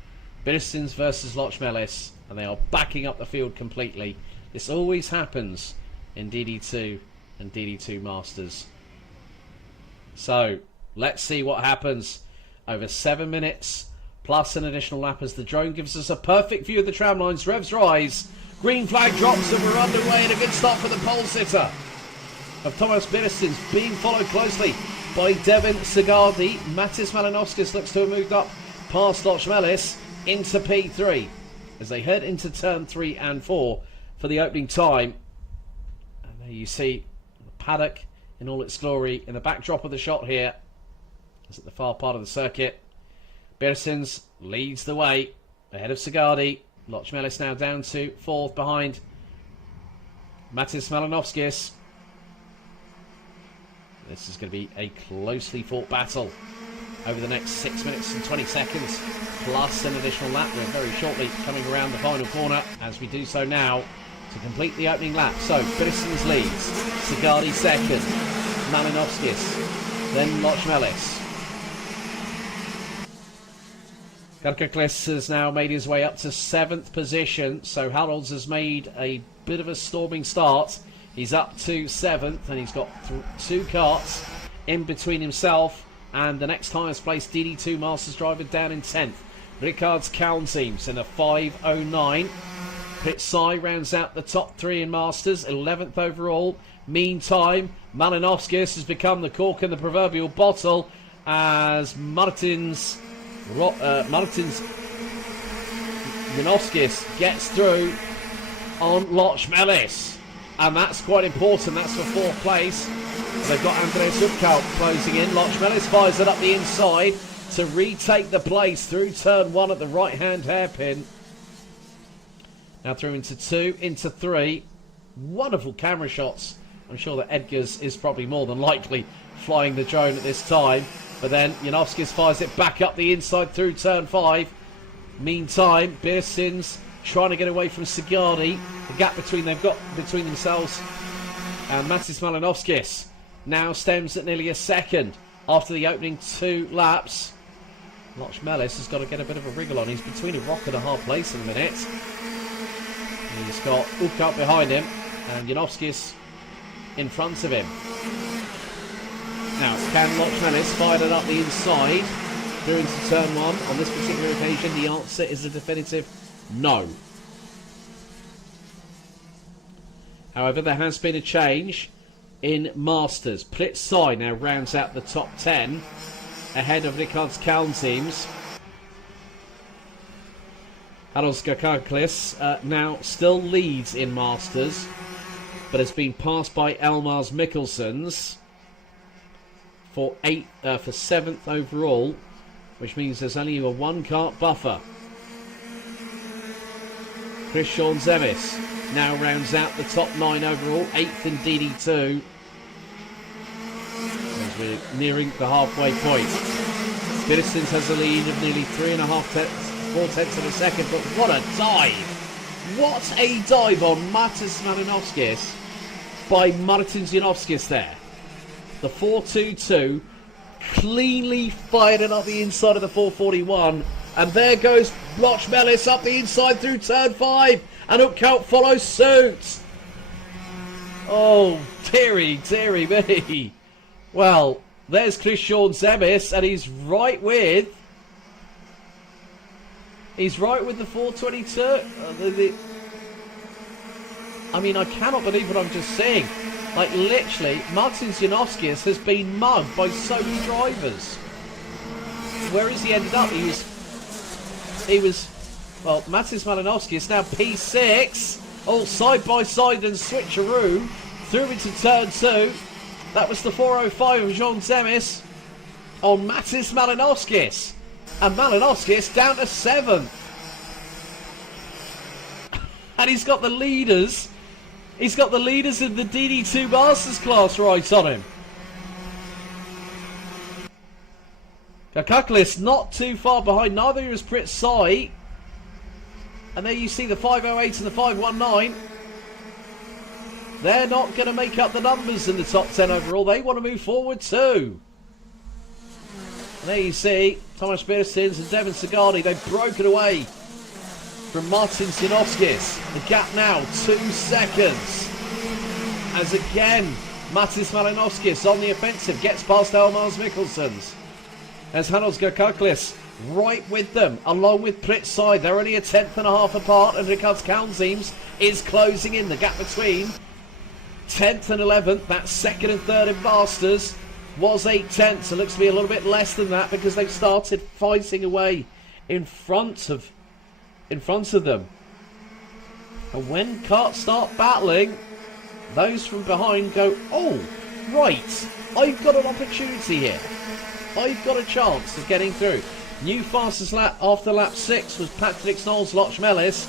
Bierstens versus Loch Mellis, and they are backing up the field completely. This always happens in DD2 and DD2 Masters. So, let's see what happens over 7 minutes plus an additional lap as the drone gives us a perfect view of the tram lines. Revs rise. Green flag drops, and we're underway, and a good start for the pole sitter of Thomas Bierstens, being followed closely by Devin Sigardi. Matis Malinovskis looks to have moved up past Loch Mellis into P3 as they head into turn 3 and 4 for the opening time. And there you see the paddock in all its glory in the backdrop of the shot here. It's at the far part of the circuit. Bierstens leads the way ahead of Sigardi. Loch Mellis now down to 4th behind Matis Malinovskis. This is going to be a closely fought battle over the next 6 minutes and 20 seconds, plus an additional lap. We're very shortly coming around the final corner as we do so now to complete the opening lap. So, Bierstens leads, Sigardi second, Malinovskis, then Loch Mellis. Karkaklis has now made his way up to 7th position, so Harolds has made a bit of a storming start. He's up to 7th, and he's got 2 karts in between himself and the next highest placed DD2 Masters driver down in 10th. Ricards Kalnzims in a 5:09. Pitsai rounds out the top 3 in Masters, 11th overall. Meantime, Malinovskis has become the cork in the proverbial bottle as Martins Janovskis gets through on Loch Mellis. And that's quite important. That's for 4th place. They've got Andreas Upkau closing in. Loch Mellis fires it up the inside to retake the place through turn 1 at the right-hand hairpin. Now through into 2, into 3. Wonderful camera shots. I'm sure that Edgar's is probably more than likely flying the drone at this time. But then Janovskis fires it back up the inside through turn 5. Meantime, Bierstens trying to get away from Sigardi. The gap they've got between themselves and Matis Malinovskis now stems at nearly a second after the opening 2 laps. Loch Mellis has got to get a bit of a wriggle on. He's between a rock and a hard place in a minute. He's got Upkau behind him and Janovskis in front of him. Now, can Loch Mellis fire it up the inside through into turn 1. On this particular occasion, the answer is a definitive no. However, there has been a change in Masters. Pritsai now rounds out the top 10 ahead of Rickard's Kalnteams. Haros Gakaklis now still leads in Masters, but has been passed by Elmars Mikkelsons for 7th overall, which means there's only a 1 kart buffer. Christian Zemis now rounds out the top 9 overall, 8th in DD2. As we're nearing the halfway point. Biddistons has a lead of nearly 4 tenths of a second, but what a dive! What a dive on Matas Malinovskis by Martin Zinovskis there. The 4.22 cleanly fired it up the inside of the 441, and there goes Loch Mellis up the inside through turn 5, and Upkout follows suit. Oh, dearie me. Well, there's Christian Zemis, and he's right with the 422. I mean, I cannot believe what I'm just seeing. Like, literally, Martin Zinovskis has been mugged by so many drivers. Where has he ended up? He was, well, Matis Malinovskis now P6, all side by side and switcheroo through into turn 2. That was the 405 of Jean Zemis on Matis Malinovskis. And Malinovskis down to 7th. And he's got the leaders. He's got the leaders in the DD2 Masters class right on him. Kakaklis not too far behind. Neither is Pritsai. And there you see the 508 and the 519. They're not going to make up the numbers in the top 10 overall. They want to move forward too. And there you see Thomas Biddistons and Devon Sagani. They've broken away from Martin Zinovskis. The gap now 2 seconds. As again, Matis Malinovskis on the offensive gets past Elmars Mikkelsons. As Hanos Gakaklis right with them, along with Pritsai. They're only a 10th and a half apart, and Rickard's Kalnteams is closing in. The gap between 10th and 11th, that's 2nd and 3rd in Masters, was 8 tenths. It looks to be a little bit less than that because they've started fighting away in front of them. And when karts start battling, those from behind go, oh, right, I've got an opportunity here. I've got a chance of getting through. New fastest lap after lap 6 was Patrick Knowles Loch Mellis,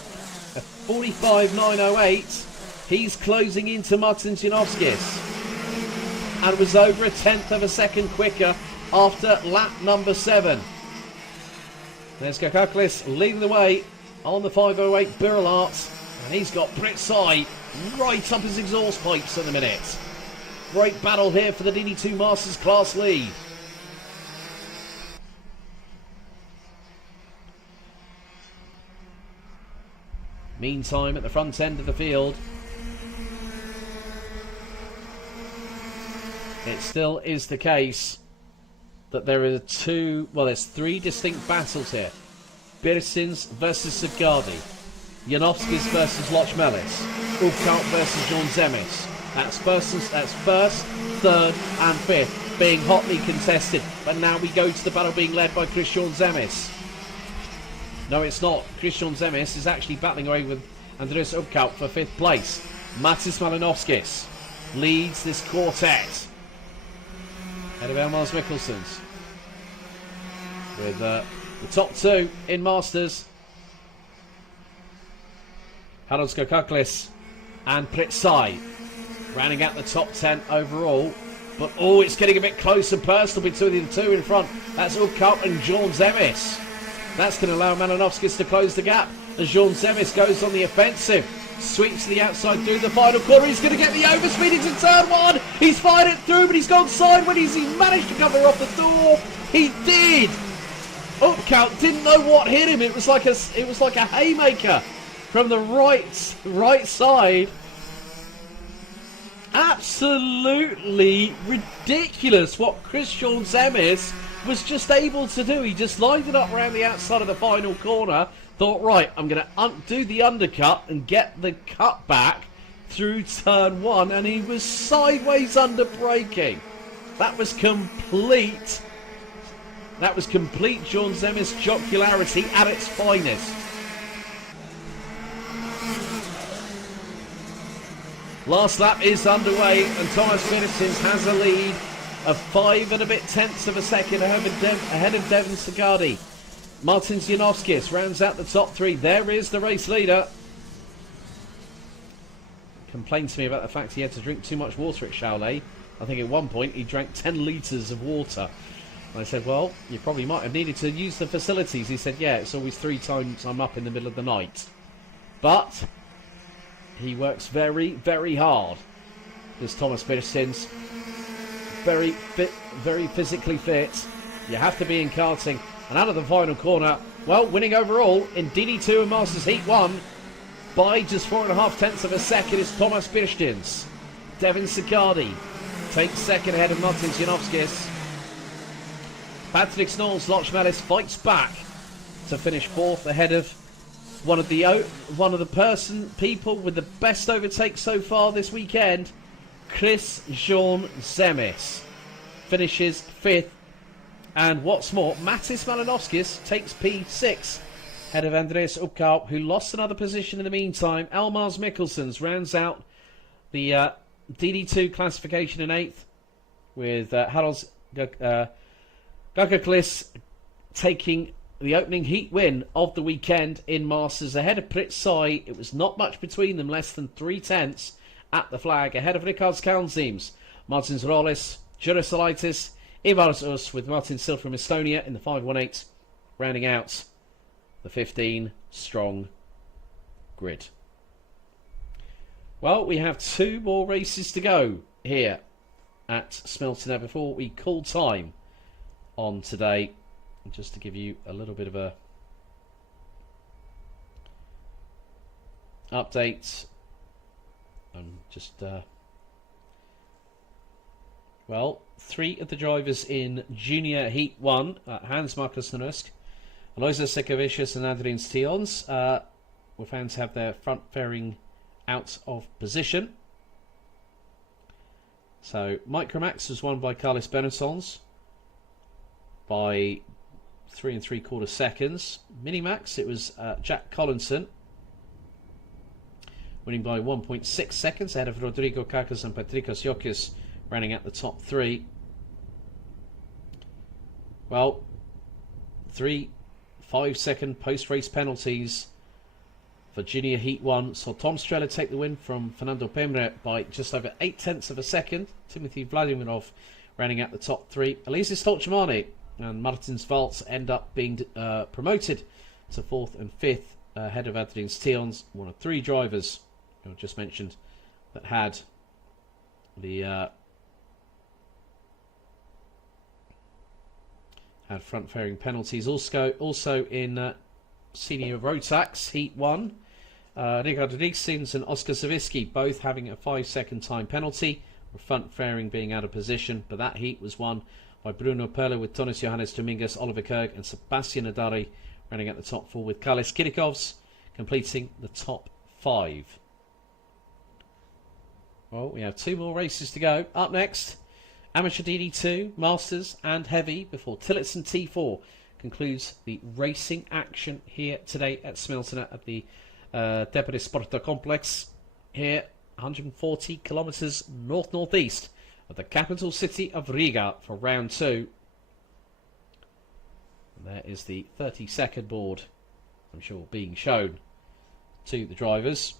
45.908. He's closing into Martin Zinovskis and was over a 10th of a second quicker after lap number 7. There's Kakaklis leading the way on the 508 Birrelart, and he's got Pritsai right up his exhaust pipes at the minute. Great battle here for the DD2 Masters class lead. Meantime, at the front end of the field, it still is the case that there are there's 3 distinct battles here. Biddistons versus Sagadi, Janovskis versus Loch Mellis, Ulfkalt versus John Zemis. That's first, 3rd and 5th being hotly contested. But now we go to the battle being led by Christian Zemis. No, it's not. Christian Zemis is actually battling away with Andreas Ulfkalt for 5th place. Matis Malinovskis leads this quartet ahead of Elmars Mikkelsons. With the top 2 in Masters, Haros Gakaklis and Pritsai rounding out the top 10 overall. But oh, it's getting a bit close and personal between the 2 in front. That's Ulfkalt and Jean Zemis. That's going to allow Malinovskis to close the gap as Jean Zemis goes on the offensive. Sweeps to the outside through the final corner. He's going to get the overspeed into turn 1. He's fired it through, but he's gone sideways. He managed to cover off the door. He did. Upkout didn't know what hit him. It was like a haymaker from the right side. Absolutely ridiculous what Christian Zemis was just able to do. He just lined it up around the outside of the final corner, thought, right, I'm going to do the undercut and get the cut back through turn one, and he was sideways under braking. That was complete. That was complete John Zemis jocularity at its finest. Last lap is underway, and Thomas Petersens has a lead of 5 and a bit tenths of a second ahead of Devin Sigardi. Martin Zianovskis rounds out the top 3. There is the race leader. Complained to me about the fact he had to drink too much water at Chalet. I think at one point he drank 10 litres of water. And I said, well, you probably might have needed to use the facilities. He said, yeah, it's always 3 times I'm up in the middle of the night. But he works very, very hard. This Thomas Petersens, very fit, very physically fit. You have to be in karting. And out of the final corner, well, winning overall in DD2 and Masters Heat 1 by just 4.5 tenths of a second is Thomas Petersens. Devin Sigardi takes second ahead of Martin Zianovskis. Patrick Snolls Lochmelis fights back to finish 4th ahead of one of the people with the best overtake so far this weekend. Chris Jean Zemis finishes 5th, and what's more, Matis Malinowskis takes P6 ahead of Andreas Upkaup, who lost another position in the meantime. Elmars Mikkelsens rounds out the DD2 classification in 8th, with Harold Gagaklis taking the opening heat win of the weekend in Masters ahead of Pritsai. It was not much between them, less than 3 tenths at the flag, ahead of Ricards Kalnzims, Martins Rollis, Jurasolitis, Ivars Us, with Martin Sil from Estonia in the 518, rounding out the 15-strong grid. Well, we have 2 more races to go here at Smeltene before we call time on today. Just to give you a little bit of a update, just well, 3 of the drivers in Junior Heat 1, Hans Markus Nusk, Aloisa Sekovicius and Adrian Stions, were found to have their front fairing out of position. So Micromax was won by Carlos Benessons by 3 3/4 seconds. Minimax, it was Jack Collinson winning by 1.6 seconds ahead of Rodrigo Kakas and Patrikos Yokis, running at the top 3. Well, 3 5-second post-race penalties for Junior Heat 1 saw Tom Strella take the win from Fernando Pemre by just over 8 tenths of a second. Timothy Vladimirov running at the top 3. Elisa Stolchamani and Martins Valts end up being promoted to 4th and 5th ahead of Adrian Stions, one of 3 drivers who I just mentioned that had the had front fairing penalties. Also in senior ROTAX Heat 1, Richard Rieksins and Oscar Savitsky both having a 5-second time penalty, with front fairing being out of position, but that heat was won by Bruno Perle with Tonis Johannes Dominguez, Oliver Kerg and Sebastian Adari running at the top 4, with Kalis Kirikovs completing the top 5. Well, we have 2 more races to go. Up next, Amateur DD2, Masters and Heavy, before Tillotson T4 concludes the racing action here today at Smeltene at the Teperis Sporta Complex, here 140 kilometres north-northeast of the capital city of Riga for round 2. And there is the 30-second board, I'm sure, being shown to the drivers.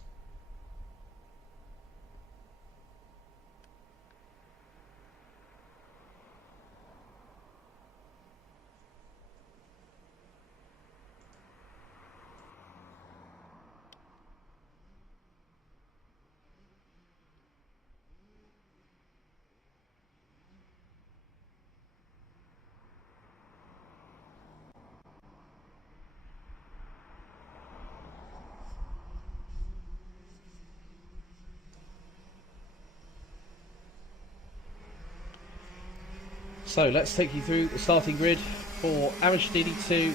So let's take you through the starting grid for Amateur DD2,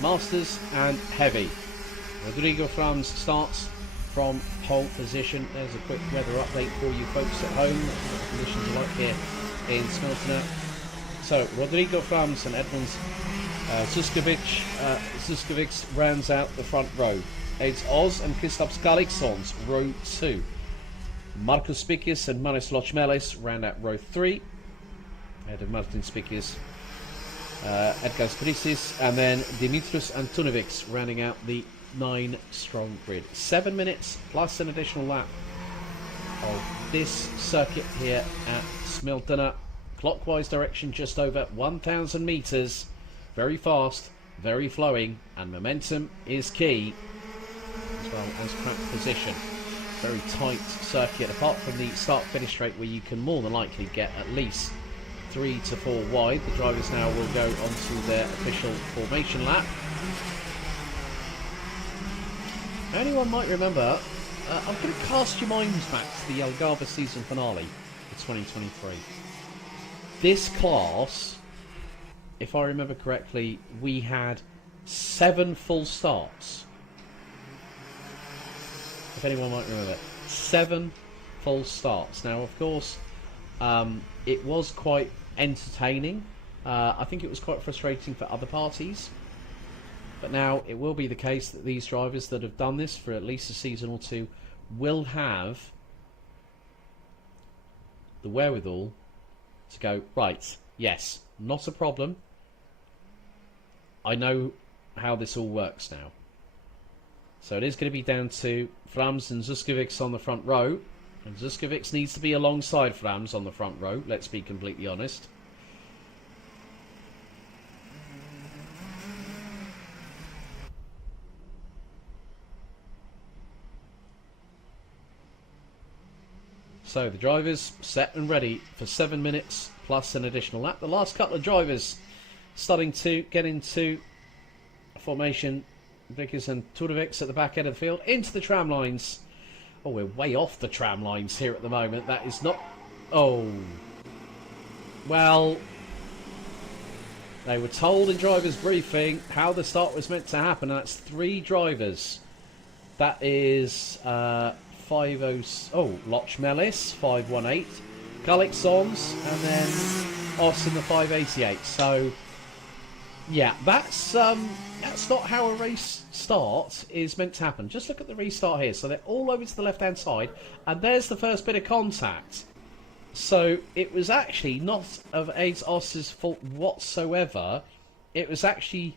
Masters and Heavy. Rodrigo Franz starts from pole position. There's a quick weather update for you folks at home. What conditions are like here in Smeltena. So Rodrigo Franz and Edmunds Zuskovic rounds out the front row. It's Oz and Kristaps Galixons, row 2. Markus Spikius and Maris Lochmelis round out row 3. Ahead of Martin Spikius, Edgars Krisis, and then Dimitris Antunovics rounding out the 9-strong grid. 7 minutes plus an additional lap of this circuit here at Smeltena. Clockwise direction just over 1,000 metres. Very fast, very flowing, and momentum is key, as well as track position. Very tight circuit, apart from the start-finish straight where you can more than likely get at least 3 to 4 wide. The drivers now will go onto their official formation lap. Anyone might remember, I'm going to cast your minds back to the Algarve season finale for 2023. This class, if I remember correctly, we had 7 full starts. If anyone might remember it. 7 full starts. Now, of course, it was quite entertaining. I think it was quite frustrating for other parties. But now it will be the case that these drivers that have done this for at least a season or two will have the wherewithal to go, right, yes, not a problem. I know how this all works now. So it is going to be down to Frams and Zuskovic on the front row. And Zuskovic needs to be alongside Frams on the front row, let's be completely honest. So the drivers set and ready for 7 minutes plus an additional lap. The last couple of drivers starting to get into formation. Vickers and Tudovics at the back end of the field into the tram lines. Oh, we're way off the tram lines here at the moment. That is not... Oh. Well, they were told in driver's briefing how the start was meant to happen. That's 3 drivers. That is 50... Oh, Loch Mellis, 518. Galixons, and then Austin, the 588. So, yeah, that's not how a race start is meant to happen. Just look at the restart here. So they're all over to the left-hand side, and there's the first bit of contact. So it was actually not of Aids Os's fault whatsoever. It was the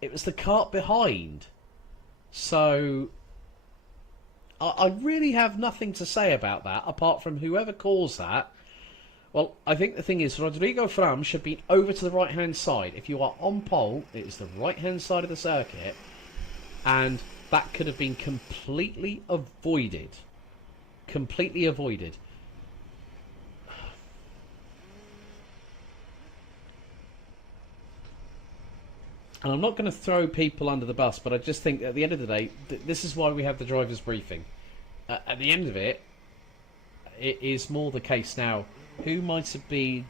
kart behind. So I really have nothing to say about that, apart from whoever caused that. Well, I think the thing is, Rodrigo Fram should be over to the right-hand side. If you are on pole, it is the right-hand side of the circuit, and that could have been completely avoided. Completely avoided. And I'm not going to throw people under the bus, but I just think at the end of the day, this is why we have the driver's briefing. At the end of it, it is more the case now. Who might have been...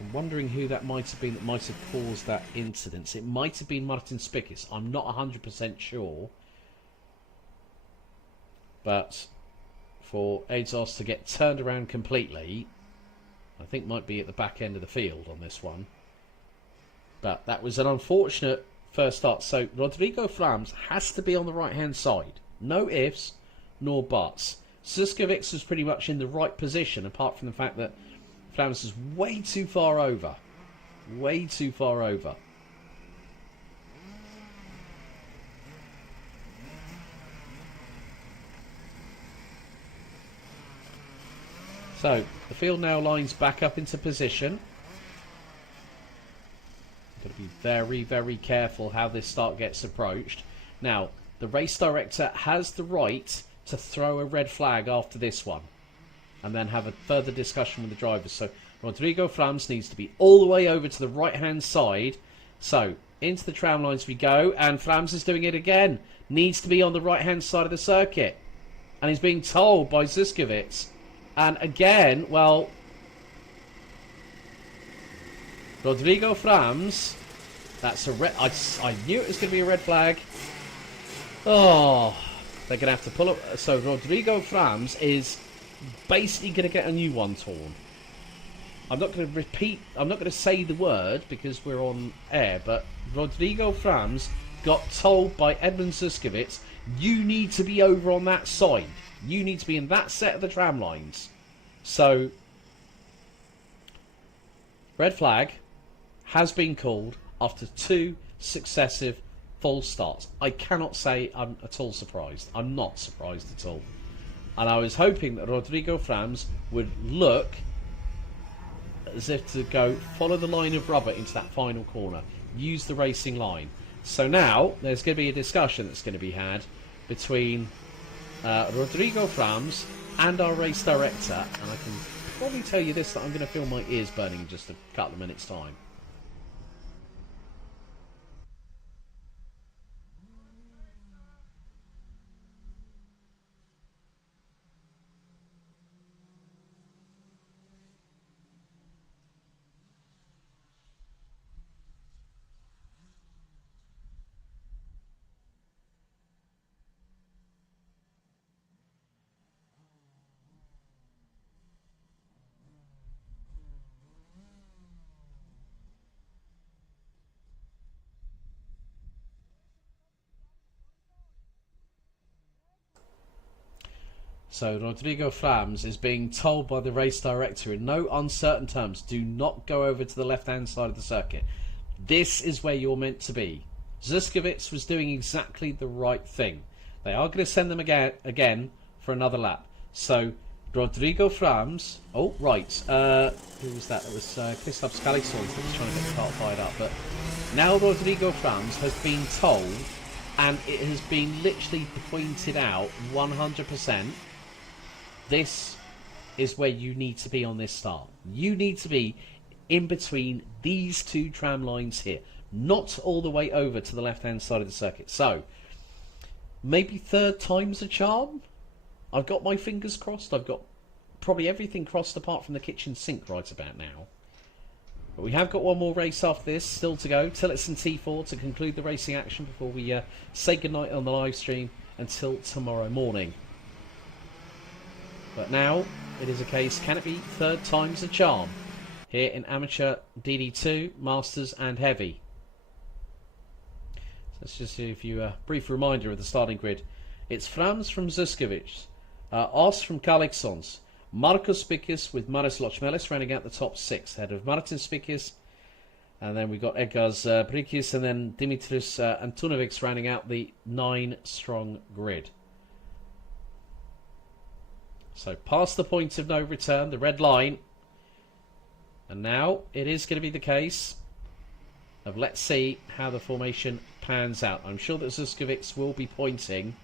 I'm wondering who that might have been that might have caused that incident. It might have been Martin Spikius. I'm not 100% sure. But for Aidzos to get turned around completely, I think might be at the back end of the field on this one. But that was an unfortunate first start. So Rodrigo Flams has to be on the right-hand side. No ifs, nor buts. Zuskovic was pretty much in the right position, apart from the fact that Flams is way too far over. Way too far over. So, the field now lines back up into position. Got to be very, very careful how this start gets approached. Now, the race director has the right to throw a red flag after this one, and then have a further discussion with the drivers. So Rodrigo Frams needs to be all the way over to the right hand side. So into the tram lines we go, and Frams is doing it again. Needs to be on the right hand side of the circuit, and he's being told by Zuskovic. And again, well, Rodrigo Frams. That's a red. I knew it was going to be a red flag. Oh, they're going to have to pull up. So Rodrigo Frams is basically going to get a new one torn. I'm not going to repeat. I'm not going to say the word because we're on air. But Rodrigo Frams got told by Edmund Zuskovic, "You need to be over on that side. You need to be in that set of the tram lines." So, red flag has been called after 2 successive false starts. I cannot say I'm at all surprised. I'm not surprised at all. And I was hoping that Rodrigo Frams would look as if to go follow the line of rubber into that final corner. Use the racing line. So now there's going to be a discussion that's going to be had between Rodrigo Frams and our race director. And I can probably tell you this, that I'm going to feel my ears burning in just a couple of minutes' time. So Rodrigo Frams is being told by the race director in no uncertain terms, do not go over to the left-hand side of the circuit. This is where you're meant to be. Zuskovic was doing exactly the right thing. They are going to send them again for another lap. So Rodrigo Frams... Oh, right. Who was that? It was Christoph Skalixons that was trying to get the car fired up. But now Rodrigo Frams has been told, and it has been literally pointed out 100%, this is where you need to be on this start. You need to be in between these 2 tram lines here, not all the way over to the left-hand side of the circuit. So, maybe 3rd time's a charm? I've got my fingers crossed. I've got probably everything crossed apart from the kitchen sink right about now. But we have got one more race after this still to go. Tillotson T4 to conclude the racing action before we say goodnight on the live stream until tomorrow morning. But now it is a case, can it be 3rd time's a charm here in amateur DD2, Masters and Heavy. So let's just give you a brief reminder of the starting grid. It's Frams from Zuskovic, Os from Kalixons, Marcus Spikis with Maris Lochmelis rounding out the top 6 ahead of Martin Spikis, and then we've got Edgars Brikis and then Dimitris Antunovics rounding out the 9-strong grid. So past the point of no return, the red line, and now it is going to be the case of let's see how the formation pans out. I'm sure that Zuskovic will be pointing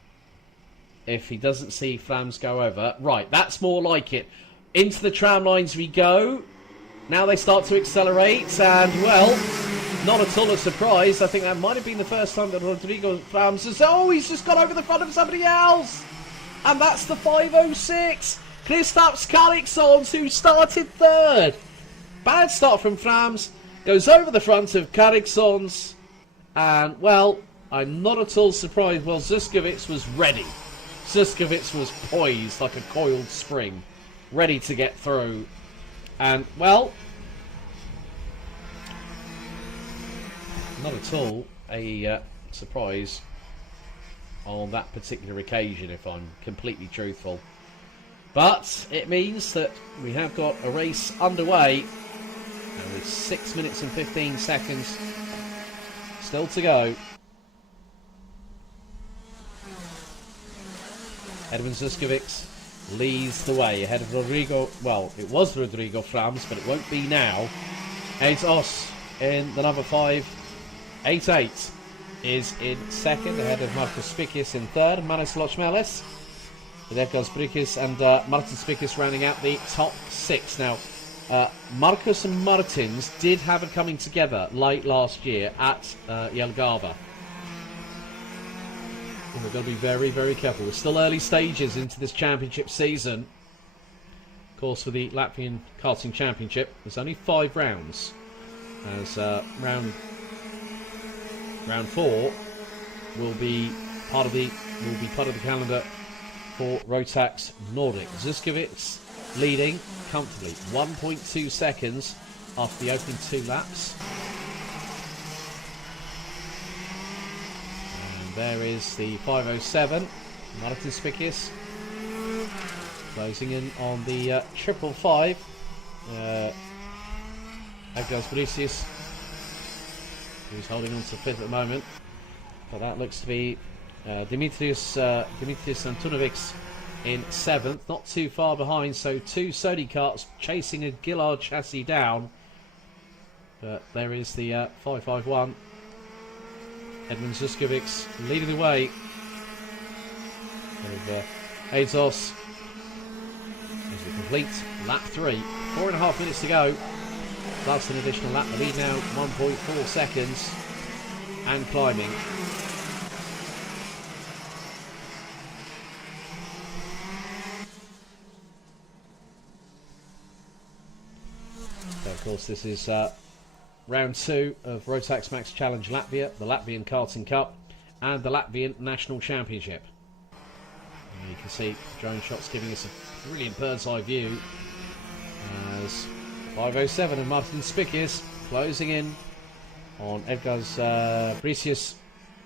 if he doesn't see Frams go over. Right, that's more like it. Into the tram lines we go. Now they start to accelerate, and well, not at all a surprise. I think that might have been the first time that Rodrigo Frams has... Oh, he's just got over the front of somebody else! And that's the 506. Christoph Skalixons, who started 3rd. Bad start from Frams. Goes over the front of Kalixons. And, well, I'm not at all surprised. Well, Zuskovic was ready. Zuskovic was poised like a coiled spring. Ready to get through. And, well, not at all a surprise on that particular occasion, if I'm completely truthful. But it means that we have got a race underway, and with 6 minutes and 15 seconds still to go. Edmund Zuskovic leads the way ahead of Rodrigo. Well, it was Rodrigo Frams, but it won't be now. And it's Os in the number 5. 8-8 is in 2nd, ahead of Marcus Spikis in 3rd. Manis Lochmelis with Edgars Brikis and Martin Spikis rounding out the top 6. Now, Marcus and Martins did have a coming together late last year at Jelgava. And we've got to be very, very careful. We're still early stages into this championship season. Of course, for the Latvian Karting Championship, there's only 5 rounds. as round 4 will be part of the calendar for ROTAX Nordic. Zuskovic leading comfortably, 1.2 seconds after the opening 2 laps. And there is the 507, Martin Spikis, closing in on the 555. Edgars Brisius, who's holding on to 5th at the moment, but that looks to be Dimitris Antunovics in 7th, not too far behind. So 2 Sony karts chasing a Gillard chassis down, but there is the 551. Edmund Zuskovics leading the way of Azos as we complete lap 3. 4.5 minutes to go, plus an additional lap. The lead now 1.4 seconds and climbing. So of course this is round 2 of ROTAX Max Challenge Latvia, the Latvian Karting Cup and the Latvian National Championship. And you can see drone shots giving us a brilliant bird's eye view as 507 and Martin Spikis closing in on Edgars Brisius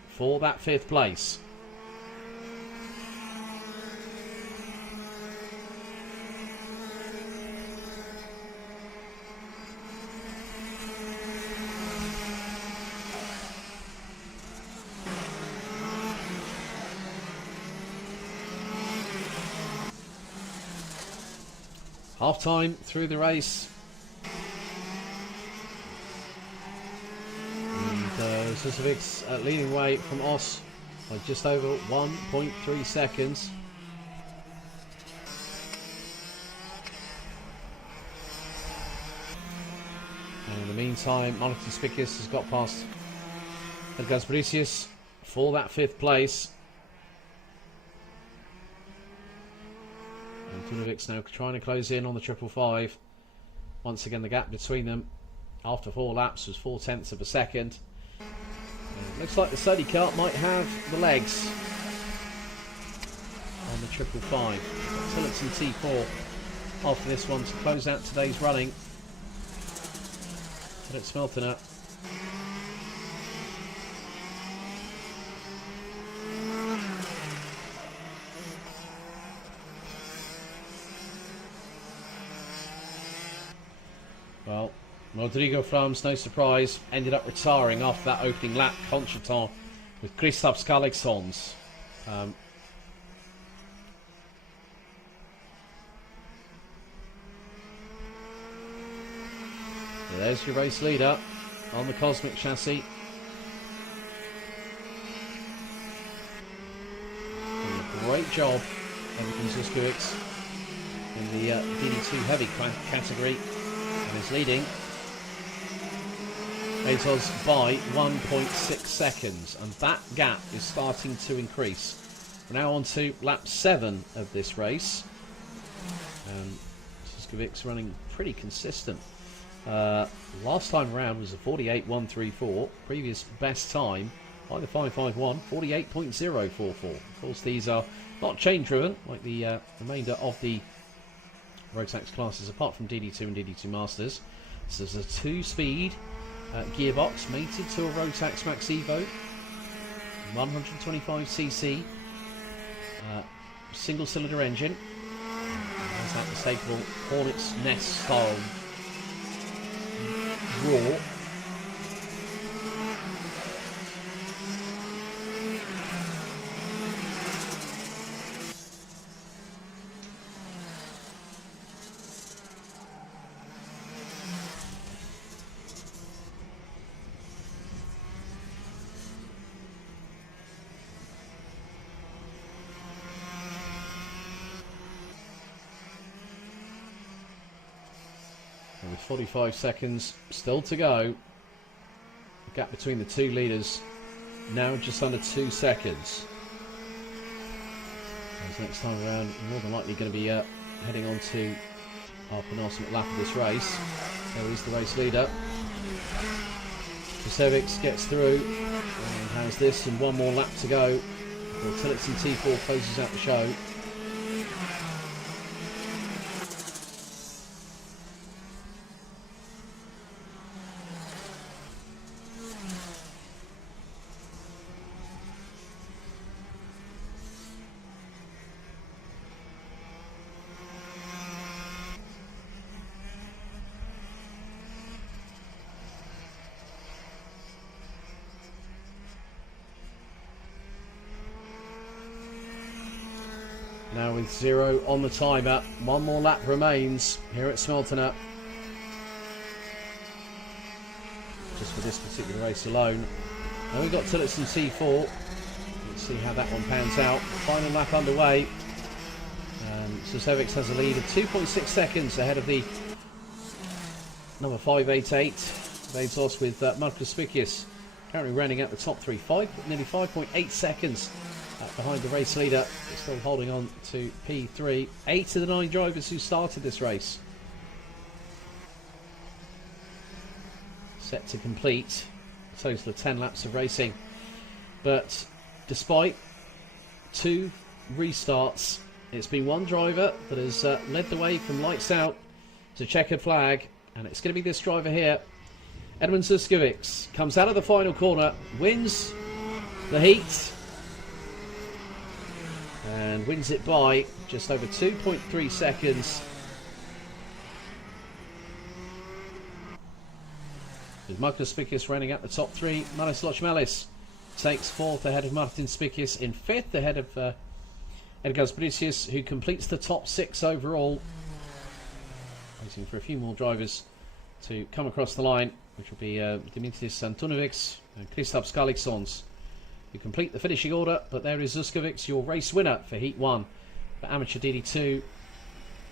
for that 5th place. Half time through the race. And Zuskovics leading away from Os by just over 1.3 seconds. And in the meantime, Martin Spikis has got past Edgars Brisius for that 5th place. Tunovics now trying to close in on the 555. Once again, the gap between them after 4 laps was 0.4 of a second. Looks like the Sony kart might have the legs on the 555. Tillotson T4 after this one to close out today's running. But it's Smeltener. Well, Rodrigo Frams, no surprise, ended up retiring after that opening lap contretemps with Kristaps Kalixons. So there's your race leader on the Cosmic chassis. Doing a great job, Edmund Zuskovics, in the DD2 heavy category. And is leading Azos by 1.6 seconds, and that gap is starting to increase. We're now on to lap 7 of this race. Zuskovics running pretty consistent. Last time around was a 48.134. Previous best time by the 551, 48.044. Of course, these are not chain driven like the remainder of the ROTAX classes, apart from DD2 and DD2 Masters. So there's a 2-speed gearbox mated to a ROTAX Max Evo, 125cc single cylinder engine. There's that mistakable Hornet's Nest style roar. With 45 seconds still to go, the gap between the 2 leaders now just under 2 seconds. As next time around, we're more than likely going to be heading on to our penultimate lap of this race. There is the race leader, Kosevic gets through and has this and one more lap to go before Tillotson T4 closes out the show. Now with 0 on the timer, one more lap remains here at Smeltene. Just for this particular race alone. Now we've got Tillotson T4. Let's see how that one pans out. Final lap underway. Kosevic has a lead of 2.6 seconds ahead of the number 588. Bezos with Markus Spikius currently running at the top three. Nearly 5.8 seconds behind the race leader. They're still holding on to P3. 8 of the 9 drivers who started this race set to complete a total of 10 laps of racing. But despite 2 restarts, it's been one driver that has led the way from lights out to checkered flag, and it's going to be this driver here. Edmund Zuskovic comes out of the final corner, wins the heat, and wins it by just over 2.3 seconds. With Markus Spikius running at the top 3, Maris Lochmelis takes 4th ahead of Martin Spikius, in 5th ahead of Edgars Brisius, who completes the top 6 overall. Waiting for a few more drivers to come across the line, which will be Dimitris Antonovics and Kristaps Skaliksons, who complete the finishing order. But there is Zuskovic, your race winner for Heat 1 for Amateur DD2,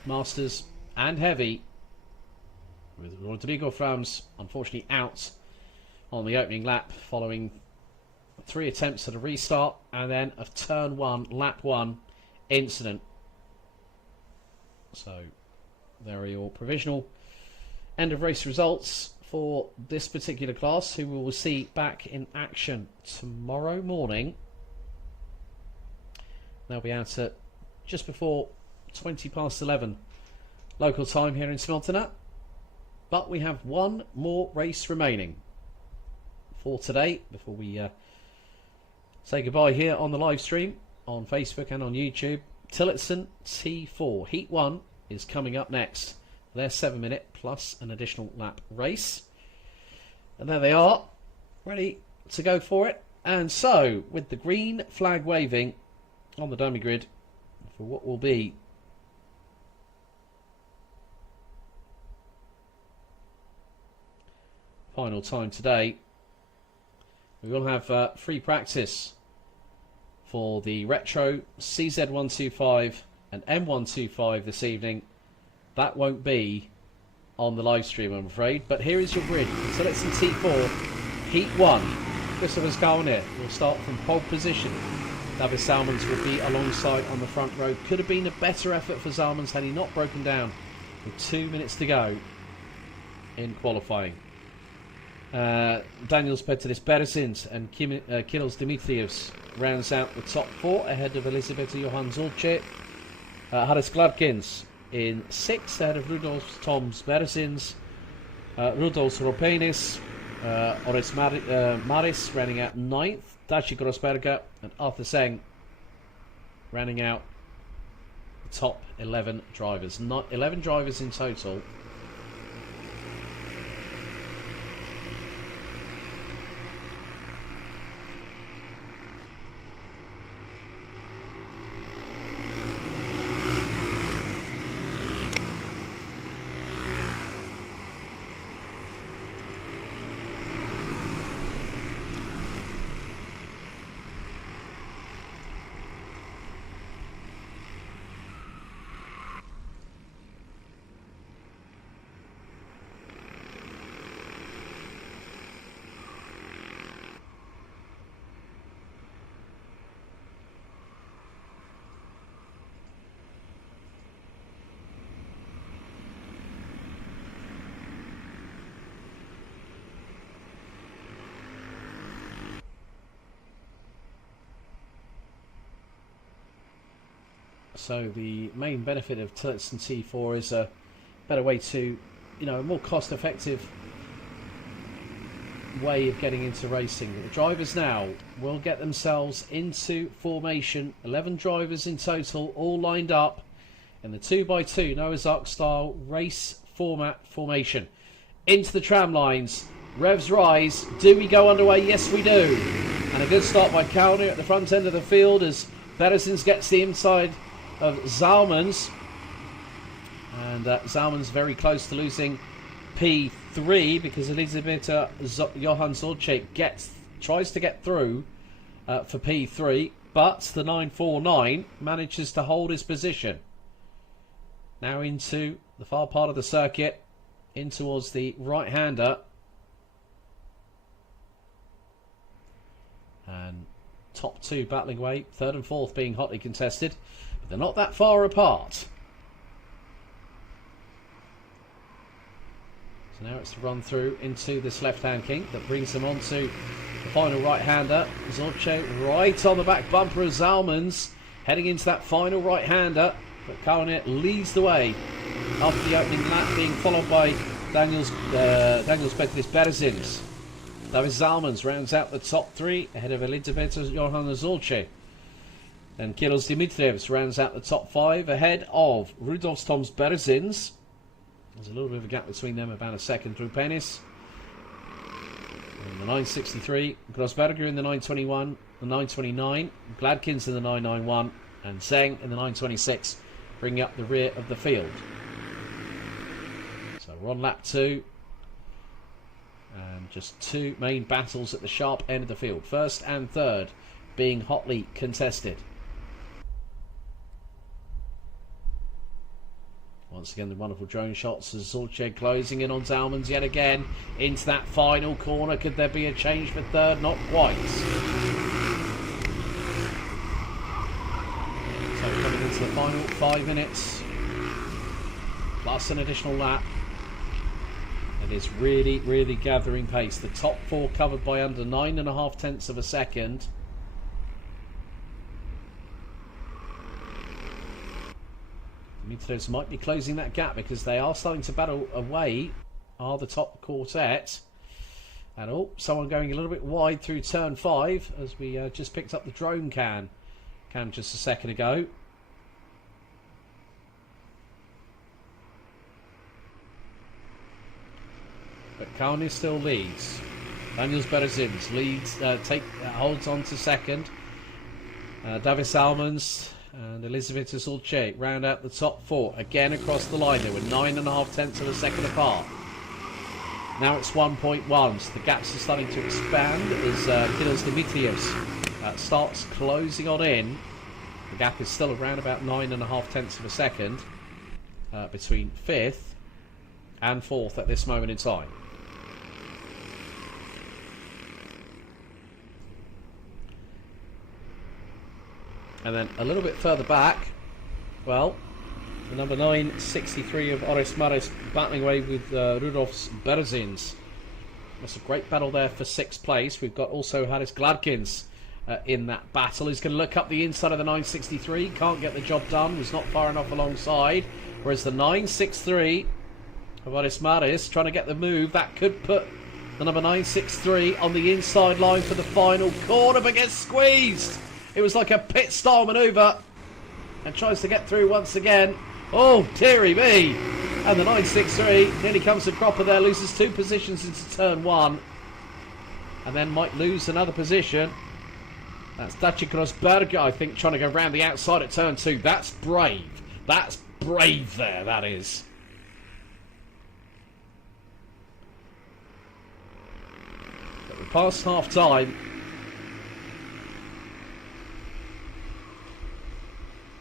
Masters and Heavy, with Rodrigo Frams unfortunately out on the opening lap following 3 attempts at a restart and then a turn 1, lap 1 incident. So there are your provisional end of race results for this particular class, who we will see back in action tomorrow morning. They'll be out at just before 20 past 11 local time here in Smeltene. But we have one more race remaining for today before we say goodbye here on the live stream on Facebook and on YouTube. Tillotson T4 Heat 1 is coming up next. Their 7-minute plus an additional lap race. And there they are, ready to go for it. And so, with the green flag waving on the dummy grid for what will be final time today, we will have free practice for the Retro CZ125 and M125 this evening. That won't be on the live stream, I'm afraid. But here is your grid. Tillotson T4 Heat 1. Christopher Skalner will start from pole position. David Salmons will be alongside on the front row. Could have been a better effort for Salmons had he not broken down with 2 minutes to go in qualifying. Daniels Petris Beresins and Kirillos Dimitrievs rounds out the top 4 ahead of Elisabetta Johan Zulce. Haris Gladkins in 6th ahead of Rudolf Toms Beresins. Rudolf Ropenis, Oris Maris rounding out 9th. Daci Grossberger and Arthur Seng rounding out the top 11 drivers. 11 drivers in total. So the main benefit of Tungsten T4 is a better way to, a more cost-effective way of getting into racing. The drivers now will get themselves into formation. 11 drivers in total, all lined up in the 2x2 Noah's Ark style race format formation. Into the tram lines. Revs rise. Do we go underway? Yes, we do. And a good start by Kalnick at the front end of the field as Beresins gets the inside of Zalmans. And Zalmans very close to losing P3 because Elizabeth Johan Zorcek tries to get through for P3, but the 949 manages to hold his position. Now into the far part of the circuit, in towards the right-hander. And top two battling away, third and fourth being hotly contested, but they're not that far apart. So now it's to run through into this left-hand kink that brings them onto the final right-hander. Zorce right on the back bumper of Zalmans, heading into that final right-hander. But Kalnick leads the way after the opening lap, being followed by Daniels Petris Beresins. David Zalmans rounds out the top three ahead of Elizabeth Johanna Zorce. And Kiros Dimitrievs rounds out the top five ahead of Rudolf Toms Beresins. There's a little bit of a gap between them, about a second through Penis. And the 963, Grossberger in the 921, the 929, Gladkins in the 991, and Zeng in the 926, bringing up the rear of the field. So we're on lap 2. And just two main battles at the sharp end of the field. First and third being hotly contested. Once again, the wonderful drone shots as Zorcek closing in on Zalmans yet again. Into that final corner. Could there be a change for third? Not quite. So coming into the final 5 minutes. Plus an additional lap. It is really, really gathering pace. The top four covered by under 9.5 tenths of a second. Dimitrievs might be closing that gap because they are starting to battle away, are the top quartet. And oh, someone going a little bit wide through turn 5 as we just picked up the drone cam just a second ago. But Kalnick still leads. Daniels Beresins leads, holds on to second. David Zalmans and Elizabeth Zorcek round out the top four. Again across the line. They were 9.5 tenths of a second apart. Now it's 1.1. So the gaps are starting to expand as Kiros Dimitrievs starts closing on in. The gap is still around about 9.5 tenths of a second between 5th and 4th at this moment in time. And then a little bit further back, well, the number 963 of Oris Maris battling away with Rudolf Beresins. That's a great battle there for 6th place. We've got also Haris Gladkins in that battle. He's going to look up the inside of the 963. Can't get the job done. Was not far enough alongside. Whereas the 963 of Oris Maris trying to get the move. That could put the number 963 on the inside line for the final corner, but gets squeezed. It was like a pit-style manoeuvre. And tries to get through once again. Oh, dearie me. And the 963 nearly comes to cropper there. Loses 2 positions into turn 1. And then might lose another position. That's Daci Grossberger, I think, trying to go round the outside at turn 2. That's brave. That's brave there, that is. But we're past half-time.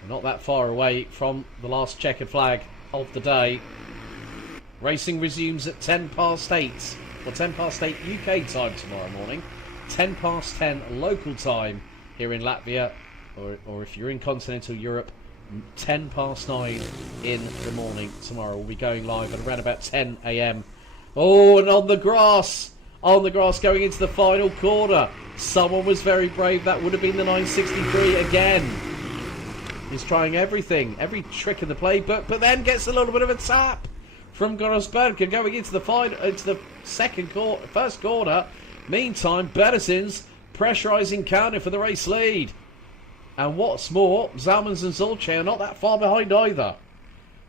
We're not that far away from the last checkered flag of the day. Racing resumes at 10 past 8. Well, 10 past 8 UK time tomorrow morning. 10 past 10 local time here in Latvia. Or if you're in continental Europe, 10 past 9 in the morning tomorrow. We'll be going live at around about 10 AM. Oh, and on the grass. On the grass going into the final corner. Someone was very brave. That would have been the 963 again. He's trying everything, every trick in the playbook, but then gets a little bit of a tap from Grosberger going into the first corner. Meantime, Bertesin's pressurising counter for the race lead. And what's more, Zalmans and Zulce are not that far behind either.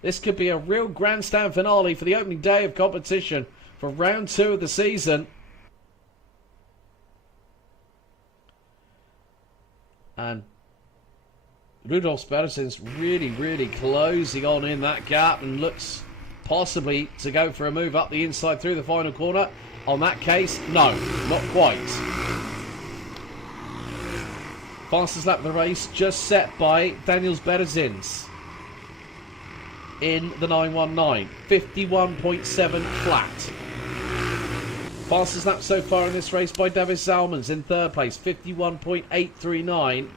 This could be a real grandstand finale for the opening day of competition for round 2 of the season. And Rudolf Bertesin's really closing on in that gap and looks possibly to go for a move up the inside through the final corner. On that case, no, not quite. Fastest lap of the race just set by Daniels Bertesins in the 919, 51.7 flat. Fastest lap so far in this race by Davis Zalmans in 3rd place, 51.839.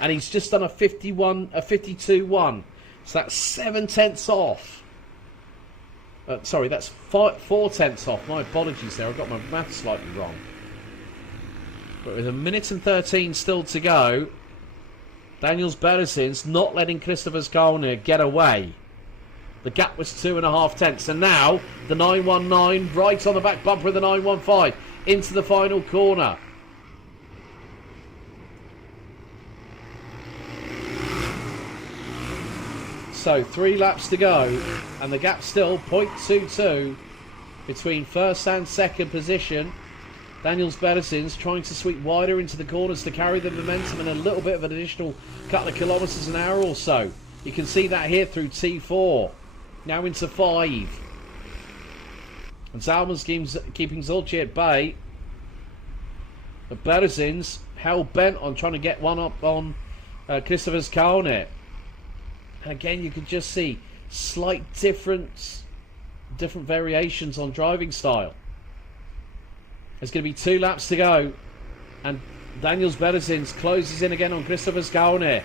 And he's just done a 52.1. So that's 7 tenths off. Sorry, that's 4 tenths off. My apologies there. I got my maths slightly wrong. But with 1 minute and 13 still to go, Daniels Bertesin's not letting Christopher Skalner get away. The gap was 2.5 tenths. And now the 919 right on the back bumper of the 915 into the final corner. So 3 laps to go, and the gap still 0.22 between first and second position. Daniels Bertesins trying to sweep wider into the corners to carry the momentum and a little bit of an additional couple of kilometres an hour or so. You can see that here through T4, now into 5. And Zalman's keeping Zulce at bay. But Bertesins hell-bent on trying to get one up on Christopher Skalner. And again, you can just see slight different variations on driving style. There's going to be 2 laps to go. And Daniels Bertesins closes in again on Christopher Skalner.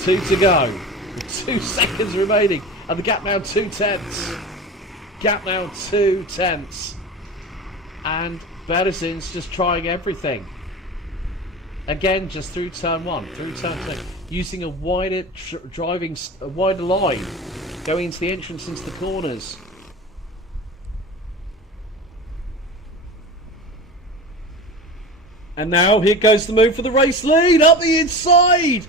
Two to go. 2 seconds remaining. And the gap now 2 tenths. Gap now 2 tenths. And Bertesin's just trying everything. Again, just through turn 1, through turn 2, using a wider wider line, going into the entrance into the corners. And now here goes the move for the race lead. Up the inside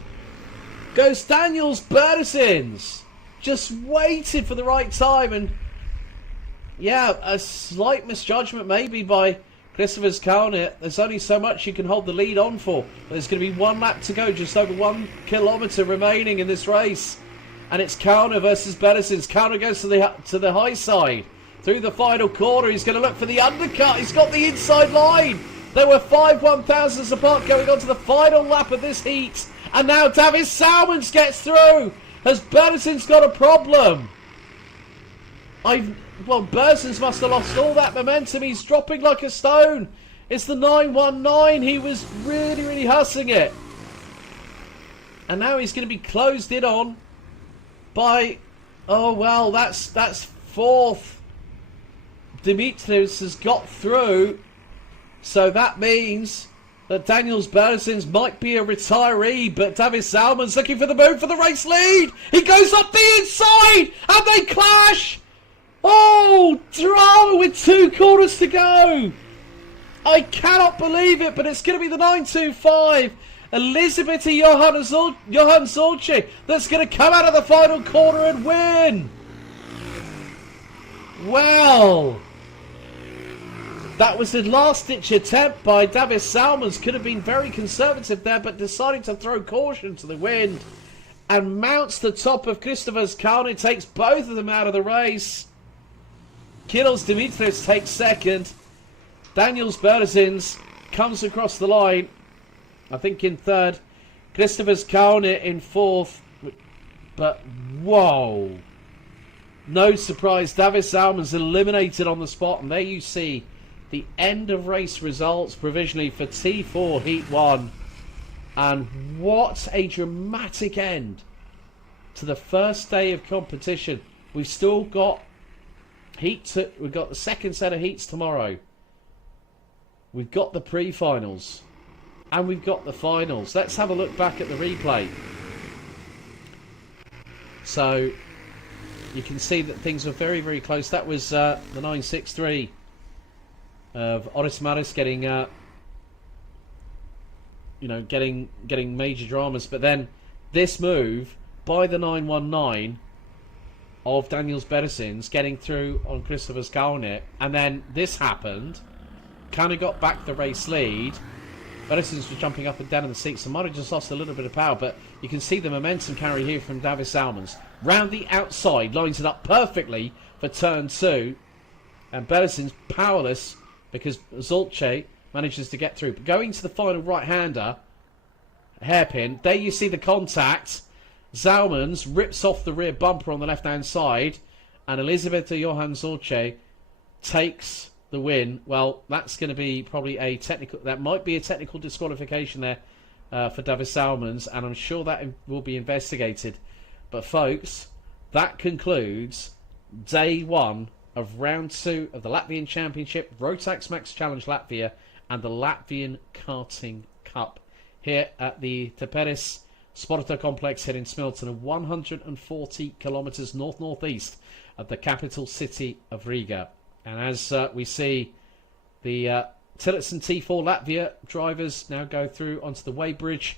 goes Daniels Bertesins. Just waited for the right time, and yeah, a slight misjudgment maybe by Christopher Skalner. There's only so much you can hold the lead on for. There's going to be 1 lap to go, just over 1 kilometre remaining in this race. And it's Skalner versus Bertesins. Skalner goes to the high side. Through the final corner, he's going to look for the undercut. He's got the inside line. There were 5 1,000ths apart going on to the final lap of this heat. And now Davis Zalmans gets through. Has Bertesins got a problem? Well, Bertesins must have lost all that momentum. He's dropping like a stone. It's the 919. He was really hussing it. And now he's going to be closed in on by, oh well, that's 4th. Demetrius has got through. So that means that Daniels Bertesins might be a retiree, but Davis Zalman's looking for the move for the race lead. He goes up the inside and they clash. Oh, drama with 2 corners to go. I cannot believe it, but it's going to be the 925 Elizabeth Johan Zulce that's going to come out of the final corner and win. Well, that was the last-ditch attempt by Davis Zalmans. Could have been very conservative there, but decided to throw caution to the wind and mounts the top of Christopher Skalner, takes both of them out of the race. Kirillos Dimitrievs takes 2nd. Daniels Bertesins comes across the line, I think in 3rd. Christopher Skalner in 4th. But, whoa. No surprise, Davis Zalmans eliminated on the spot. And there you see the end of race results provisionally for T4 Heat 1. And what a dramatic end to the first day of competition. We've still got we've got the second set of heats tomorrow. we've got the pre-finals and we've got the finals. Let's have a look back at the replay. So you can see that things were very, very close. That was the 963 of Oris Maris getting, you know, getting major dramas. But then this move by the 919 of Daniels Beresins getting through on Christopher Skalnick, and then this happened, kind of got back the race lead. Beresins was jumping up and down in the seats and might have just lost a little bit of power, but you can see the momentum carry here from Davis Salmons. Round the outside, lines it up perfectly for turn 2, and Beresins powerless because Zulce manages to get through. But going to the final right-hander, hairpin, there you see the contact. Zalmans rips off the rear bumper on the left-hand side, and Elisabetta Johan Zulce takes the win. Well, that's going to be probably a technical, that might be a technical disqualification there for Davis Salmons, and I'm sure that will be investigated. But folks, that concludes day 1 of round 2 of the Latvian Championship, ROTAX Max Challenge Latvia, and the Latvian Karting Cup here at the Teperis Sporta Complex here in Smiltene, 140 kilometres north-northeast of the capital city of Riga. And as we see the Tillotson T4 Latvia drivers now go through onto the weighbridge.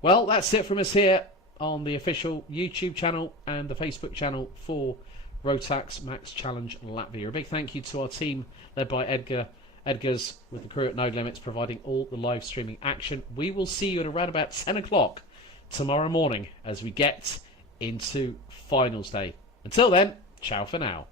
Well, that's it from us here on the official YouTube channel and the Facebook channel for ROTAX Max Challenge Latvia. A big thank you to our team led by Edgar's with the crew at No Limits providing all the live streaming action. We will see you at around about 10 o'clock tomorrow morning as we get into finals day. Until then, ciao for now.